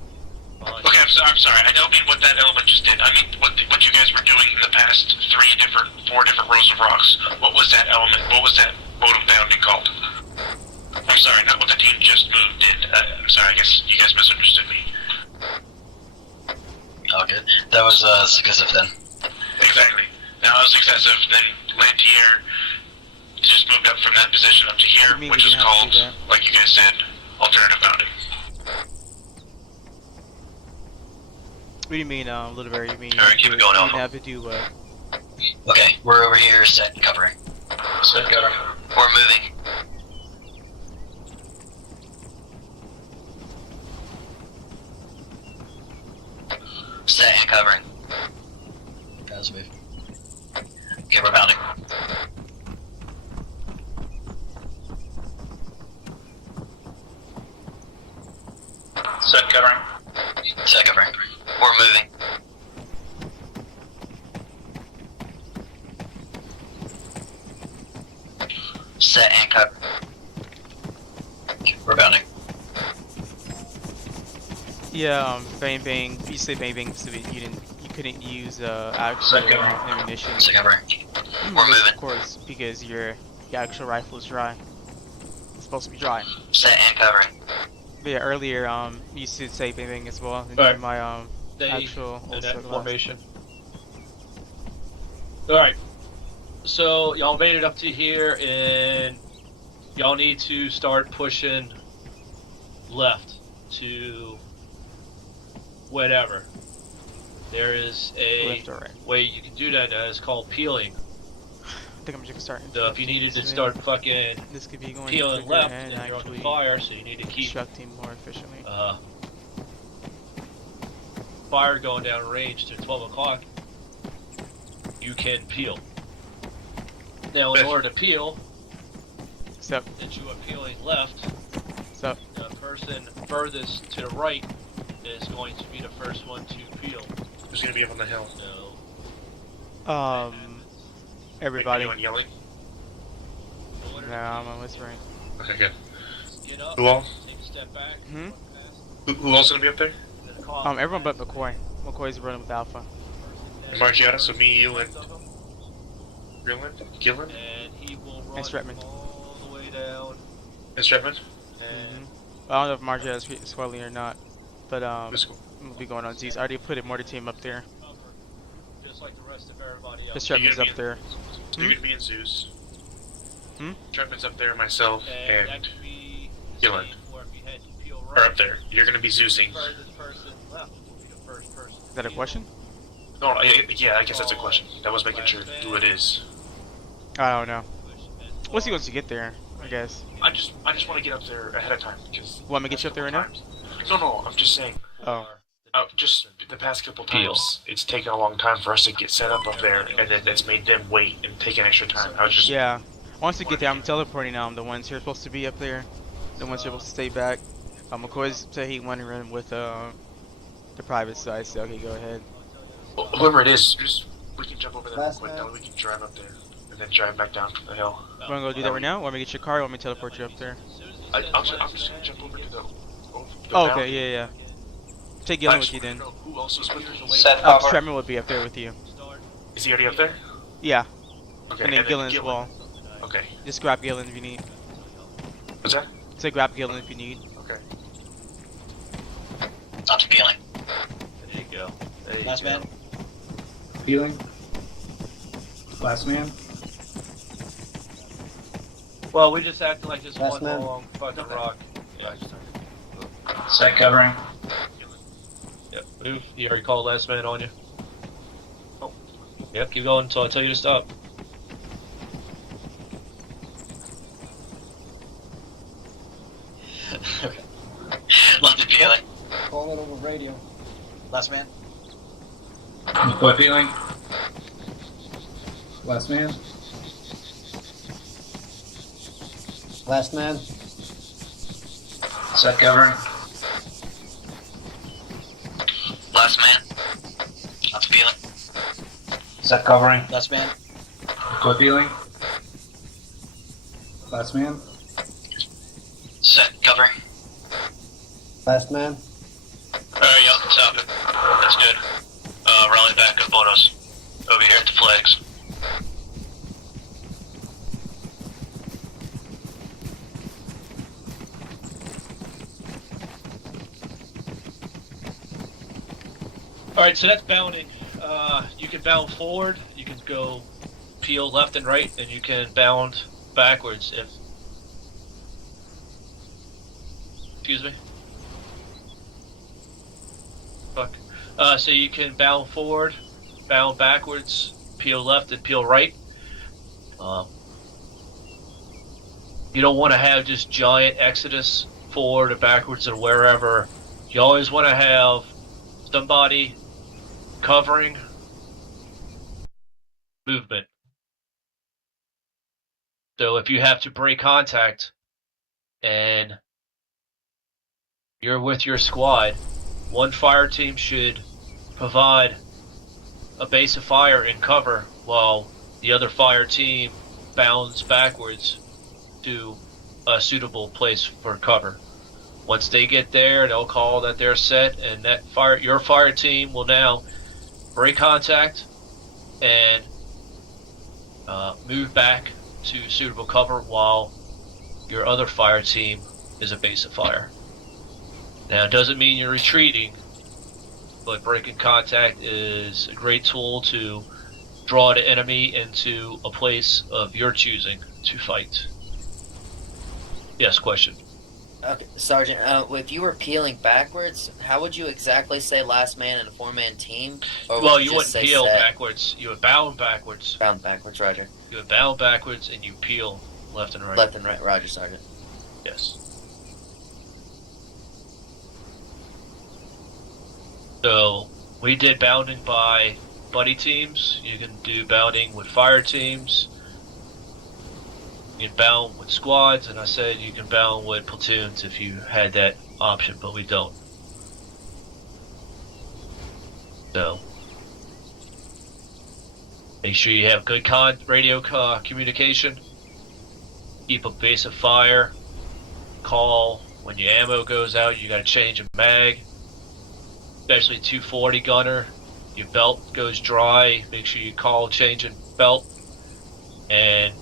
Behind Okay, I'm sorry. I don't mean what that element just did. I mean what you guys were doing in the past 4 different rows of rocks. What was that element? What was that mode of bounding called? I'm sorry, not what the team just moved did. I'm sorry, I guess you guys misunderstood me. Oh, good. That was, successive then. Exactly. Now it was successive, then Lantier just moved up from that position up to here, You mean which we is didn't have to called, do that? like you guys said, alternative bounding. What do you mean, Little Bear? You mean Alright, keep it going, you Alpha. have to do what? Okay, we're over here, set and covering. Set covering. We're moving. Set and covering. Okay, let's move. Okay, we're bounding. Set covering. Set covering. We're moving. Set and cover. We're bounding. Yeah, bang bang. You say bang bang, so you couldn't use actual Second. ammunition. Set covering. Yes, We're moving. Of course, because your actual rifle is dry. It's supposed to be dry. Set and covering. But yeah, earlier you used to say bang bang as well. In Alright. my They actual in old that class. formation. Alright. So y'all made it up to here and y'all need to start pushing left to whatever. There is a Left or right? way you can do that. It's called peeling. think I'm just gonna start. So if you needed to this way. start fucking This could be going peeling quicker left, and then you're on actually the fire, so you need to keep constructing more efficiently. fire going down range to 12 o'clock. You can peel. Now, in order to peel, so since you are peeling left, so the person furthest to the right is going to be the first one to peel. Who's gonna be up on the hill? So, everybody. Anyone yelling? No, I'm whispering. Okay, good. Get up, Who all? take a step back. Who else gonna be up there? Everyone but McCoy. McCoy's running with Alpha. And Margiota, so me, you, and Gillen? And he will run And Stretman. all the way down. And Stretman? And I don't know if Margia is swelling or not, but That's we'll be going on Z's. I already put a mortar team up there. just like the rest of everybody The else. Stretman's up there. So you're gonna be in Zeus. Hmm? Stretman's up there, myself, And that and could be Gillen. or if you had to peel Or right, up there. You're gonna be Zeusing. furthest person left will be the first person. Is that a question? No, yeah, I guess that's a question. That was making sure who it is. I don't know. We'll see once you get there, I guess. I just want to get up there ahead of time because. Want me to get you up there right now? No, I'm just saying. Oh. Just the past couple times, it's taken a long time for us to get set up there, and then it's made them wait and take an extra time. I was just. Yeah. Once we get there, I'm teleporting now. I'm the ones who are supposed to be up there. The ones who are supposed to stay back. McCoy's said he wanted to run with the private side, so okay, go ahead. Whoever it is, we can jump over there real Last quick. man. That way we can drive up there and then drive back down from the hill. You wanna go do that right now? Want me to get your car or want me to teleport you up there? I'm just gonna jump over to the. Oh, okay, yeah. Take Gillen with you then. Who else is with you? Set cover. Stretman would be up there with you. Is he already up there? Yeah. Okay. And then Gillen as well. Okay. Just grab Gillen if you need. What's that? Say grab Gillen if you need. Okay. Not to peeling. There you go. There you Last go. man. Healing. Last man. Well, we just acted like this Last one man. long fucking rock. Yeah. Set covering. Yep. Move. You already called last man on you. Oh. Yep. Keep going until I tell you to stop. Not to peeling. Call it over radio. Last man. McCoy peeling. Last man. Last man. Set covering. Last man. Not to peeling. Set covering. Last man. McCoy peeling. Last man. Set covering. Last man. Alright, yep, stop it. That's good. Rally back up on us. Over here at the flags. Alright, so that's bounding. You can bound forward, you can go peel left and right, and you can bound backwards if... Excuse me? Fuck. So you can bound forward, bound backwards, peel left and peel right. You don't want to have just giant exodus forward or backwards or wherever. You always want to have somebody covering movement. So if you have to break contact and you're with your squad, one fire team should provide a base of fire and cover while the other fire team bounds backwards to a suitable place for cover. Once they get there, they'll call that they're set, and that your fire team will now break contact and move back to suitable cover while your other fire team is a base of fire. Now, it doesn't mean you're retreating, but breaking contact is a great tool to draw the enemy into a place of your choosing to fight. Yes, question. Okay, Sergeant. If you were peeling backwards, how would you exactly say last man in a 4-man team? Or Well, would you just wouldn't say peel set? backwards. You would bound backwards. Bound backwards, Roger. You would bound backwards and you peel left and right. Left and right, Roger, Sergeant. Yes. So we did bounding by buddy teams. You can do bounding with fire teams. You can bound with squads, and I said you can bound with platoons if you had that option, but we don't. So make sure you have good radio communication. Keep a base of fire. Call when your ammo goes out. You got to change a mag, especially 240 gunner. Your belt goes dry. Make sure you call changing belt, and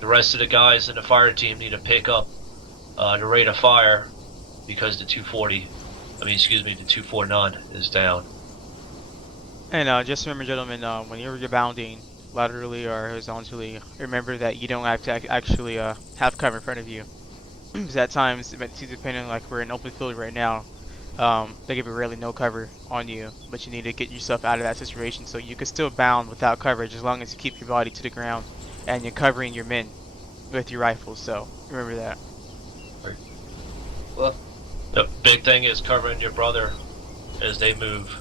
the rest of the guys in the fire team need to pick up the rate of fire because the 249 is down. And just remember, gentlemen, whenever you're bounding laterally or horizontally, remember that you don't have to actually have cover in front of you. Because at times, depending on, like, we're in open field right now, they give you really no cover on you, but you need to get yourself out of that situation so you can still bound without coverage as long as you keep your body to the ground and you're covering your men with your rifles. So remember that. Well, the big thing is covering your brother as they move.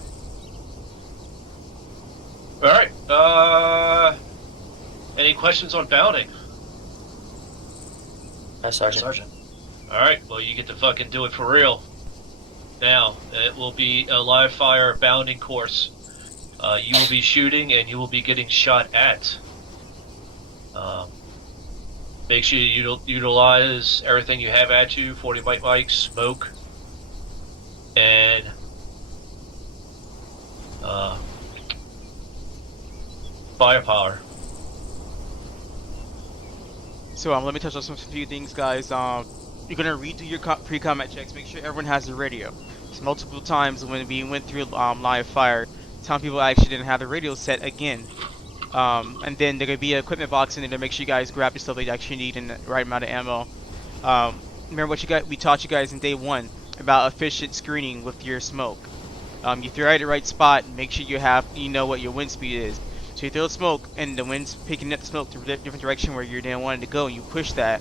All right. Any questions on bounding? Sergeant. All right. Well, you get to fucking do it for real. Now, it will be a live fire bounding course. You will be shooting and you will be getting shot at. Make sure you utilize everything you have at you, 40 mics, smoke, and firepower. So let me touch on some few things, guys. You're gonna redo your pre-combat checks. Make sure everyone has a radio. So multiple times when we went through live fire, some people actually didn't have the radio set again. And then there's gonna be an equipment box in there to make sure you guys grab the stuff that you actually need and the right amount of ammo. Remember what we taught you guys in day 1 about efficient screening with your smoke. You throw it at the right spot. Make sure you know what your wind speed is. So you throw smoke and the wind's picking up the smoke to a different direction where you didn't want it to go, and you push that.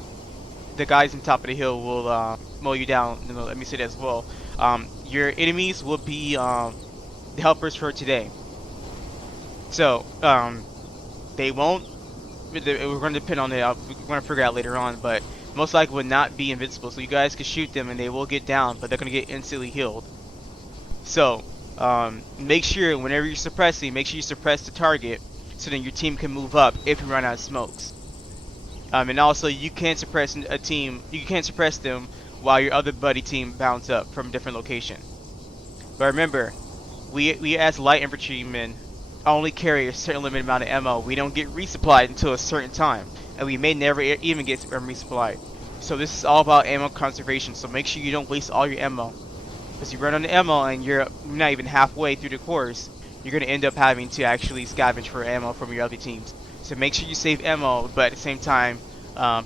The guys on top of the hill will mow you down. Let me say that as well. Your enemies will be the helpers for today. So they won't. We're going to depend on it. We're going to figure out later on, but most likely will not be invincible. So you guys can shoot them and they will get down, but they're going to get instantly healed. So make sure whenever you're suppressing, make sure you suppress the target so then your team can move up if you run out of smokes. And also you can't suppress a team. You can't suppress them while your other buddy team bounce up from a different location. But remember, we as light infantrymen only carry a certain limited amount of ammo. We don't get resupplied until a certain time, and we may never even get resupplied. So this is all about ammo conservation. So make sure you don't waste all your ammo. Because you run on the ammo and you're not even halfway through the course, you're going to end up having to actually scavenge for ammo from your other teams. So make sure you save ammo, but at the same time,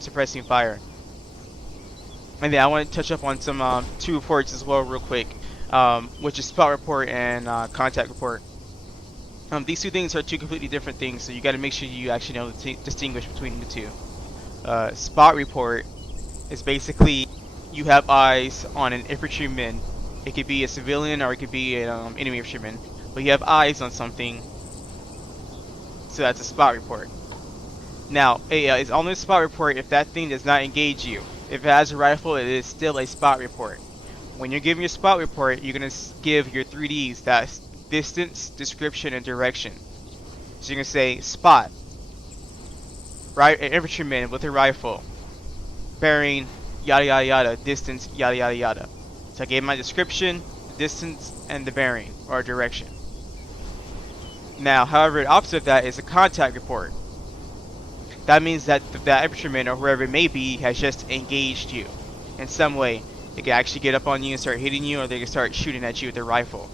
suppressing fire. And then I want to touch up on some 2 reports as well real quick, which is spot report and contact report. These 2 things are 2 completely different things, so you got to make sure you actually know to distinguish between the 2. Spot report is basically you have eyes on an infantryman. It could be a civilian or it could be an enemy infantryman, but you have eyes on something, so that's a spot report. Now, it's only a spot report if that thing does not engage you. If it has a rifle, it is still a spot report. When you're giving your spot report, you're going to give your 3Ds, that's distance, description, and direction. So you're going to say spot, right? An infantryman with a rifle, bearing, yada yada yada, distance, yada yada yada. So I gave my description, distance, and the bearing, or direction. Now, however, the opposite of that is a contact report. That means that the infantryman or whoever it may be has just engaged you in some way. They can actually get up on you and start hitting you, or they can start shooting at you with their rifle.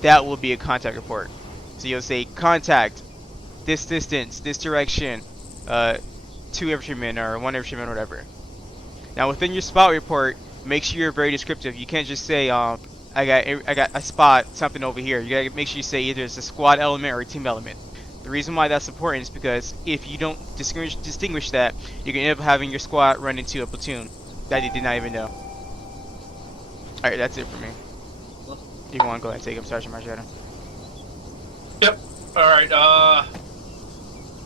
That will be a contact report. So you'll say contact, this distance, this direction, 2 infantrymen or 1 infantryman, whatever. Now within your spot report, make sure you're very descriptive. You can't just say, I got a spot something over here. You gotta make sure you say either it's a squad element or a team element. The reason why that's important is because if you don't distinguish that, you can end up having your squad run into a platoon that you did not even know. Alright, that's it for me. If you want to go ahead and take him, Sergeant Margetta. Yep. Alright,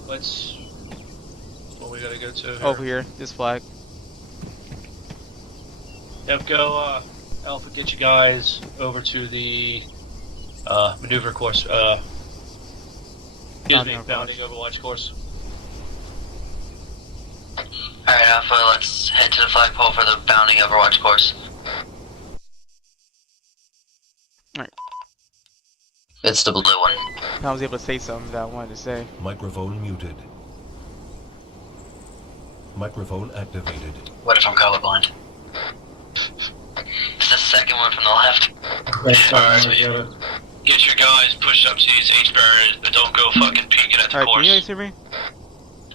let's... What we gotta go to here? Over here, this flag. Yep, go, Alpha, get you guys over to the, maneuver course, bounding Overwatch course. Alright, Alpha, let's head to the flagpole for the bounding Overwatch course. Alright. It's the blue one. I was able to say something that I wanted to say. Microphone muted. Microphone activated. What if I'm colorblind? It's the second one from the left. Alright, Get your guys pushed up to these H barriers, but don't go fucking peeking at the Alright, course. can you guys hear me?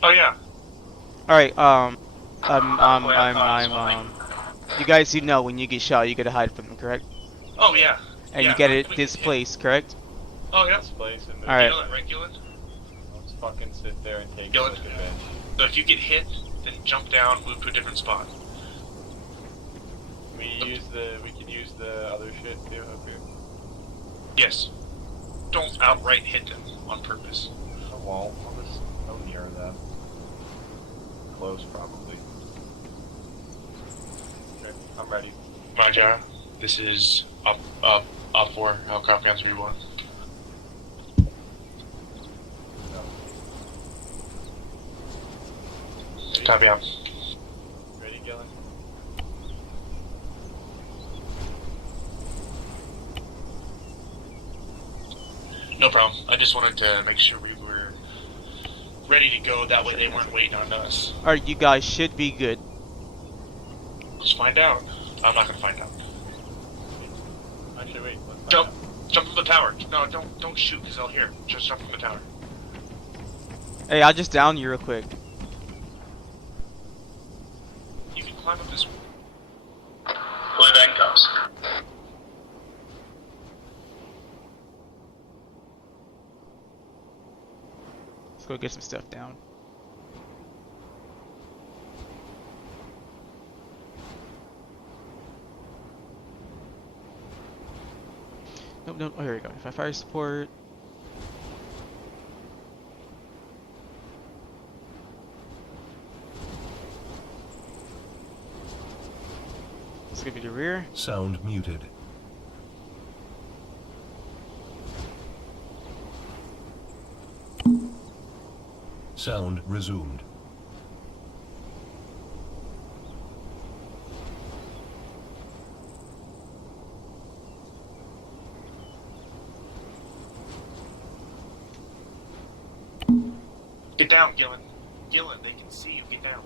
Oh yeah. Alright, you guys do know when you get shot, you gotta hide from them, correct? Oh yeah. And yeah, you get it displaced, correct? Oh yeah. Place and move. Alright. Gillen, right, Gillen? Let's fucking sit there and take Gillen. it like a bench. So if you get hit, then jump down, move to a different spot. We can use the other shit too up here. Yes. Don't outright hit them on purpose. I won't. I'll just go near them. Close, probably. Okay, I'm ready. Roger. This is up 4. How copy on 3-1? Ready? Copy on. Ready, Gillen? No problem. I just wanted to make sure we were ready to go. That way they weren't waiting on us. Alright, you guys should be good. Let's find out. I'm not gonna find out. Actually, wait. Let's Jump from the tower. No, don't shoot, because they'll hear. Just jump from the tower. Hey, I'll just down you real quick. You can climb up this. Blue bag comes. Let's go get some stuff down. Nope. Oh, here we go. If I fire support. Let's give you the rear. Sound muted. Sound resumed. Get down, Gillen. Gillen, they can see you. Get down.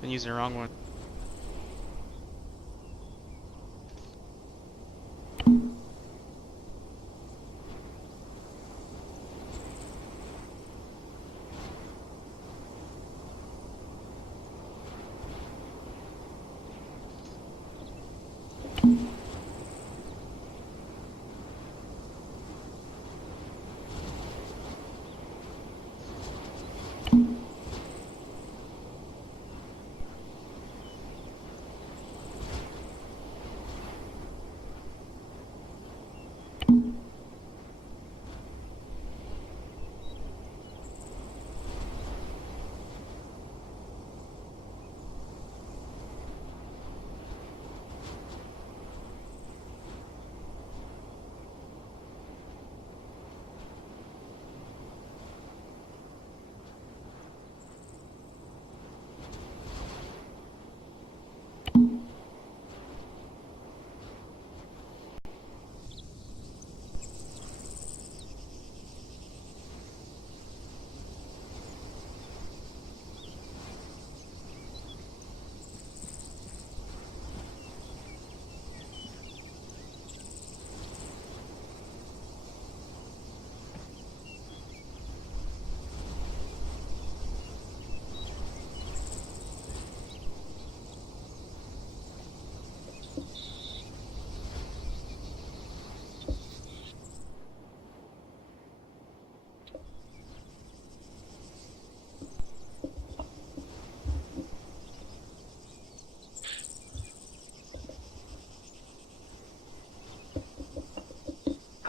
Been using the wrong one.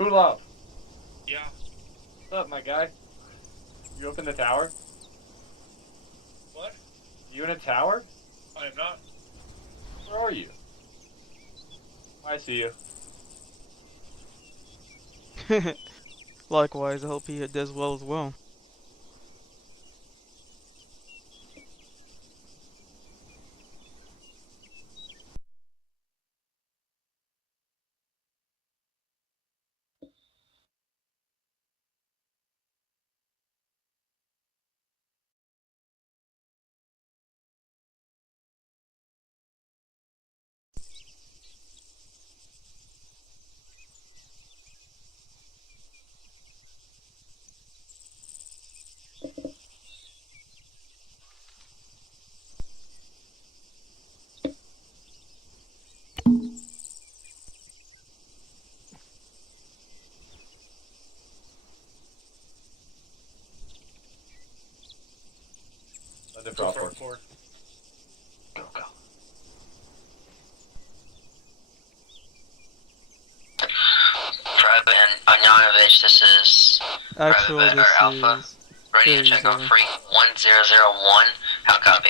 Kulov. Yeah. What's up, my guy? You up in the tower? What? You in a tower? I am not. Where are you? I see you. Likewise, I hope he does well as well. Under Go prop for it, 4. Go, go. Private and Anyanovich, this is Actual, Private this or Alpha. is Ready to check on Freak 1001. How copy?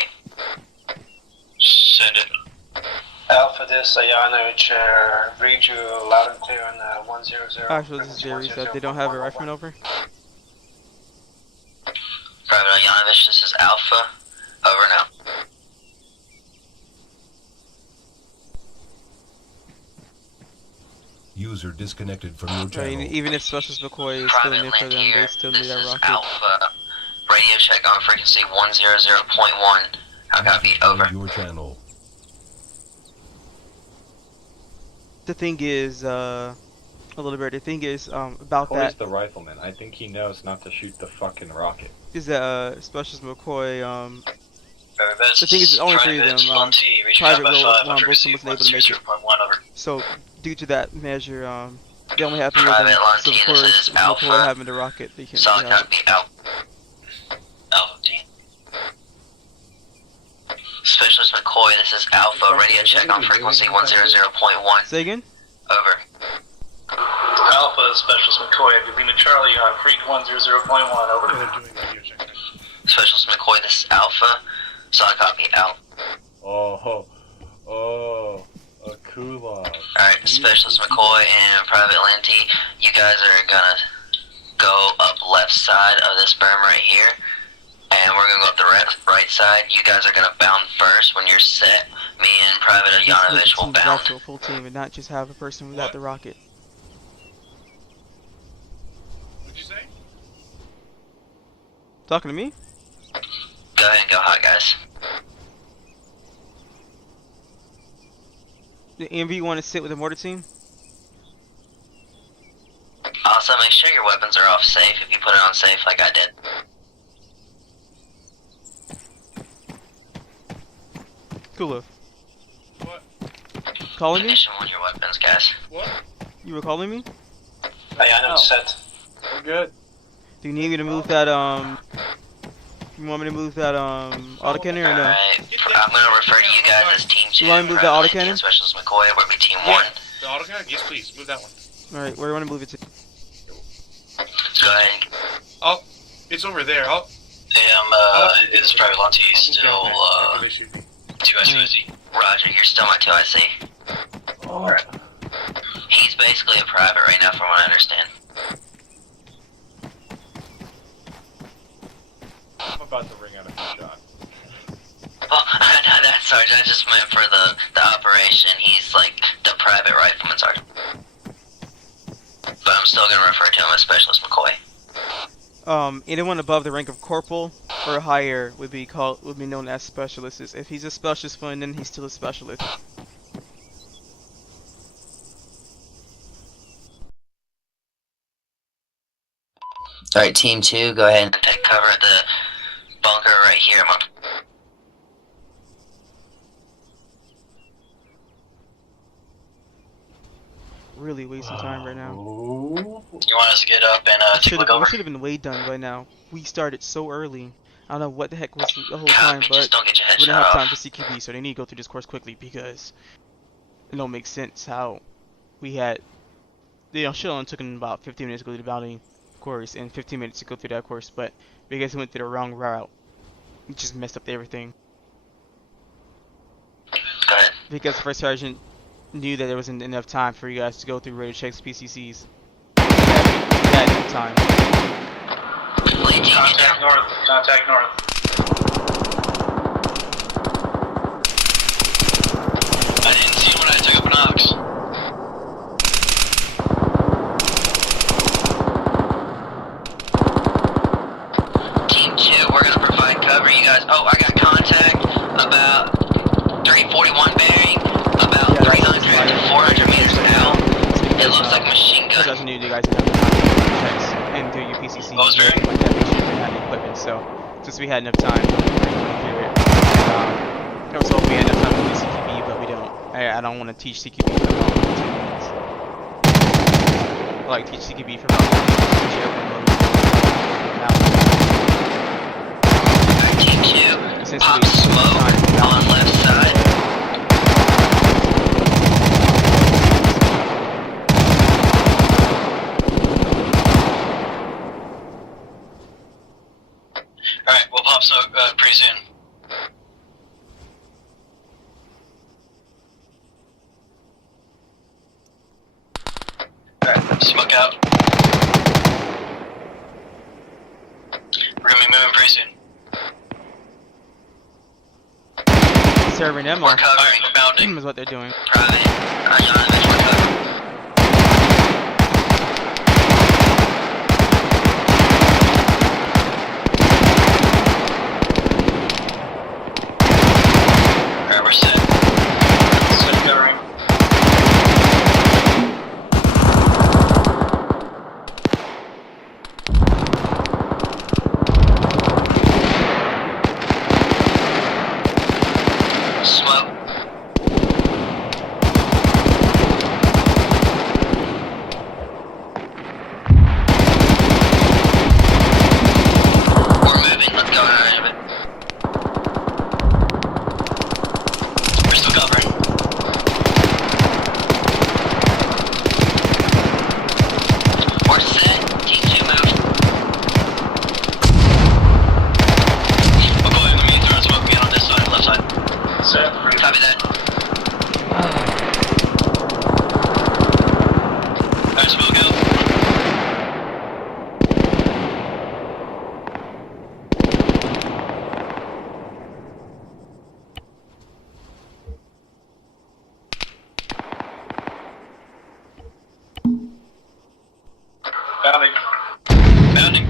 Send it. Alpha, this Ayanovich, read you loud and clear on 100. actual. This is Jerry. Said they don't have a rifleman over. Private Ayanovich, this is Alpha. Over now. User disconnected from your Right, channel. even if Specialist McCoy is still in Private there for Land them, they here. still This need that is rocket. Alpha. Radio check on frequency 100.1. How copy? Over. Your channel. The thing is, a little bit. The thing is, about McCoy's that the rifleman. I think he knows not to shoot the fucking rocket. is that Specialist McCoy. Private The thing is, only three of them. Private will want both of them wasn't able to make it. Over. So, due to that measure, they only have three of Private them. Lon So T, of this course, is Alpha. McCoy having the rocket, they can't Solid have it. copy. Out. Alpha team. Specialist McCoy, this is Alpha. Radio check on frequency 100.1. Say again? Over. Alpha, Specialist McCoy, Lima Charlie on Freak 100.1, over. They're doing radio check right now. Specialist McCoy, this is Alpha. Solid copy. Out. A Kulov. Alright, Specialist McCoy and Private Lanty, you guys are gonna go up left side of this berm right here. And we're gonna go up the right side. You guys are gonna bound first when you're set. Me and Private Ayanovich will Team back bound. to a full team and not just have a person without the rocket. What'd you say? Talking to me? Go ahead and go hot, guys. The EMV want to sit with the mortar team? Also, make sure your weapons are off safe if you put it on safe like I did. Cool. What? Calling me? Condition on your weapons, guys. What? You were calling me? Ayanovich set. We're good. Do you need me to move that, you want me to move that, autocannon or no? Alright, I'm gonna refer to you guys as Team 2. You wanna move that Private Lanty autocannon? and Specialist McCoy, we'll be Team Yeah. 1. The autocannon? Yes, please. Move that one. Alright, where do you want to move it to? Go ahead. Oh, it's over there. Oh. Is Private Lanty still, They shoot me. 2SUZ? Roger, you're still my 2IC. He's basically a private right now from what I understand. I'm about to ring out a few shots. Oh, no, that's Sergeant. I just meant for the operation. He's like the private rifleman sergeant. But I'm still gonna refer to him as Specialist McCoy. Anyone above the rank of corporal or higher would be known as specialists. If he's a specialist fund, then he's still a specialist. Alright, Team 2, go ahead and take cover at the bunker right here. Really wasting time right now. You want us to get up and take a look We over? should have been way done by now. We started so early. I don't know what the heck was the whole Copy, time, just but don't get your head we don't shot have time off. for CQB, so they need to go through this course quickly because it don't make sense how we had the should only took him about 15 minutes to go through the bounty course and 15 minutes to go through that course, but because he went through the wrong route, it just messed up everything. Go ahead. Because the first sergeant knew that there wasn't enough time for you guys to go through radio checks, PCCs. He had enough time. Contact north. Contact north. I didn't see when I took up an ox. Team 2, we're gonna provide cover. You guys. Oh, I got contact about 341 bearing, about 300 to 400 meters out. It looks like machine Because gun. that's new to you guys didn't have enough time to do checks and do your PCCs What was and everything like that, make sure you had the equipment. So since we had enough time, we went through it. I was hoping we had enough time to do CQB, but we don't. I don't want to teach CQB for about 2 minutes. I like teach CQB for about 1 minute. Team 2, pop smoke on left side. Alright, we'll pop smoke pretty soon. Alright, smoke out. We're gonna be moving pretty soon. Serving them We're off covering, bounding. is what they're doing. Private. Anonymous, we're covered. Alright, we're set. Set covering. Smoke. We're moving. Let's go out of it. We're still covering. We're set. Team 2 move. I'll go ahead and me throw smoke again on this side, left side. Set. Copy that. Alright, smoke out. Bounding. Bounding.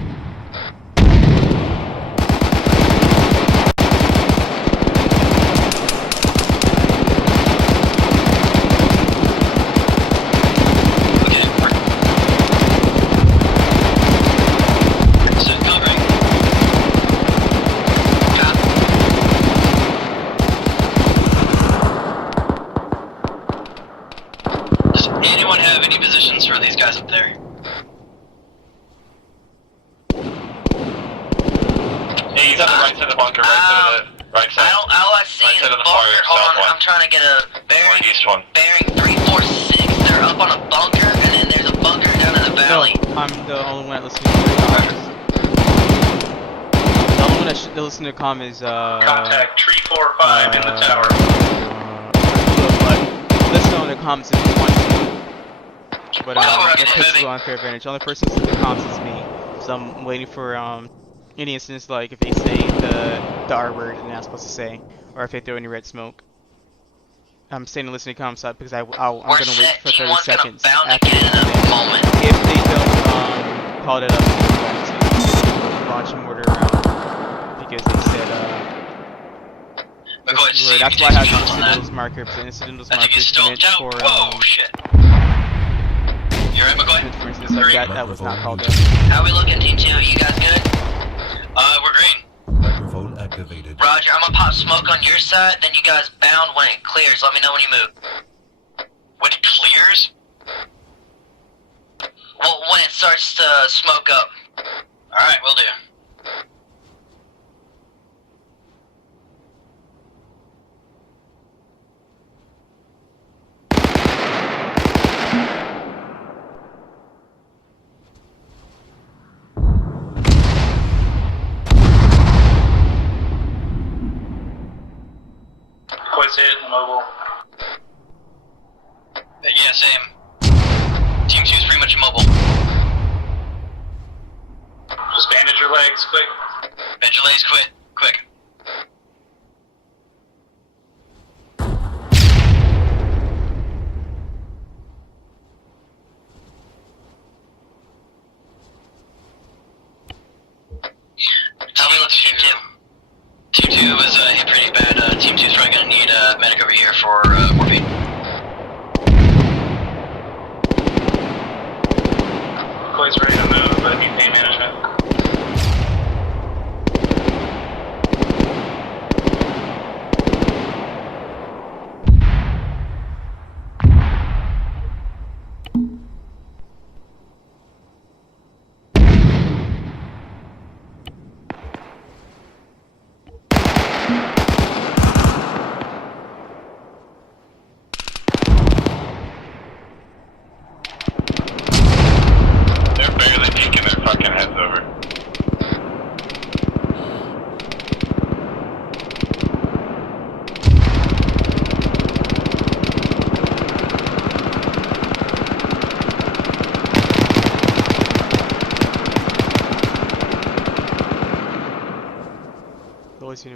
Okay, set covering. Does anyone have any positions for these guys up there? Hey, he's on the right side of the bunker, right side of the right side. All I see Right is side of the bunker fire, on. south one. I'm trying to get a Or bearing. east one. Bearing 346. They're up on a bunker, and then there's a bunker down in the valley. No, I'm the only one that listens to the comms. The only one that listens to the comm is Contact 345 in the tower. But listen on the comms is one. But Well, it okay, puts us moving. on unfair advantage. The only person listening to the comms is me. So I'm waiting for any instance like if they say the R word and they're not supposed to say, or if they throw any red smoke. I'm staying to listen to comms side because I'm We're gonna wait set. for Team 30 1's gonna seconds bound after again in a moment. if they don't call that up, I'm going to launch a mortar around because they said But go ahead, see if that's you why I take have shots on that. incidentals marker because incidentals I think marker it's is still meant down. for Whoa, shit. You're right, McCoy? for instance like that was not called up. How we looking, Team 2? You guys good? We're green. Microphone activated. Roger, I'm gonna pop smoke on your side, then you guys bound when it clears. Let me know when you move. When it clears? Well, when it starts to smoke up. Alright, will do.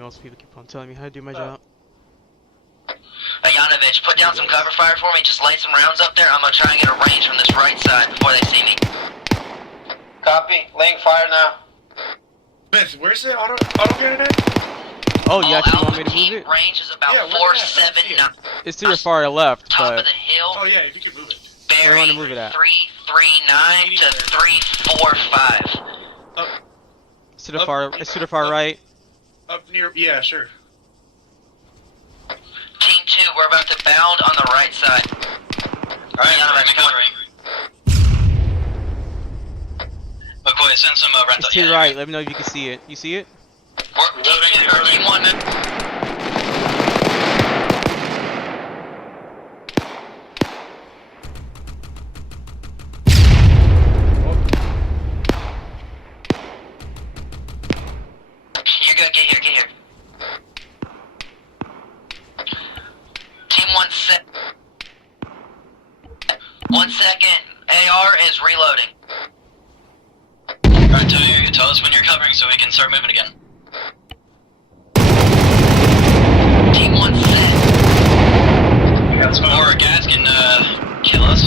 most people keep on telling me how to do my job. Ayanovich, put down some cover fire for me. Just lay some rounds up there. I'm gonna try and get a range from this right side before they see me. Copy. Laying fire now. Smith, where's the auto cannon at? Oh, you actually want me to Alpha move team it? range is about Yeah, where's it at? I don't see it. 479. It's to your far left, Top of but the hill. Oh yeah, if you could move it. where do you Bearing want to move it at? 339 to 345. It's to the far. It's to the far right. Up near, yeah, sure. Team 2, we're about to bound on the right side. Alright, I'm covering. McCoy, send some rental. It's to your right. Let me know if you can see it. You see it? We're Team 1, man. You're good, get here. Team 1 set. 1 second. AR is reloading. Alright, tell us when you're covering so we can start moving again. Team 1 set. Or gas can kill us.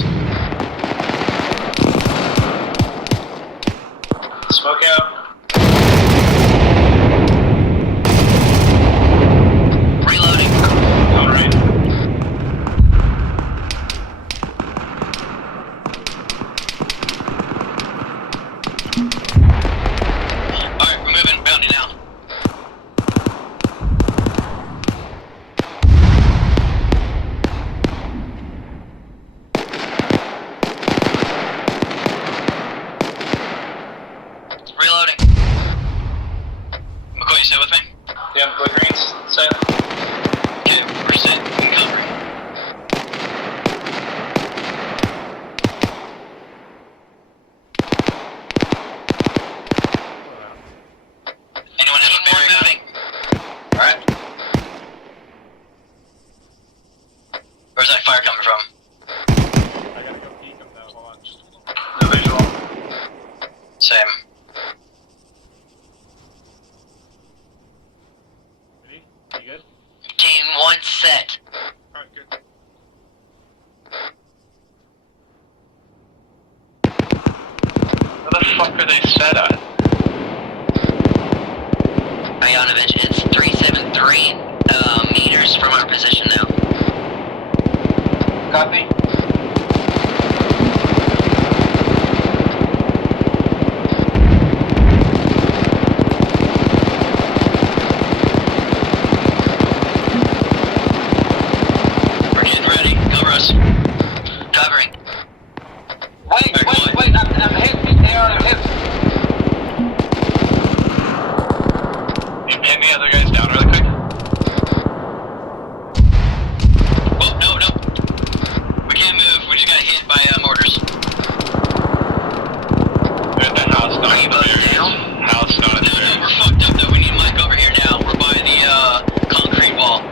Smoke out. Reloading. Alright. Alright, we're moving. Bounty now. Reloading. McCoy, you stay with me? Yeah, McCoy Greens. Set. Okay, we're set and covering. Anyone have a bearing on? Alright. Where's that fire coming from? I gotta go peek him though. Hold on. Just No visual. Same. ready? You good? Team 1 set. Alright, good. Where the fuck are they set at? Ayanovich, it's 373 meters from our position now. Copy. We're getting ready. Cover us. Covering. Wait, Alright, wait, I'm hit. They are hit. Hit the other guys down really quick. Oh, no. We can't move. We just got hit by mortars. They're at the house, not Are you both down? House, not No, we're fucked up though. We need Mike over here now. We're by the concrete wall.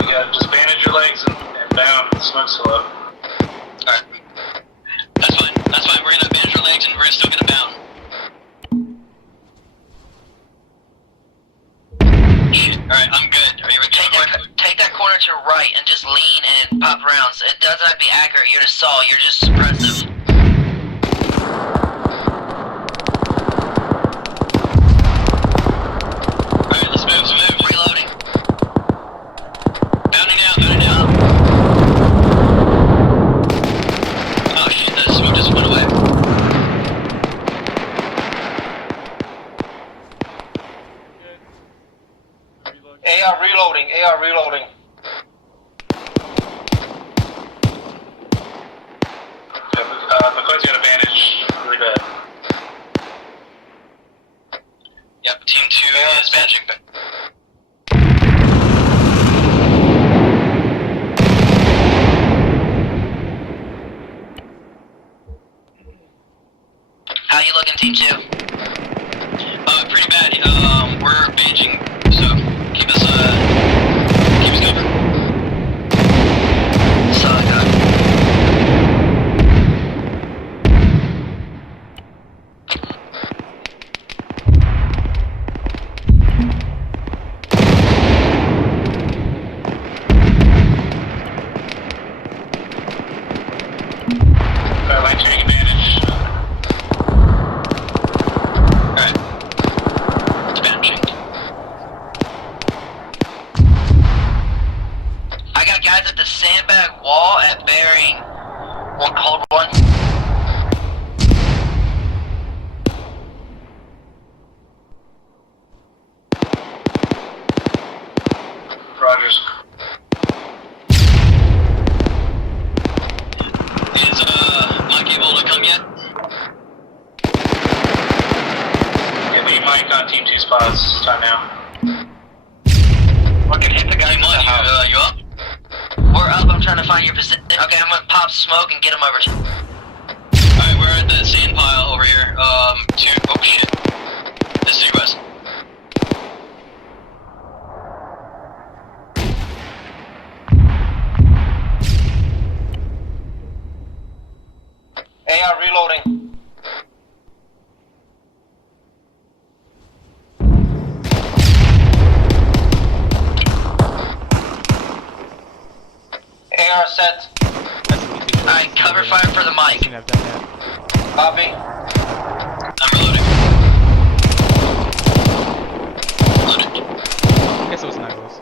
We got just bandage your legs and bound. The smoke's still up. Alright. That's fine. We're gonna bandage our legs and we're still gonna bound. Alright, I'm good. Are you ready? Take that corner to your right and just lean and pop rounds. It doesn't have to be accurate. You're just saw. You're just suppressive. Alright, let's move. Reloading. Bounding down. Oh shit, the smoke just went away. AR reloading. McCoy's got a bandage really bad. Yep, team 2 is bandaging. How you looking, Team 2? Pretty bad. We're bandaging, so keep us covered. Solid copy. Private Lane 2 taking advantage. Alright. It's bandaging. I got guys at the sandbag wall at bearing hold 1. Rogers. Is Mike able to come yet? Yeah, we need Mike on Team 2 spots. Time now. Fucking hit the guy in the house. You up? We're up. I'm trying to find your position. Okay, I'm gonna pop smoke and get him over. Alright, we're at the sand pile over here. Oh shit. This is US. AR reloading. AR set. Alright, cover fire for the mic. I've done that. Copy. I'm reloading. I guess it was Nightwolves.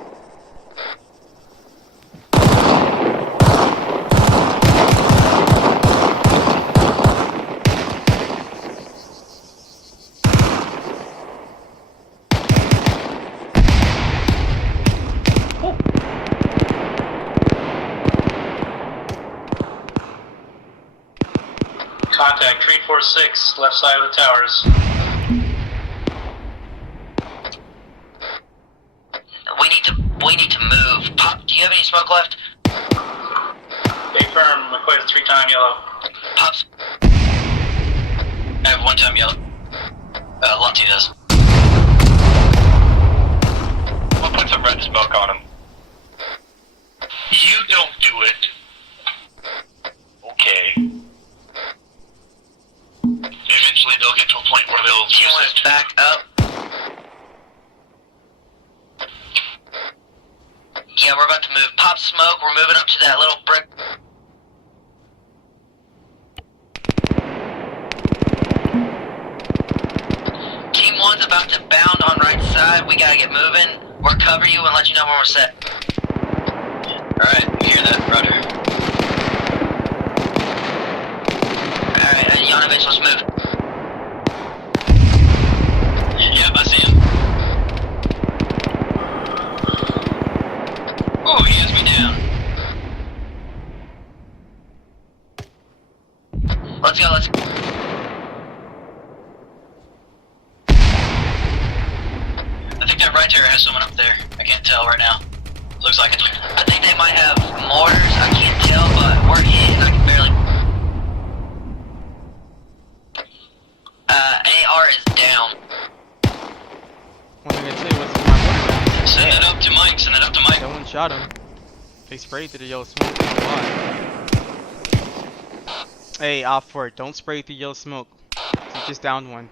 Contact 346, left side of the towers. We need to move. Pop, do you have any smoke left? Stay firm, McCoy is 3-time yellow. Pops. I have 1-time yellow. Lunty does. We'll put some red smoke on him. You don't do it. Okay. Eventually they'll get to a point where they'll Team 1 is back up. Yeah, we're about to move. Pop smoke, we're moving up to that little brick. Team 1's about to bound on right side. We gotta get moving. We'll cover you and let you know when we're set. Alright, we hear that, Roger. Alright, Yanovich, let's move. Yep, I see him. Ooh, he has me down. Let's go, let's go. I think that right there has someone up there. I can't tell right now. Looks like it. I think they might have mortars. I can't tell, but we're hit and I can barely. AR is down. One thing I tell you was my mortar. Send it up to Mike. Send it up to Mike. No one shot him. They sprayed through the yellow smoke. I don't know why. Hey, opt for it. Don't spray through yellow smoke. You just downed one.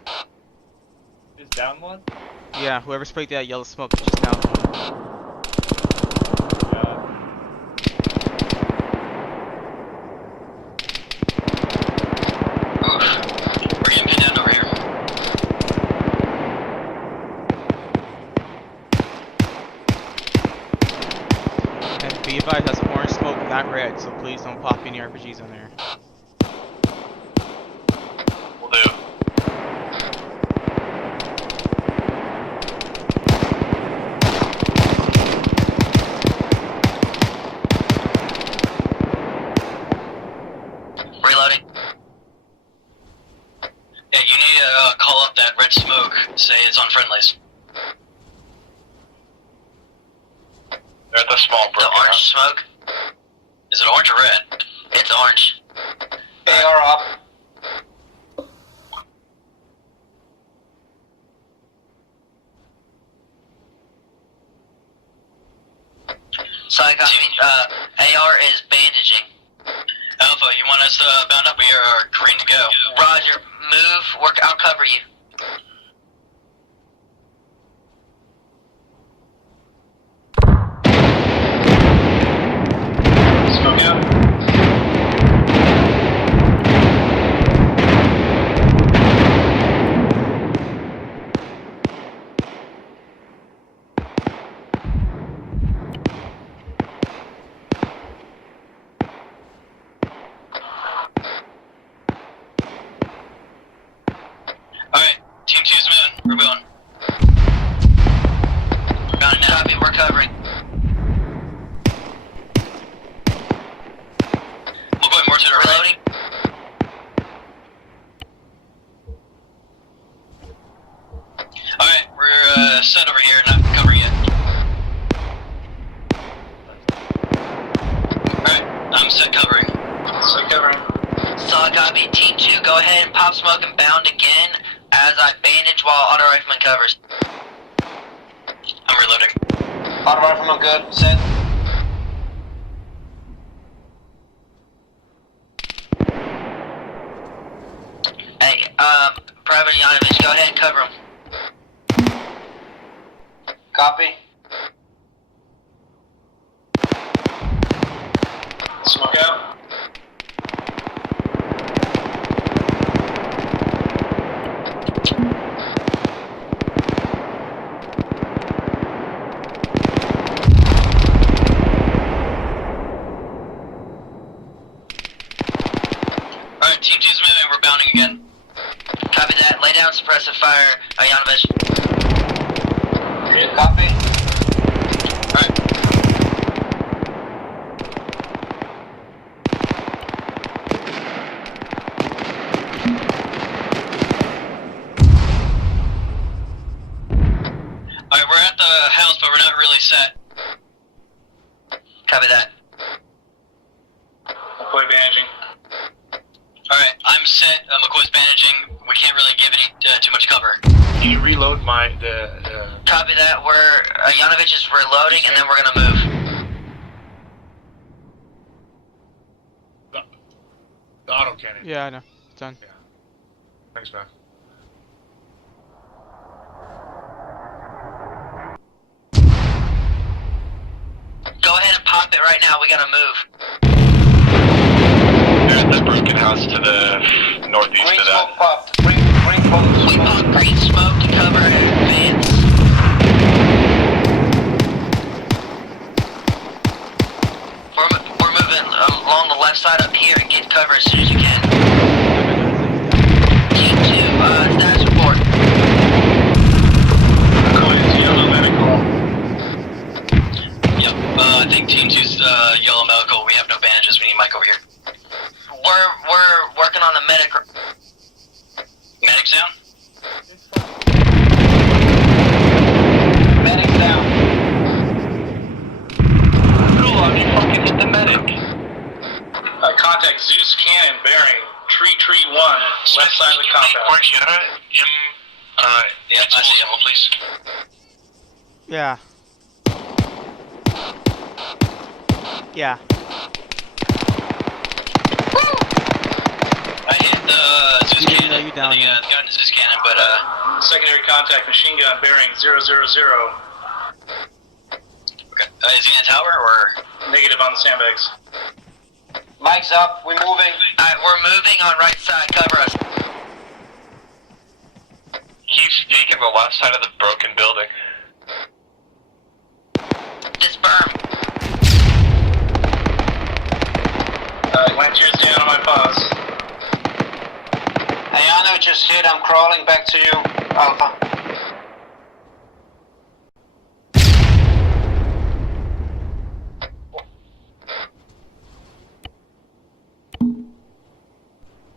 Just down one? Yeah, whoever sprayed that yellow smoke just downed one. We're getting pinned down over here. And be advised, that's orange smoke, not red, so please don't pop any RPGs on there. Will do. Reloading. Yeah, you need to call up that red smoke. Say it's on friendlies. They're at the small broken The orange house. smoke? Is it orange or red? It's orange. AR up. Psych, AR is bandaging. Alpha, you want us to bound up? We are green to go. Roger, move. I'll cover you. Smoke out. Forces reloading. Alright, we're set over here, not covering yet. Alright, I'm set covering. Set covering. Solid copy. Team 2, go ahead and pop smoke and bound again as I bandage while auto rifleman covers. I'm reloading. Auto rifleman good. Set. Hey, Private Yanovich, go ahead and cover him. Copy. Smoke out. Alright, Team 2's moving, we're bounding again. Copy that. Lay down suppressive fire, Yanovich. Copy. Alright, we're at the house, but we're not really set. Copy that. McCoy bandaging. Alright, I'm set. McCoy's bandaging. We can't really give any too much cover. Can you reload the Copy that. We're Yanovich is reloading, and then we're gonna move. the autocannon? Yeah, I know. It's done. Yeah. Thanks, man. Go ahead and pop it right now. We gotta move. There's the broken house to the northeast Green of that. smoke popped. Green pulse. We pop green smoke to cover and advance. We're moving along the left side up here and get cover as soon as you can. Team 2, status report. McCoy is yellow medical. Yep, I think Team 2's yellow medical. We have no bandages. We need Mike over here. We're working on the medic. Medic's down? Medic down. Cool, you fucking hit the medic. Contact Zeus Cannon bearing Tree 1, left side of the compound. Yeah, I see him, please. Yeah. Yeah. I hit the Zeus You didn't cannon. know you down the here. gun is Zeus cannon, but Secondary contact machine gun bearing 000. okay. Is he in a tower or? Negative on the sandbags. Mike's up. We're moving. Alright, we're moving on right side. Cover us. Keep speaking the left side of the broken building. This berm. Lantier's down on my paws. Ayano just hit. I'm crawling back to you, Alpha.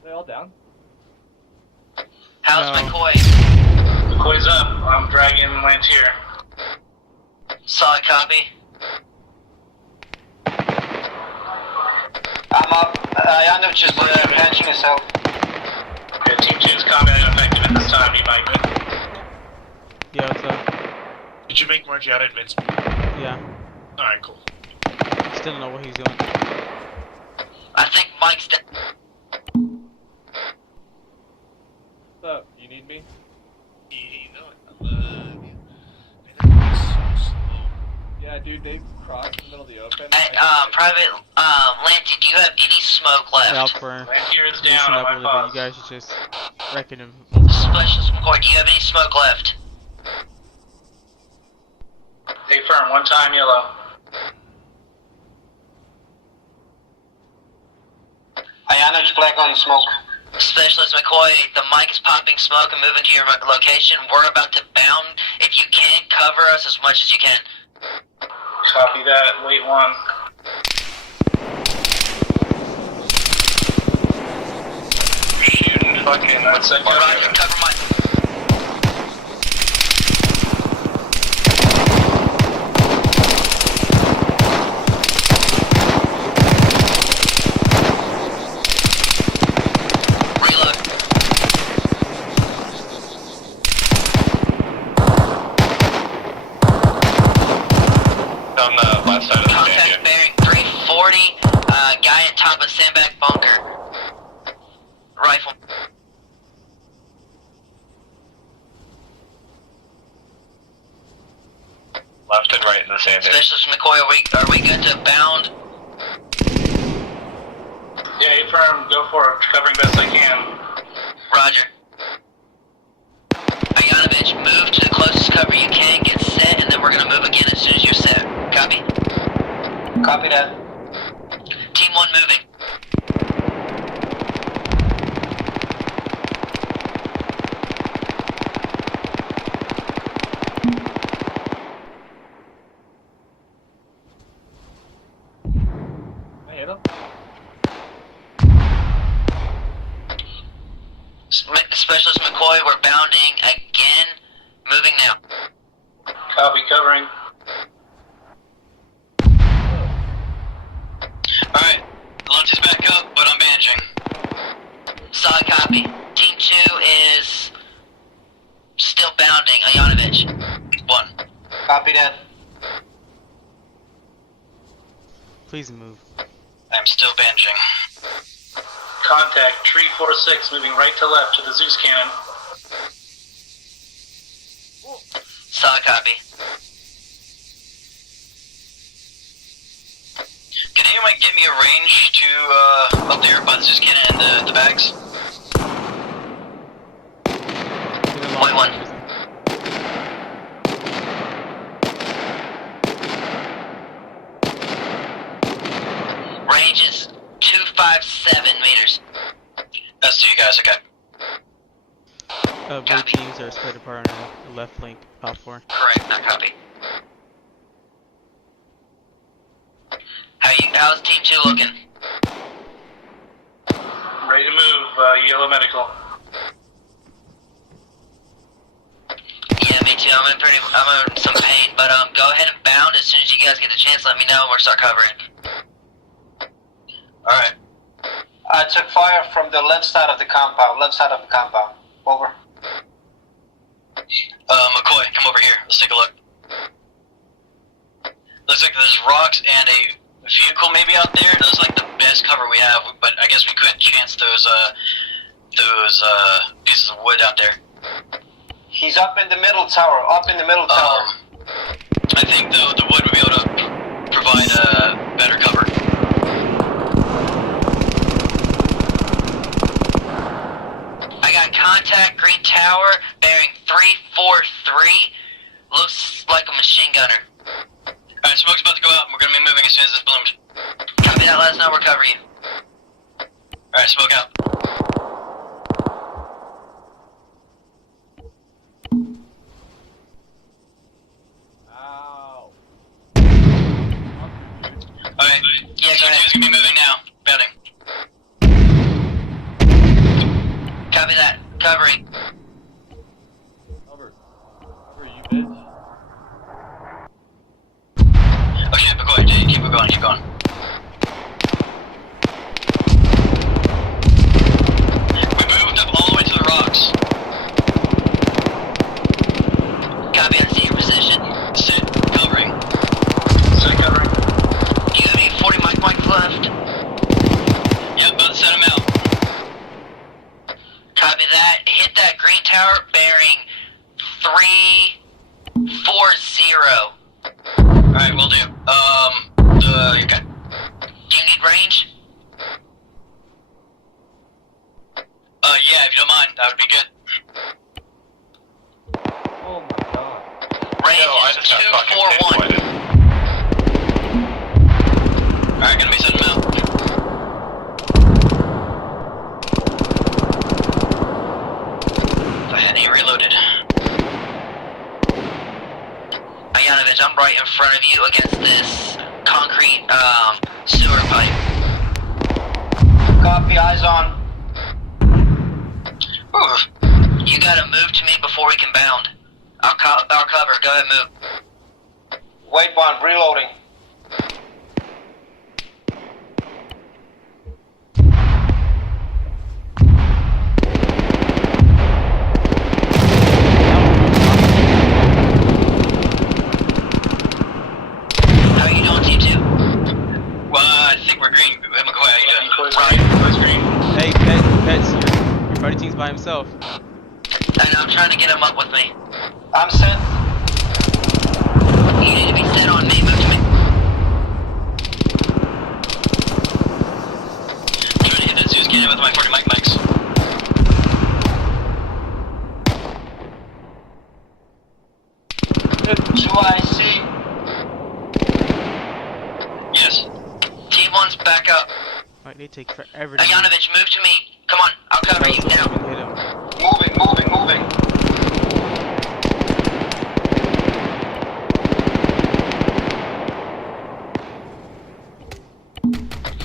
They all down? How's No. McCoy? McCoy's up. I'm dragging Lantier. Solid copy. I'm up. Ayano just patching himself. Okay, Team 2's combat ineffective at this time. Be Mike good. Yeah, what's up? Did you make Margie out invincible? Yeah. Alright, cool. Still don't know what he's doing. I think Mike's dead. What's up? You need me? Yeah, dude, they crossed in the middle of the open. Hey, Private, Lanty, do you have any smoke left? Alpha. Lantier is Listen down on up a my little bit. paws. You guys are just wrecking him. Specialist McCoy, do you have any smoke left? Hey, firm. One time yellow. Ayano's black on smoke. Specialist McCoy, the mic is popping smoke and moving to your location. We're about to bound. If you can, cover us as much as you can. Copy that. Wait one. fucking. What's that? Roger, cover my. Reload. On the left side of the Contact bearing 340. Guy at top of sandbag bunker. Rifle. Left and right in the sand. Specialist McCoy, are we good to bound? Yeah, affirm. Go for it. Covering best I can. Roger. Ayanovich, move to the closest cover you can, get set, and then we're gonna move again as soon as you're set. Copy? Copy that. Team 1 moving. I hit him. Specialist McCoy, we're bounding again. Moving now. Copy. Covering. Alright, launch is back up, but I'm bandaging. Solid copy. Team 2 is still bounding. Ayanovich. 1. Copy that. Please move. I'm still bandaging. Contact. Tree 46 moving right to left to the Zeus cannon. Solid copy. Can anyone give me a range to up there by the Zeus cannon and the bags? Point 1. Range is 257 meters. That's to you guys, okay. Both teams are spread apart on the left flank, Pop 4. Correct, not copy. How's Team 2 looking? Ready to move. Yellow medical. Yeah, me too. I'm in some pain, but go ahead and bound as soon as you guys get the chance. Let me know and we'll start covering. All right. I took fire from the left side of the compound. Over. McCoy, come over here. Let's take a look. Looks like there's rocks and a vehicle maybe out there. That's like the best cover we have, but I guess we couldn't chance those pieces of wood out there. He's up in the middle tower. I think the wood would be able to provide better cover. I got contact, green tower, bearing 343. Looks like a machine gunner. Alright, smoke's about to go out and we're gonna be moving as soon as this blooms. Copy that, let us know, we'll cover you. Alright, smoke out. Ow. Alright, yeah, Team 2 is gonna be moving now. Bounding. Copy that, covering. Cover, you bitch. Oh shit, McCoy, keep it going, keep going. We moved up all the way to the rocks. Copy, I see your position. Sit, covering. Sit covering. You have any 40 mic left? Yep, about to set him out. Copy that. Hit that green tower bearing 340. Alright, will do. Okay. Do you need range? Yeah, if you don't mind, that would be good. Oh my god. Range No, I is just got fucking 241. Alright, gonna be sending him out. Go ahead, he reloaded. Ayanovich, I'm right in front of you against this concrete sewer pipe. Copy, eyes on. You gotta move to me before we can bound. I'll cover. Go ahead, move. Wait one, reloading. How are you doing, Team 2? Well, I think we're green. McCoy, how you doing? McCoy's green. Hey, Pets, your buddy team's by himself. I know, I'm trying to get him up with me. I'm set. You need to be set on me. Move to me. I'm trying to hit that Zeus cannon with my 40 mics. Do I see? Yes. Team 1's back up. Like, they take forever to Ayanovich, move to me. Come on, I'll cover you now. hit him. Moving.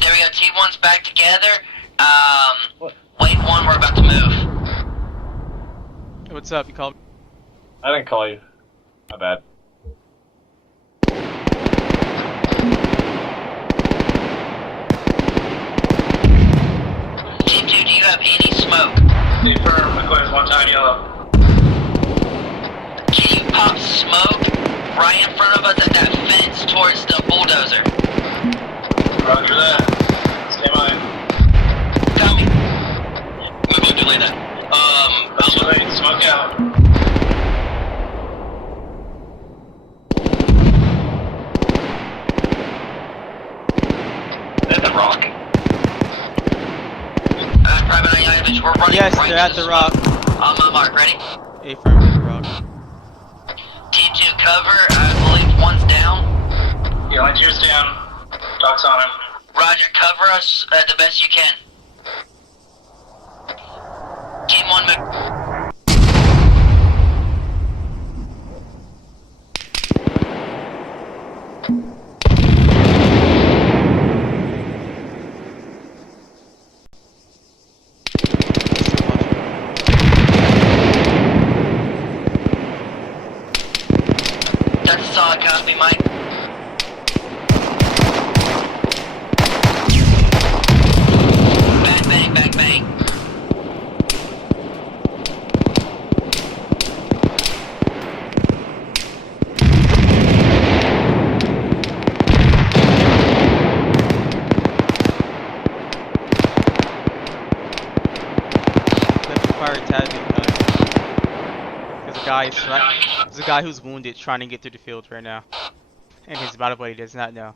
There we go, Team 1's back together. Wait one, we're about to move. What's up? You called me? I didn't call you. My bad. Team 2, do you have any smoke? Confirm, McCoy's one tiny yellow. Can you pop smoke right in front of us at that fence towards the bulldozer? Roger that. Stay by. Copy. Move on, delay that. Alpha ready, smoke out. At the rock. Private Ayanovich, we're running Yes, right they're to at the rock. On my mark, ready? Affirm, at the rock. Team 2 cover, I believe one's down. Yeah, line 2's down. Doc's on him. Roger, cover us the best you can. Team 1, that's a solid copy, Mike. Bang, bang. Let's fire Tazzy. There's a guy who's wounded trying to get through the field right now. And his battle buddy does not know.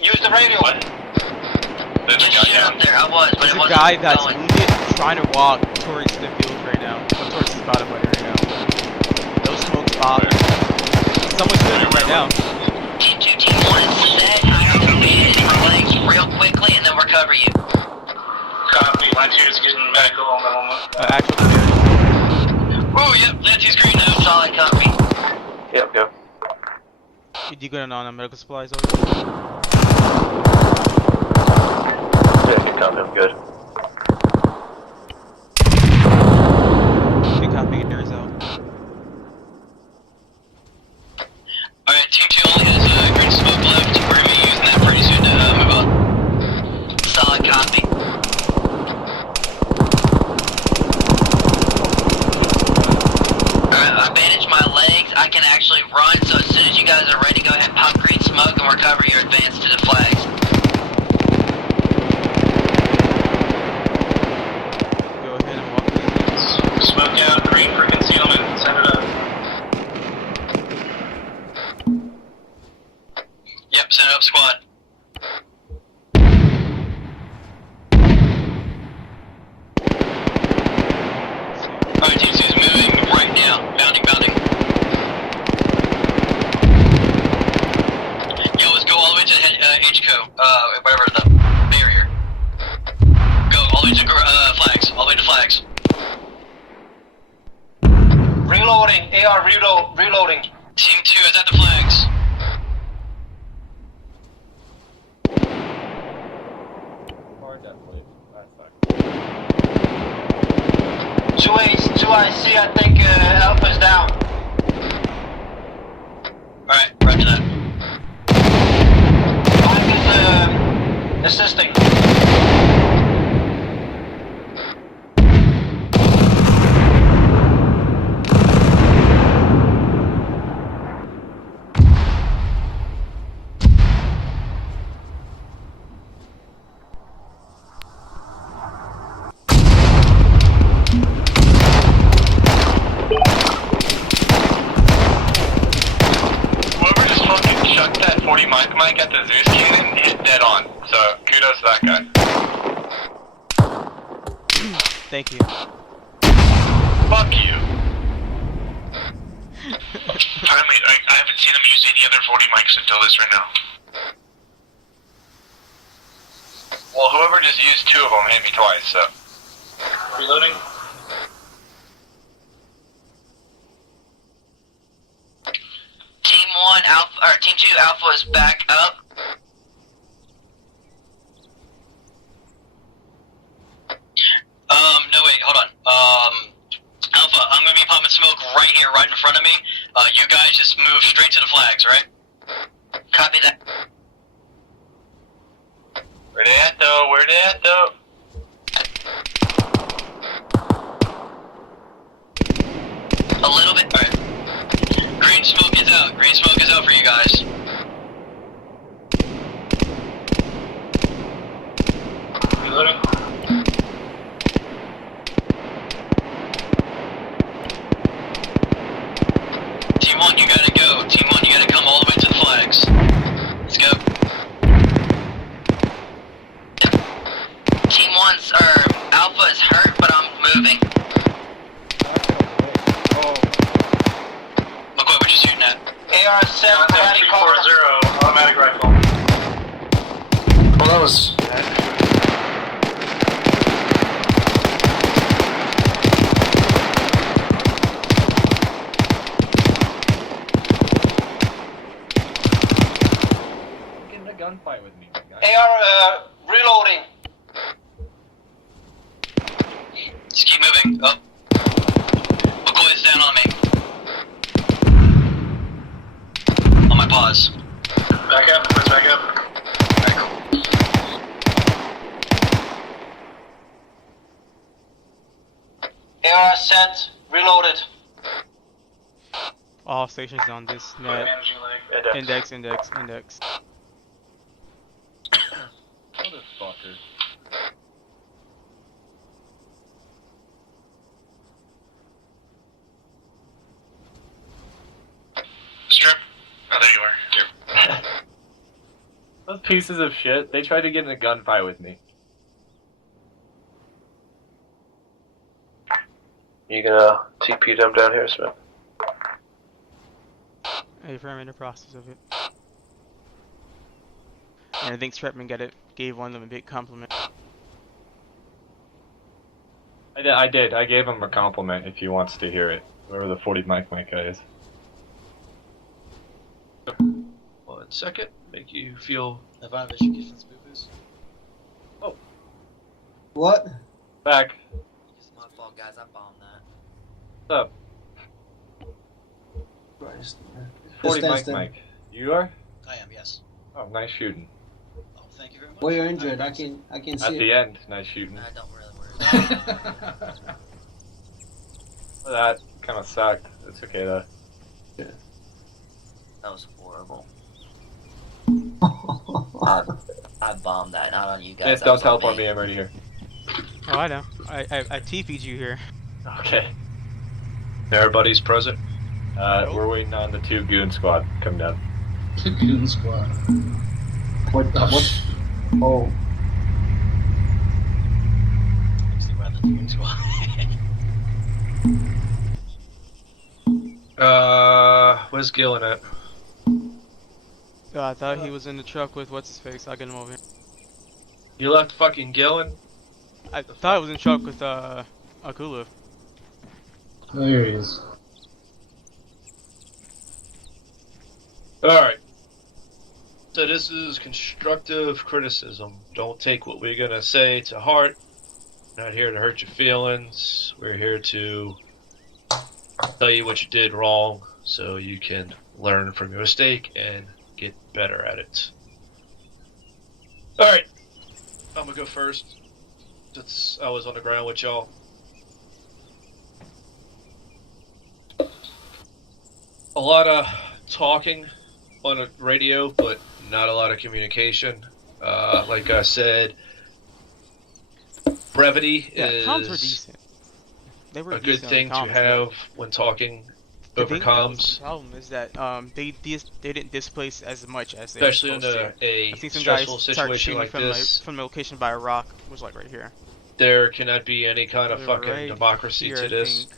Use the radio. Just shoot up there, I was, but There's it a wasn't guy that's going. wounded trying to walk towards the field right now. Or towards his battle buddy right now. No smoke pop. Someone's doing it right now. Team 2, Team 1 is set. I have to manage my legs real quickly and then recover you. Copy. Line 2 is getting medical on the moment. Actual clear. Oh, yep, Nancy's green now. Solid copy. Yep, go. You good on medical supplies over? Yeah, good copy, I'm good. Good copy, there's out. Alright, Team 2 only has green smoke left. We're gonna be using that pretty soon to move on. Solid copy. Alright, I bandaged my legs. I can actually run, so as soon as you guys are ready, go ahead and pop green smoke and recover your advance to the flags. Go ahead and walk these. Smoke out, green for concealment. Send it up. Yep, send up squad. Alright, Team 2 is moving right now. Bounding. Yo, let's go all the way to HCO, whatever the barrier. Go all the way to flags. All the way to flags. Reloading. AR reloading. Team 2 is at the flags. Mark that place. That's fine. 2 IC, I think Alpha's down. Alright, roger that. Mike is assisting. Whoever just fucking chucked that 40 mic at the Zeus cannon hit dead on. So kudos to that guy. Thank you. Fuck you. I haven't seen him use any other 40 mics until this right now. Well, whoever just used 2 of them hit me twice, so. Reloading. Team 1 Alpha, or Team 2 Alpha is back up. No wait, hold on. Alpha, I'm gonna be popping smoke right here, right in front of me. You guys just move straight to the flags, right? Copy that. Where they at though? Where they at though? A little bit. Alright. Green smoke is out. Green smoke is out for you guys. Reloading. Team 1, you gotta go. Team 1, you gotta come all the way to the flags. Let's go. Team 1's, Alpha is hurt, but I'm moving. Look what we're just shooting at. AR-7, Contact 340, automatic rifle. Well, that was. Get in a gunfight with me, guys. AR, reloading. Just keep moving. Up. McCoy is down on me. On my pause. Back up, let's back up. AR set, reloaded. All stations on this net. Managing leg. Index. Motherfucker. Strip. Oh, there you are. Here. Those pieces of shit, they tried to get in a gunfight with me. You gonna TP them down here, Smith? Hey, I'm in the process of it. And I think Stretman gave one of them a big compliment. I did. I gave him a compliment if he wants to hear it. Whoever the 40 mic guy is. 1 second. Make you feel. Oh. What? Back. It's my fault, guys. I bombed that. What's up? Christ. 40 Just mic stand Mike. You are? I am, yes. Oh, nice shooting. Oh, thank you very much. Well, you're injured. I can At see the it. end, nice shooting. I don't really worry. Well, that kind of sucked. It's okay though. That was horrible. I bombed that, not on you guys. Just that don't was on teleport me. I'm right here. Oh, I know. I TP'd you here. Okay. Everybody's present. We're waiting on the 2 goon squad. Come down. Goon squad. What? What? Oh. Actually, rather than squad. Where's Gillen at? Oh, I thought he was in the truck with what's his face. I'll get him over here. You left fucking Gillen? I thought he was in the truck with Akula. Oh, there he is. Alright. So this is constructive criticism. Don't take what we're gonna say to heart. Not here to hurt your feelings. We're here to tell you what you did wrong so you can learn from your mistake and get better at it. Alright, I'm gonna go first since I was on the ground with y'all. A lot of talking on the radio, but not a lot of communication. Like I said, brevity comms were is decent. They were a good decent thing to comms, have when talking The over thing that was comms. the problem is that they didn't displace as much as they Especially were in supposed to. a I think some stressful guys started situation shooting like from this. from the location by a rock, was like right here. There cannot be any kind of They're fucking right democracy here, to I this. think.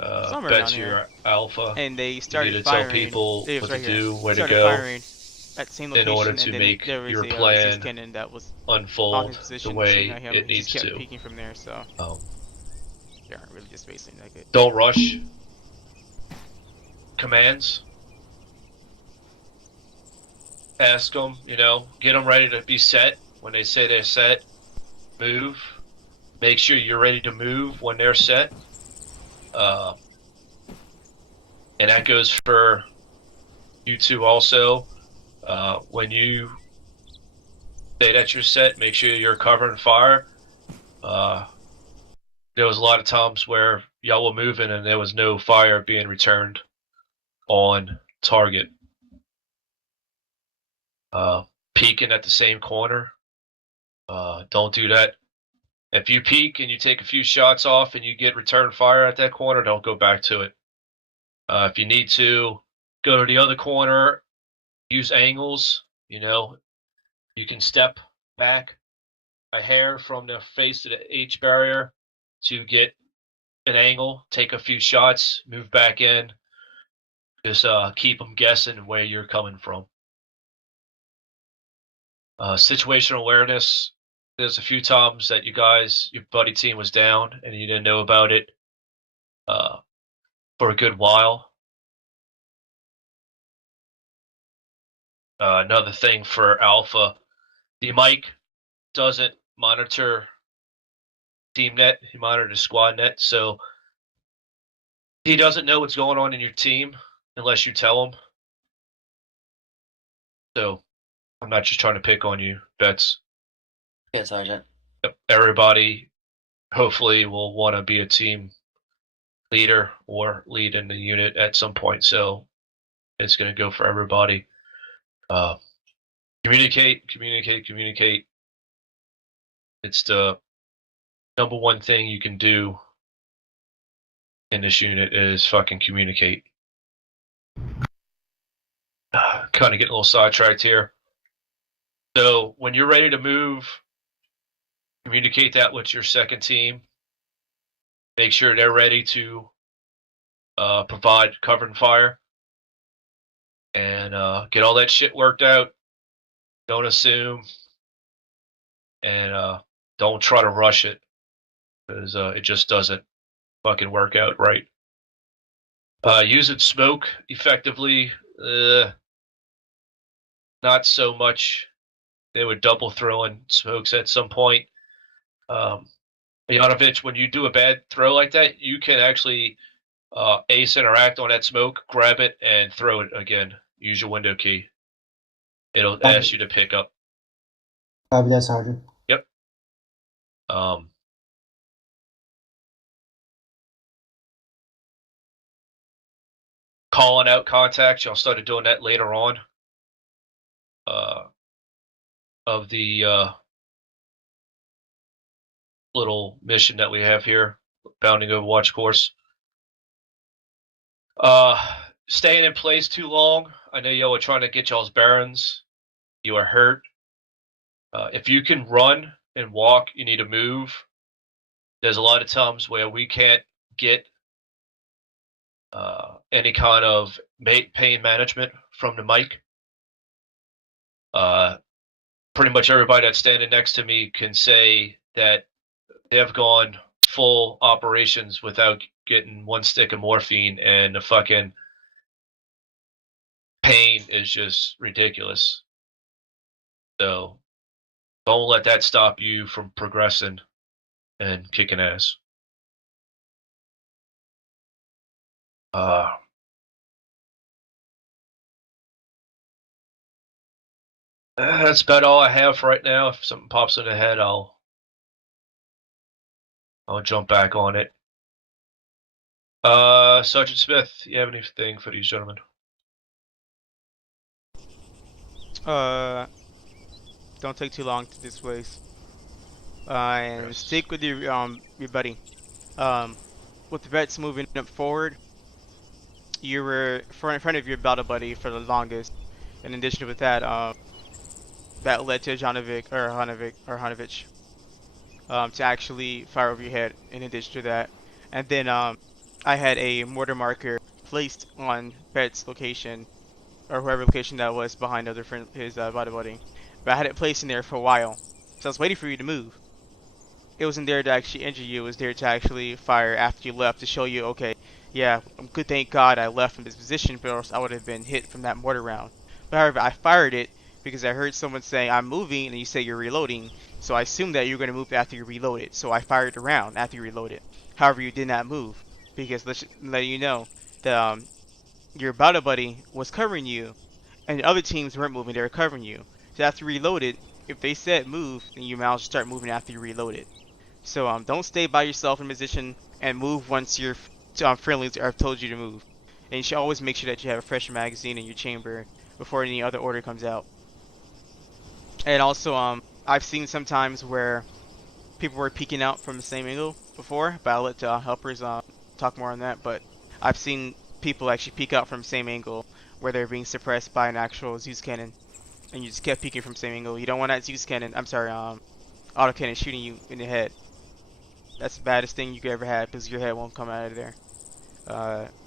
Somewhere Bet around you're here. alpha. And they You started need to firing. tell people It was what right to here. do, where to Started go firing at the same location, in order and to then make there was your a plan cannon that was unfold on his position, the way shooting at him, it and he needs just kept to. peeking from there. So they aren't really just basing like it. Don't rush. Commands. Ask them, get them ready to be set. When they say they're set, move. Make sure you're ready to move when they're set. And that goes for you two also. When you say that you're set, make sure you're covering fire. There was a lot of times where y'all were moving and there was no fire being returned on target. Peeking at the same corner. Don't do that. If you peek and you take a few shots off and you get return fire at that corner, don't go back to it. If you need to go to the other corner, use angles. You can step back a hair from the face to the H barrier to get an angle, take a few shots, move back in. Just keep them guessing where you're coming from. Situational awareness. There's a few times that your buddy team was down and you didn't know about it for a good while. Another thing for Alpha, the mic doesn't monitor team net, he monitors squad net, so he doesn't know what's going on in your team unless you tell him. So I'm not just trying to pick on you, Bets. Yeah, Sergeant. Everybody hopefully will want to be a team leader or lead in the unit at some point, so it's going to go for everybody. Communicate. It's the number one thing you can do in this unit is fucking communicate. Kind of getting a little sidetracked here. So when you're ready to move, communicate that with your second team. Make sure they're ready to provide cover and fire. And get all that shit worked out. Don't assume. And don't try to rush it. Because it just doesn't fucking work out right. Using smoke effectively, not so much. They were double throwing smokes at some point. Janovic, when you do a bad throw like that, you can actually ace interact on that smoke, grab it, and throw it again. Use your window key. It'll ask you to pick up. Copy that, Sergeant. Yep. Calling out contacts, y'all started doing that later on. Of the little mission that we have here, Bounding Overwatch course. Staying in place too long. I know y'all are trying to get y'all's bearings. You are hurt. If you can run and walk, you need to move. There's a lot of times where we can't get any kind of pain management from the mic. Pretty much everybody that's standing next to me can say that they have gone full operations without getting one stick of morphine, and the fucking pain is just ridiculous. So don't let that stop you from progressing and kicking ass. That's about all I have for right now. If something pops in the head, I'll jump back on it. Sergeant Smith, you have anything for these gentlemen? Don't take too long to this place. And Yes. stick with your buddy. With the vets moving up forward, you were in front of your battle buddy for the longest. In addition with that, that led to Hanovich to actually fire over your head. In addition to that, and then I had a mortar marker placed on Bet's location, or whoever location that was behind his battle buddy. But I had it placed in there for a while, so I was waiting for you to move. It wasn't there to actually injure you. It was there to actually fire after you left to show you, okay, yeah, I'm good. Thank God I left from this position, or else I would have been hit from that mortar round. But however, I fired it because I heard someone say I'm moving, and you say you're reloading. So I assumed that you were going to move after you reloaded. So I fired the round after you reloaded. However, you did not move because let's let you know that your battle buddy was covering you, and the other teams weren't moving; they were covering you. So after you reloaded, if they said move, then you might start moving after you reloaded. So don't stay by yourself in position and move once your friendlies have told you to move. And you should always make sure that you have a fresh magazine in your chamber before any other order comes out. And also, I've seen sometimes where people were peeking out from the same angle before, but I'll let helpers talk more on that. But I've seen people actually peek out from the same angle where they're being suppressed by an actual Zeus cannon, and you just kept peeking from the same angle. You don't want that Zeus cannon, autocannon shooting you in the head. That's the baddest thing you could ever have, because your head won't come out of there.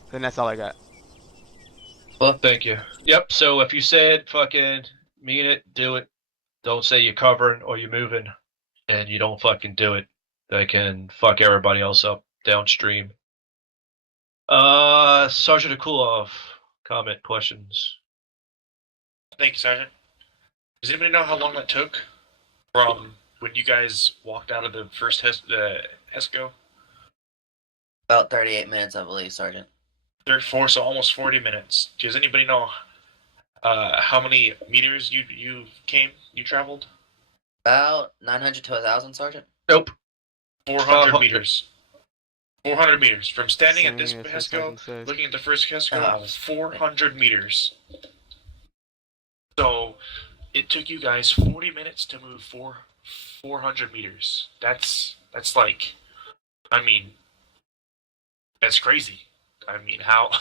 Then that's all I got. Well, thank you. Yep, so if you said fucking mean it, do it. Don't say you're covering or you're moving, and you don't fucking do it. They can fuck everybody else up downstream. Sergeant Akulov, comment, questions? Thank you, Sergeant. Does anybody know how long that took from when you guys walked out of the first HESCO? About 38 minutes, I believe, Sergeant. 34, so almost 40 minutes. Does anybody know how many meters you traveled? About 900 to 1,000, Sergeant. Nope. 400 meters. 400 meters. From standing at this HESCO, looking at the first HESCO, 400 meters. So it took you guys 40 minutes to move 400 meters. That's like, I mean, that's crazy. I mean, how?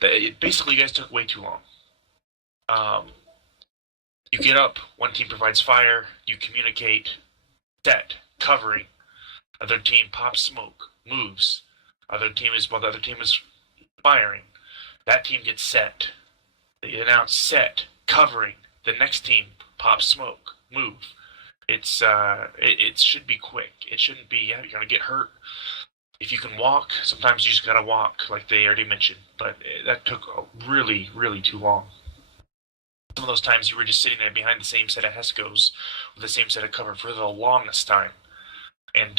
Basically, you guys took way too long. You get up, one team provides fire, you communicate, set, covering. Other team pops smoke, moves. The other team is firing. That team gets set. They announce set, covering. The next team pops smoke, move. It should be quick. It shouldn't be, yeah, you're gonna get hurt. If you can walk, sometimes you just gotta walk, like they already mentioned. But that took really, really too long. Some of those times you were just sitting there behind the same set of HESCOs with the same set of cover for the longest time. And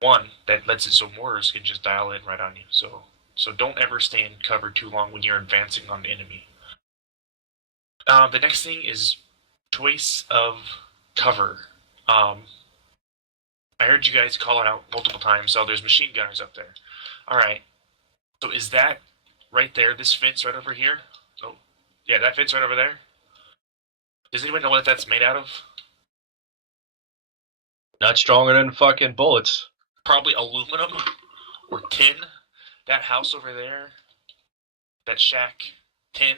one, that lets it so mortars can just dial in right on you. So don't ever stay in cover too long when you're advancing on the enemy. The next thing is choice of cover. I heard you guys call it out multiple times. So there's machine gunners up there. All right. So is that right there? This fence right over here? Oh, yeah, that fence right over there. Does anyone know what that's made out of? Not stronger than fucking bullets. Probably aluminum or tin. That house over there, that shack, tin.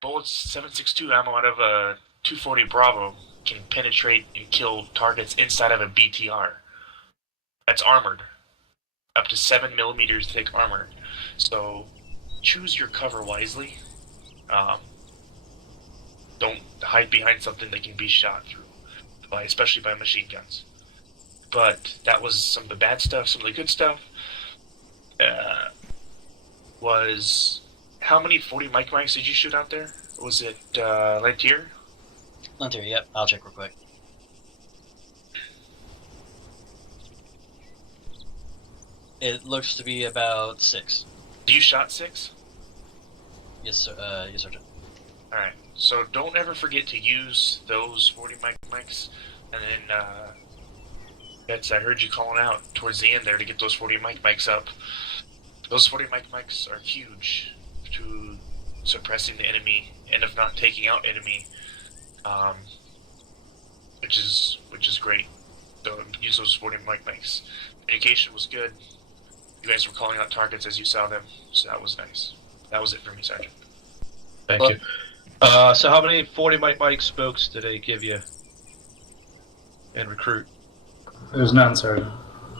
Bullets 7.62 ammo out of a 240 Bravo can penetrate and kill targets inside of a BTR. That's armored. Up to 7 millimeters thick armor. So choose your cover wisely. Don't hide behind something that can be shot through, especially by machine guns. But that was some of the bad stuff. Some of the good stuff was, how many 40 mics did you shoot out there? Was it Lantier? Lantier, yep. I'll check real quick. It looks to be about 6. You shot 6? Yes, sir. Yes, Sergeant. Alright, so don't ever forget to use those 40 mics, and then, I heard you calling out towards the end there to get those 40 mics up. Those 40 mics are huge to suppressing the enemy, and if not taking out enemy, which is great. So use those 40 mics. Communication was good. You guys were calling out targets as you saw them, so that was nice. That was it for me, Sergeant. Thank you. So how many 40 mic smokes did they give you in recruit? There's none, Sergeant.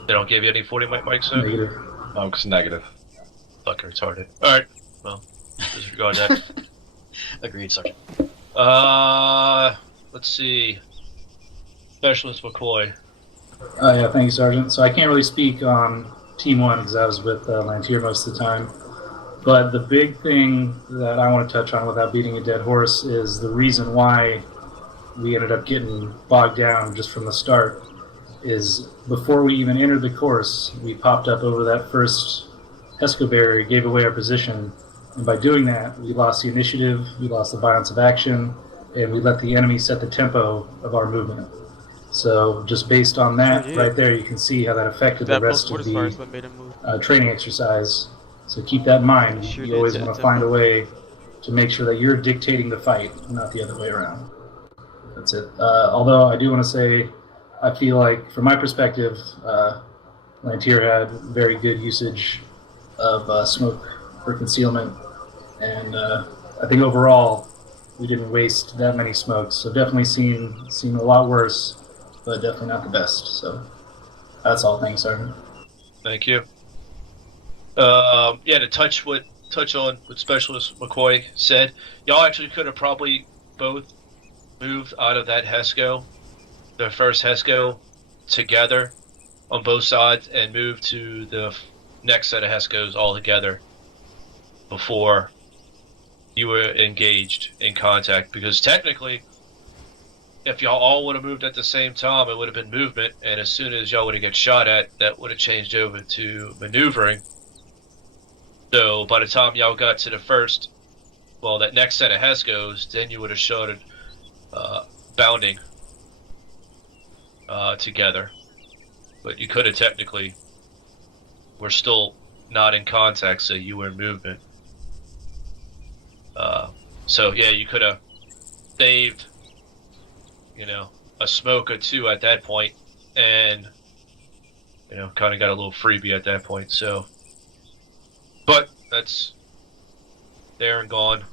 They don't give you any 40 mic smokes? Negative. Smokes negative. Fucker retarded. Alright, well, disregard that. Agreed, Sergeant. Let's see. Specialist McCoy. Yeah, thank you, Sergeant. So I can't really speak on Team 1 because I was with Lantier most of the time. But the big thing that I want to touch on without beating a dead horse is the reason why we ended up getting bogged down just from the start is before we even entered the course, we popped up over that first HESCO barrier, gave away our position, and by doing that, we lost the initiative, we lost the violence of action, and we let the enemy set the tempo of our movement. So just based on that, right there, you can see how that affected the rest of the training exercise. So keep that in mind. You always want to find a way to make sure that you're dictating the fight, not the other way around. That's it. Although I do want to say, I feel like, from my perspective, Lantier had very good usage of smoke for concealment, and I think overall we didn't waste that many smokes. So definitely seen a lot worse, but definitely not the best. So that's all. Thanks, Sergeant. Thank you. Yeah, to touch on what Specialist McCoy said, y'all actually could have probably both moved out of that HESCO, the first HESCO, together on both sides and moved to the next set of HESCOs all together before you were engaged in contact. Because technically, if y'all all would have moved at the same time, it would have been movement, and as soon as y'all would have got shot at, that would have changed over to maneuvering. So by the time y'all got to that next set of HESCOs, then you would have started bounding together. But you could have technically, we're still not in contact, so you were in movement. So yeah, you could have saved, a smoke or two at that point, and, kind of got a little freebie at that point, so. But that's there and gone.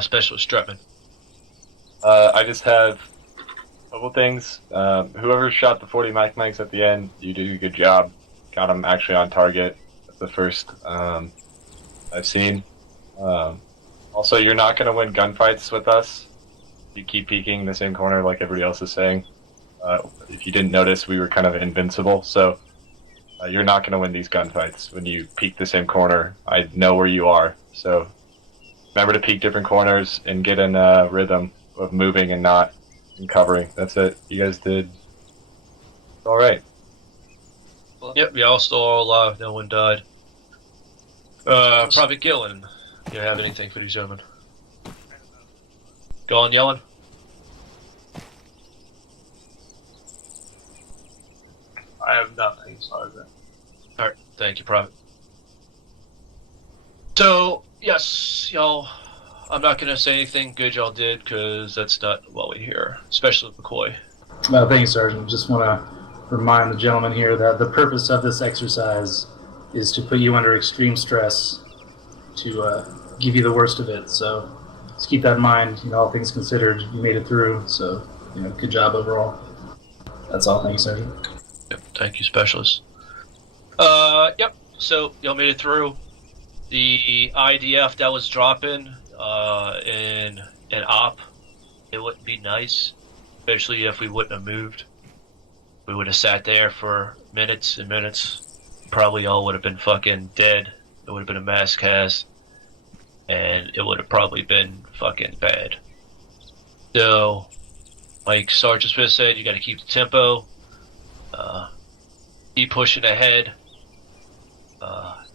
Specialist Strutman. I just have a couple things. Whoever shot the 40 mics at the end, you did a good job. Got them actually on target. That's the first I've seen. Also, you're not going to win gunfights with us. You keep peeking in the same corner like everybody else is saying. If you didn't notice, we were kind of invincible, so you're not going to win these gunfights when you peek the same corner. I know where you are, so remember to peek different corners and get in a rhythm of moving and not in covering. That's it. You guys did all right. Yep, we all still all alive. No one died. Private Gillen, you have anything for these gentlemen? Go on, Yellen. I have nothing, Sergeant. Alright, thank you, Private. So, yes, y'all, I'm not going to say anything good y'all did, because that's not what we hear, especially with McCoy. Thank you, Sergeant. Just want to remind the gentleman here that the purpose of this exercise is to put you under extreme stress, to give you the worst of it. So just keep that in mind. All things considered, you made it through, so good job overall. That's all. Thank you, Sergeant. Yep, thank you, Specialist. Yep, so y'all made it through. The IDF that was dropping in an op, it wouldn't be nice, especially if we wouldn't have moved. We would have sat there for minutes and minutes. Probably all would have been fucking dead. It would have been a mass cast, and it would have probably been fucking bad. So, like Sergeant Smith said, you got to keep the tempo. keep pushing ahead.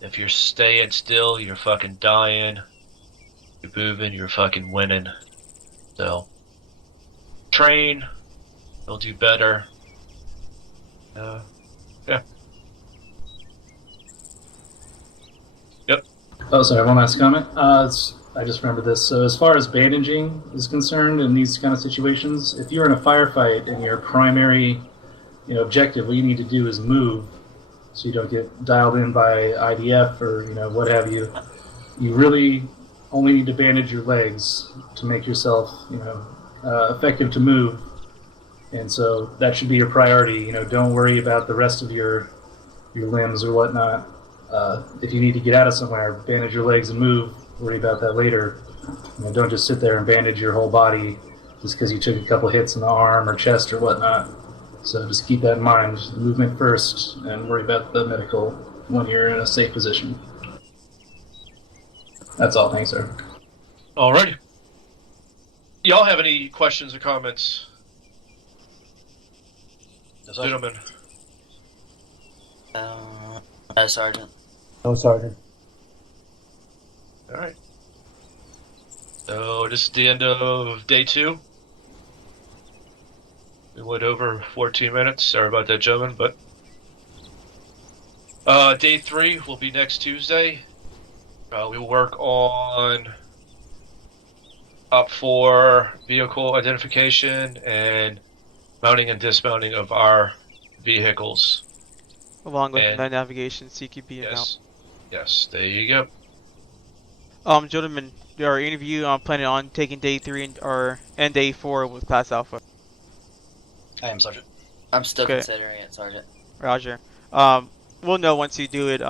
If you're staying still, you're fucking dying. You're moving, you're fucking winning. So, train, you'll do better. Yeah. Yep. Oh, sorry, one last comment. I just remembered this. So as far as bandaging is concerned in these kind of situations, if you're in a firefight and your primary objective, what you need to do is move so you don't get dialed in by IDF or what have you. You really only need to bandage your legs to make yourself effective to move, and so that should be your priority. Don't worry about the rest of your limbs or whatnot. If you need to get out of somewhere, bandage your legs and move. Worry about that later. Don't just sit there and bandage your whole body just because you took a couple hits in the arm or chest or whatnot. So just keep that in mind. Movement first, and worry about the medical when you're in a safe position. That's all. Thanks, sir. Alrighty. Y'all have any questions or comments? Gentlemen. Sergeant. No, Sergeant. Alright. So this is the end of day 2. We went over 14 minutes. Sorry about that, gentlemen, but day 3 will be next Tuesday. We will work on OPFOR vehicle identification and mounting and dismounting of our vehicles. Along with night navigation, CQB, and out. Yes, there you go. Gentlemen, are any of you planning on taking day 3 and day 4 with Class Alpha? I am, Sergeant. I'm still considering it, Sergeant. Roger. We'll know once you do it.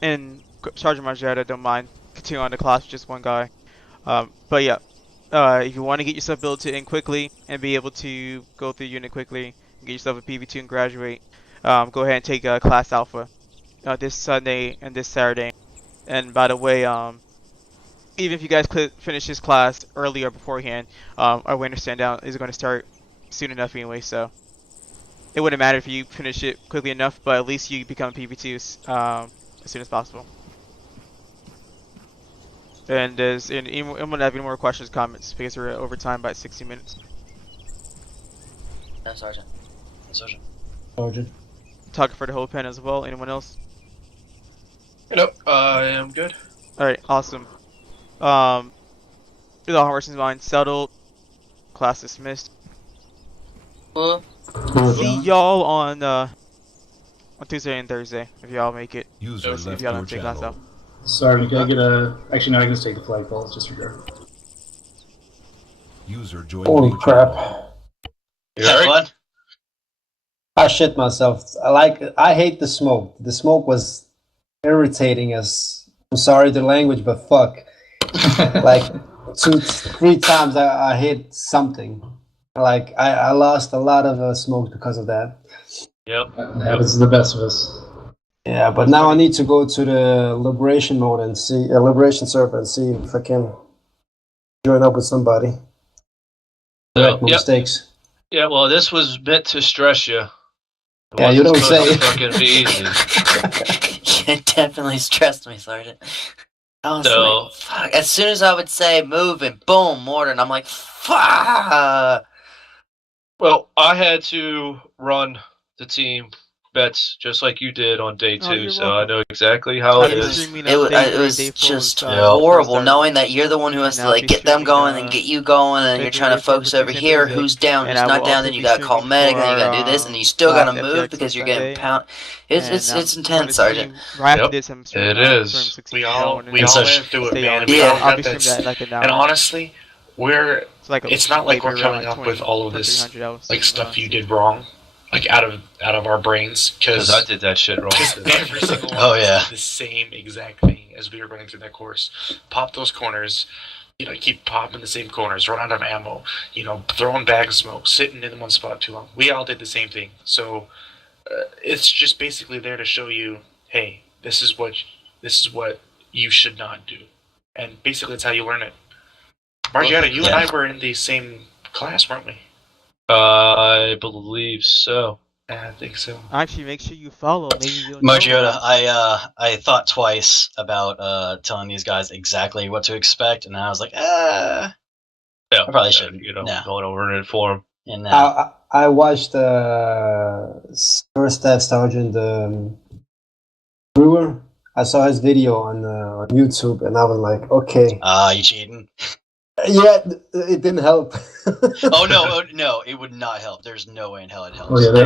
And Sergeant Margetta, don't mind continuing on the class with just one guy. But yeah, if you want to get yourself built in quickly and be able to go through the unit quickly, and get yourself a PV2 and graduate, go ahead and take Class Alpha this Sunday and this Saturday. And by the way, even if you guys could finish this class early or beforehand, our winter stand down is going to start soon enough anyway, so it wouldn't matter if you finish it quickly enough, but at least you become PV2 as soon as possible. And does anyone have any more questions, comments? Because we're over time by 60 minutes. No, Sergeant. Sergeant. Sergeant. Talking for the whole pen as well. Anyone else? Nope, I am good. Alright, awesome. With all hearts and minds settled, class dismissed. See y'all on Tuesday and Thursday if y'all make it. User if left y'all your don't take class out. Sorry, can I get a... Actually, no, I can just take the flagpole. It's disregard. User joined. Holy crap. What? I shit myself. I hate the smoke. The smoke was irritating as... I'm sorry the language, but fuck. Like 2-3 times I hit something. Like I lost a lot of smoke because of that. Yep. That happens to the best of us. Yeah, but now I need to go to the liberation mode and see liberation server and see if I can join up with somebody. Correct my mistakes. Yeah, well, this was meant to stress you. Yeah, you don't say. Fucking be easy. It definitely stressed me, Sergeant. I was like, fuck. As soon as I would say move and boom, mortar, and I'm like, fuck. Well, I had to run the team bets just like you did on day 2, so welcome. I know exactly how it is. It was just horrible knowing that you're the one who has to like get them going and get you going, and you're trying to focus over here. Who's down? Who's not down? Then you gotta call medic, and you gotta do this, and you still gotta move because you're getting pounded. It's intense, Sergeant. Yep. It is. We all have to do it, man. And honestly, it's not like we're coming up with all of this like stuff you did wrong, like out of our brains, because I did that shit wrong. Every single one did the same exact thing as we were running through that course. Pop those corners, keep popping the same corners, run out of ammo, throwing bags of smoke, sitting in one spot too long. We all did the same thing. So it's just basically there to show you, hey, this is what you should not do, and basically it's how you learn it. Margietta, you and I were in the same class, weren't we? I believe so. I think so. Actually, make sure you follow. Maybe you'll know. Mojiota, I thought twice about telling these guys exactly what to expect, and I was like, Yeah, I probably shouldn't. You know, No. going over it for him. And I watched First Staff Sergeant Brewer. I saw his video on YouTube, and I was like, okay. You cheating? Yeah, it didn't help. no, it would not help. There's no way in hell it helps. Well, yeah,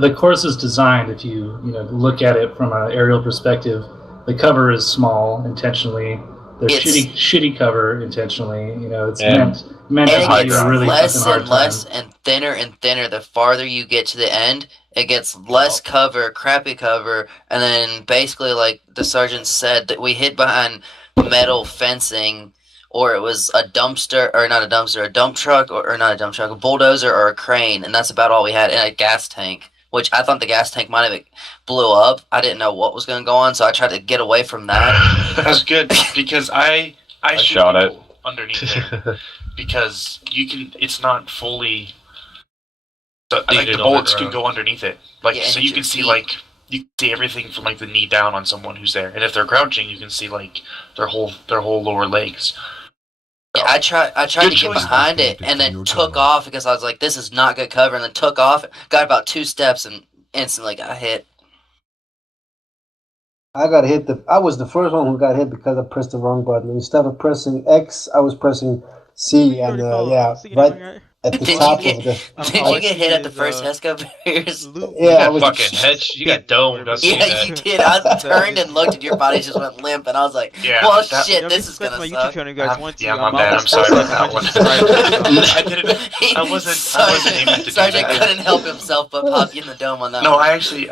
the course is designed. If you look at it from an aerial perspective, the cover is small intentionally. There's shitty cover intentionally. It's meant to And be it a really gets fucking hard less time. and thinner and thinner the farther you get to the end. It gets less cover, crappy cover, and then basically, like the sergeant said, that we hid behind metal fencing, or it was a dumpster, or not a dumpster, a dump truck, or not a dump truck, a bulldozer or a crane, and that's about all we had, and a gas tank, which I thought the gas tank might have blew up. I didn't know what was going to go on, so I tried to get away from that. That's good because I shot it underneath it because you can. It's not fully. The bullets can go underneath it, so you can see you can see everything from the knee down on someone who's there, and if they're crouching, you can see their whole lower legs. Yeah, I tried to get behind it and then took off because I was like, this is not good cover, and then took off, got about 2 steps, and instantly got hit. I got hit. I was the first one who got hit because I pressed the wrong button. Instead of pressing X, I was pressing C, and right at the top of the. Did you get hit at the first HESCO barriers? Yeah, I was fucking head. You got domed. Yeah, you did. I turned and looked, and your body just went limp, and I was like, "Well, shit, this is gonna suck." My bad. I'm sorry about that one. I wasn't aiming to do Sergeant that. couldn't help himself but pop you in the dome on that. No, one. I actually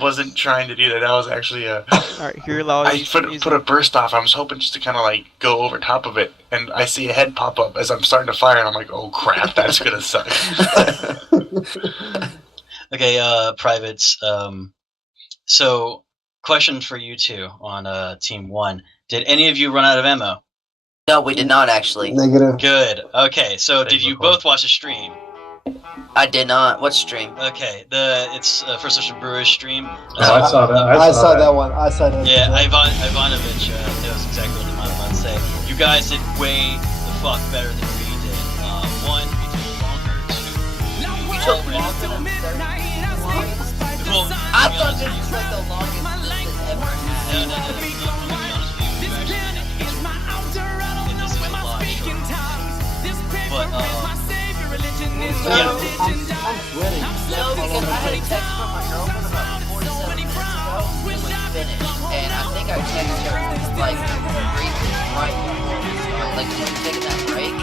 wasn't trying to do that. That was actually Alright, here, I put a burst off. I was hoping just to kind of go over top of it, and I see a head pop up as I'm starting to fire, and I'm like, "Oh crap, that's gonna suck." Okay, privates. So, question for you two on Team 1. Did any of you run out of ammo? No, we did not actually. Negative. Good. Okay, so did you both watch the stream? I did not. What stream? Okay, it's First Sergeant Brewer's stream. I saw that. I saw that one. I saw that. Yeah, Ivanovich knows exactly what I'm about to say. You guys did way the fuck better than we did. One, we took longer. Two, we took longer than 30 minutes. Well, I thought this was like the longest this has ever had. No. I'm gonna be honest with you. You actually did this is a lot shorter. But I'm sweating. No, because I had a text from my girlfriend about 47 minutes ago when we finished, and I think I texted her briefly right before we started, we were taking that break.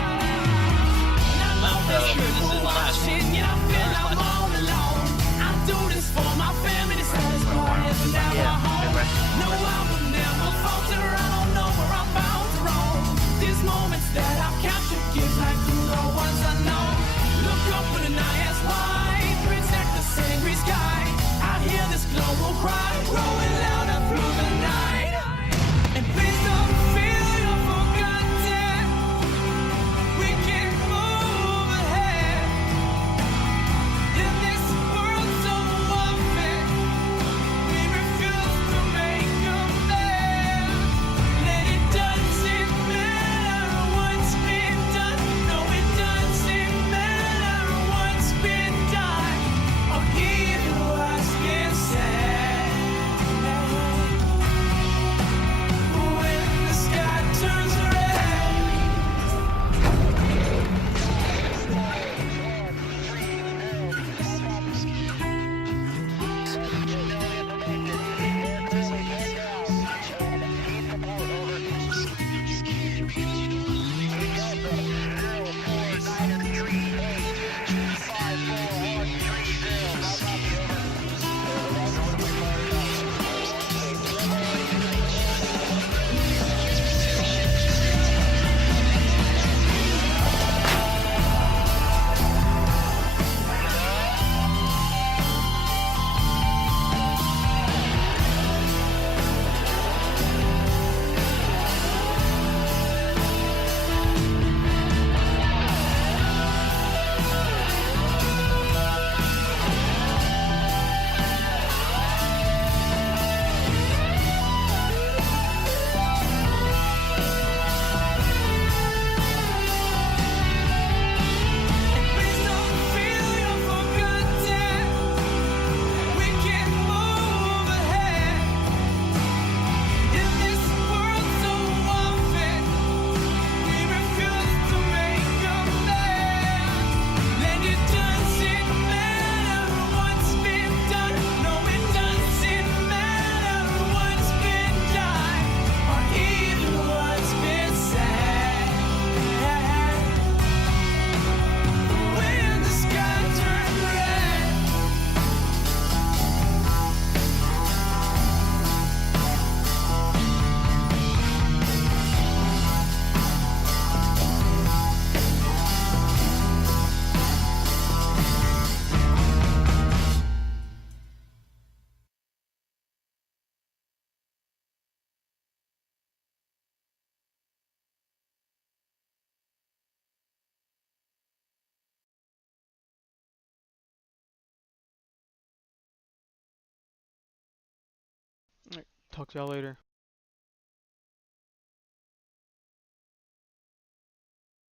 I'm sure this is the last one. Talk to y'all later.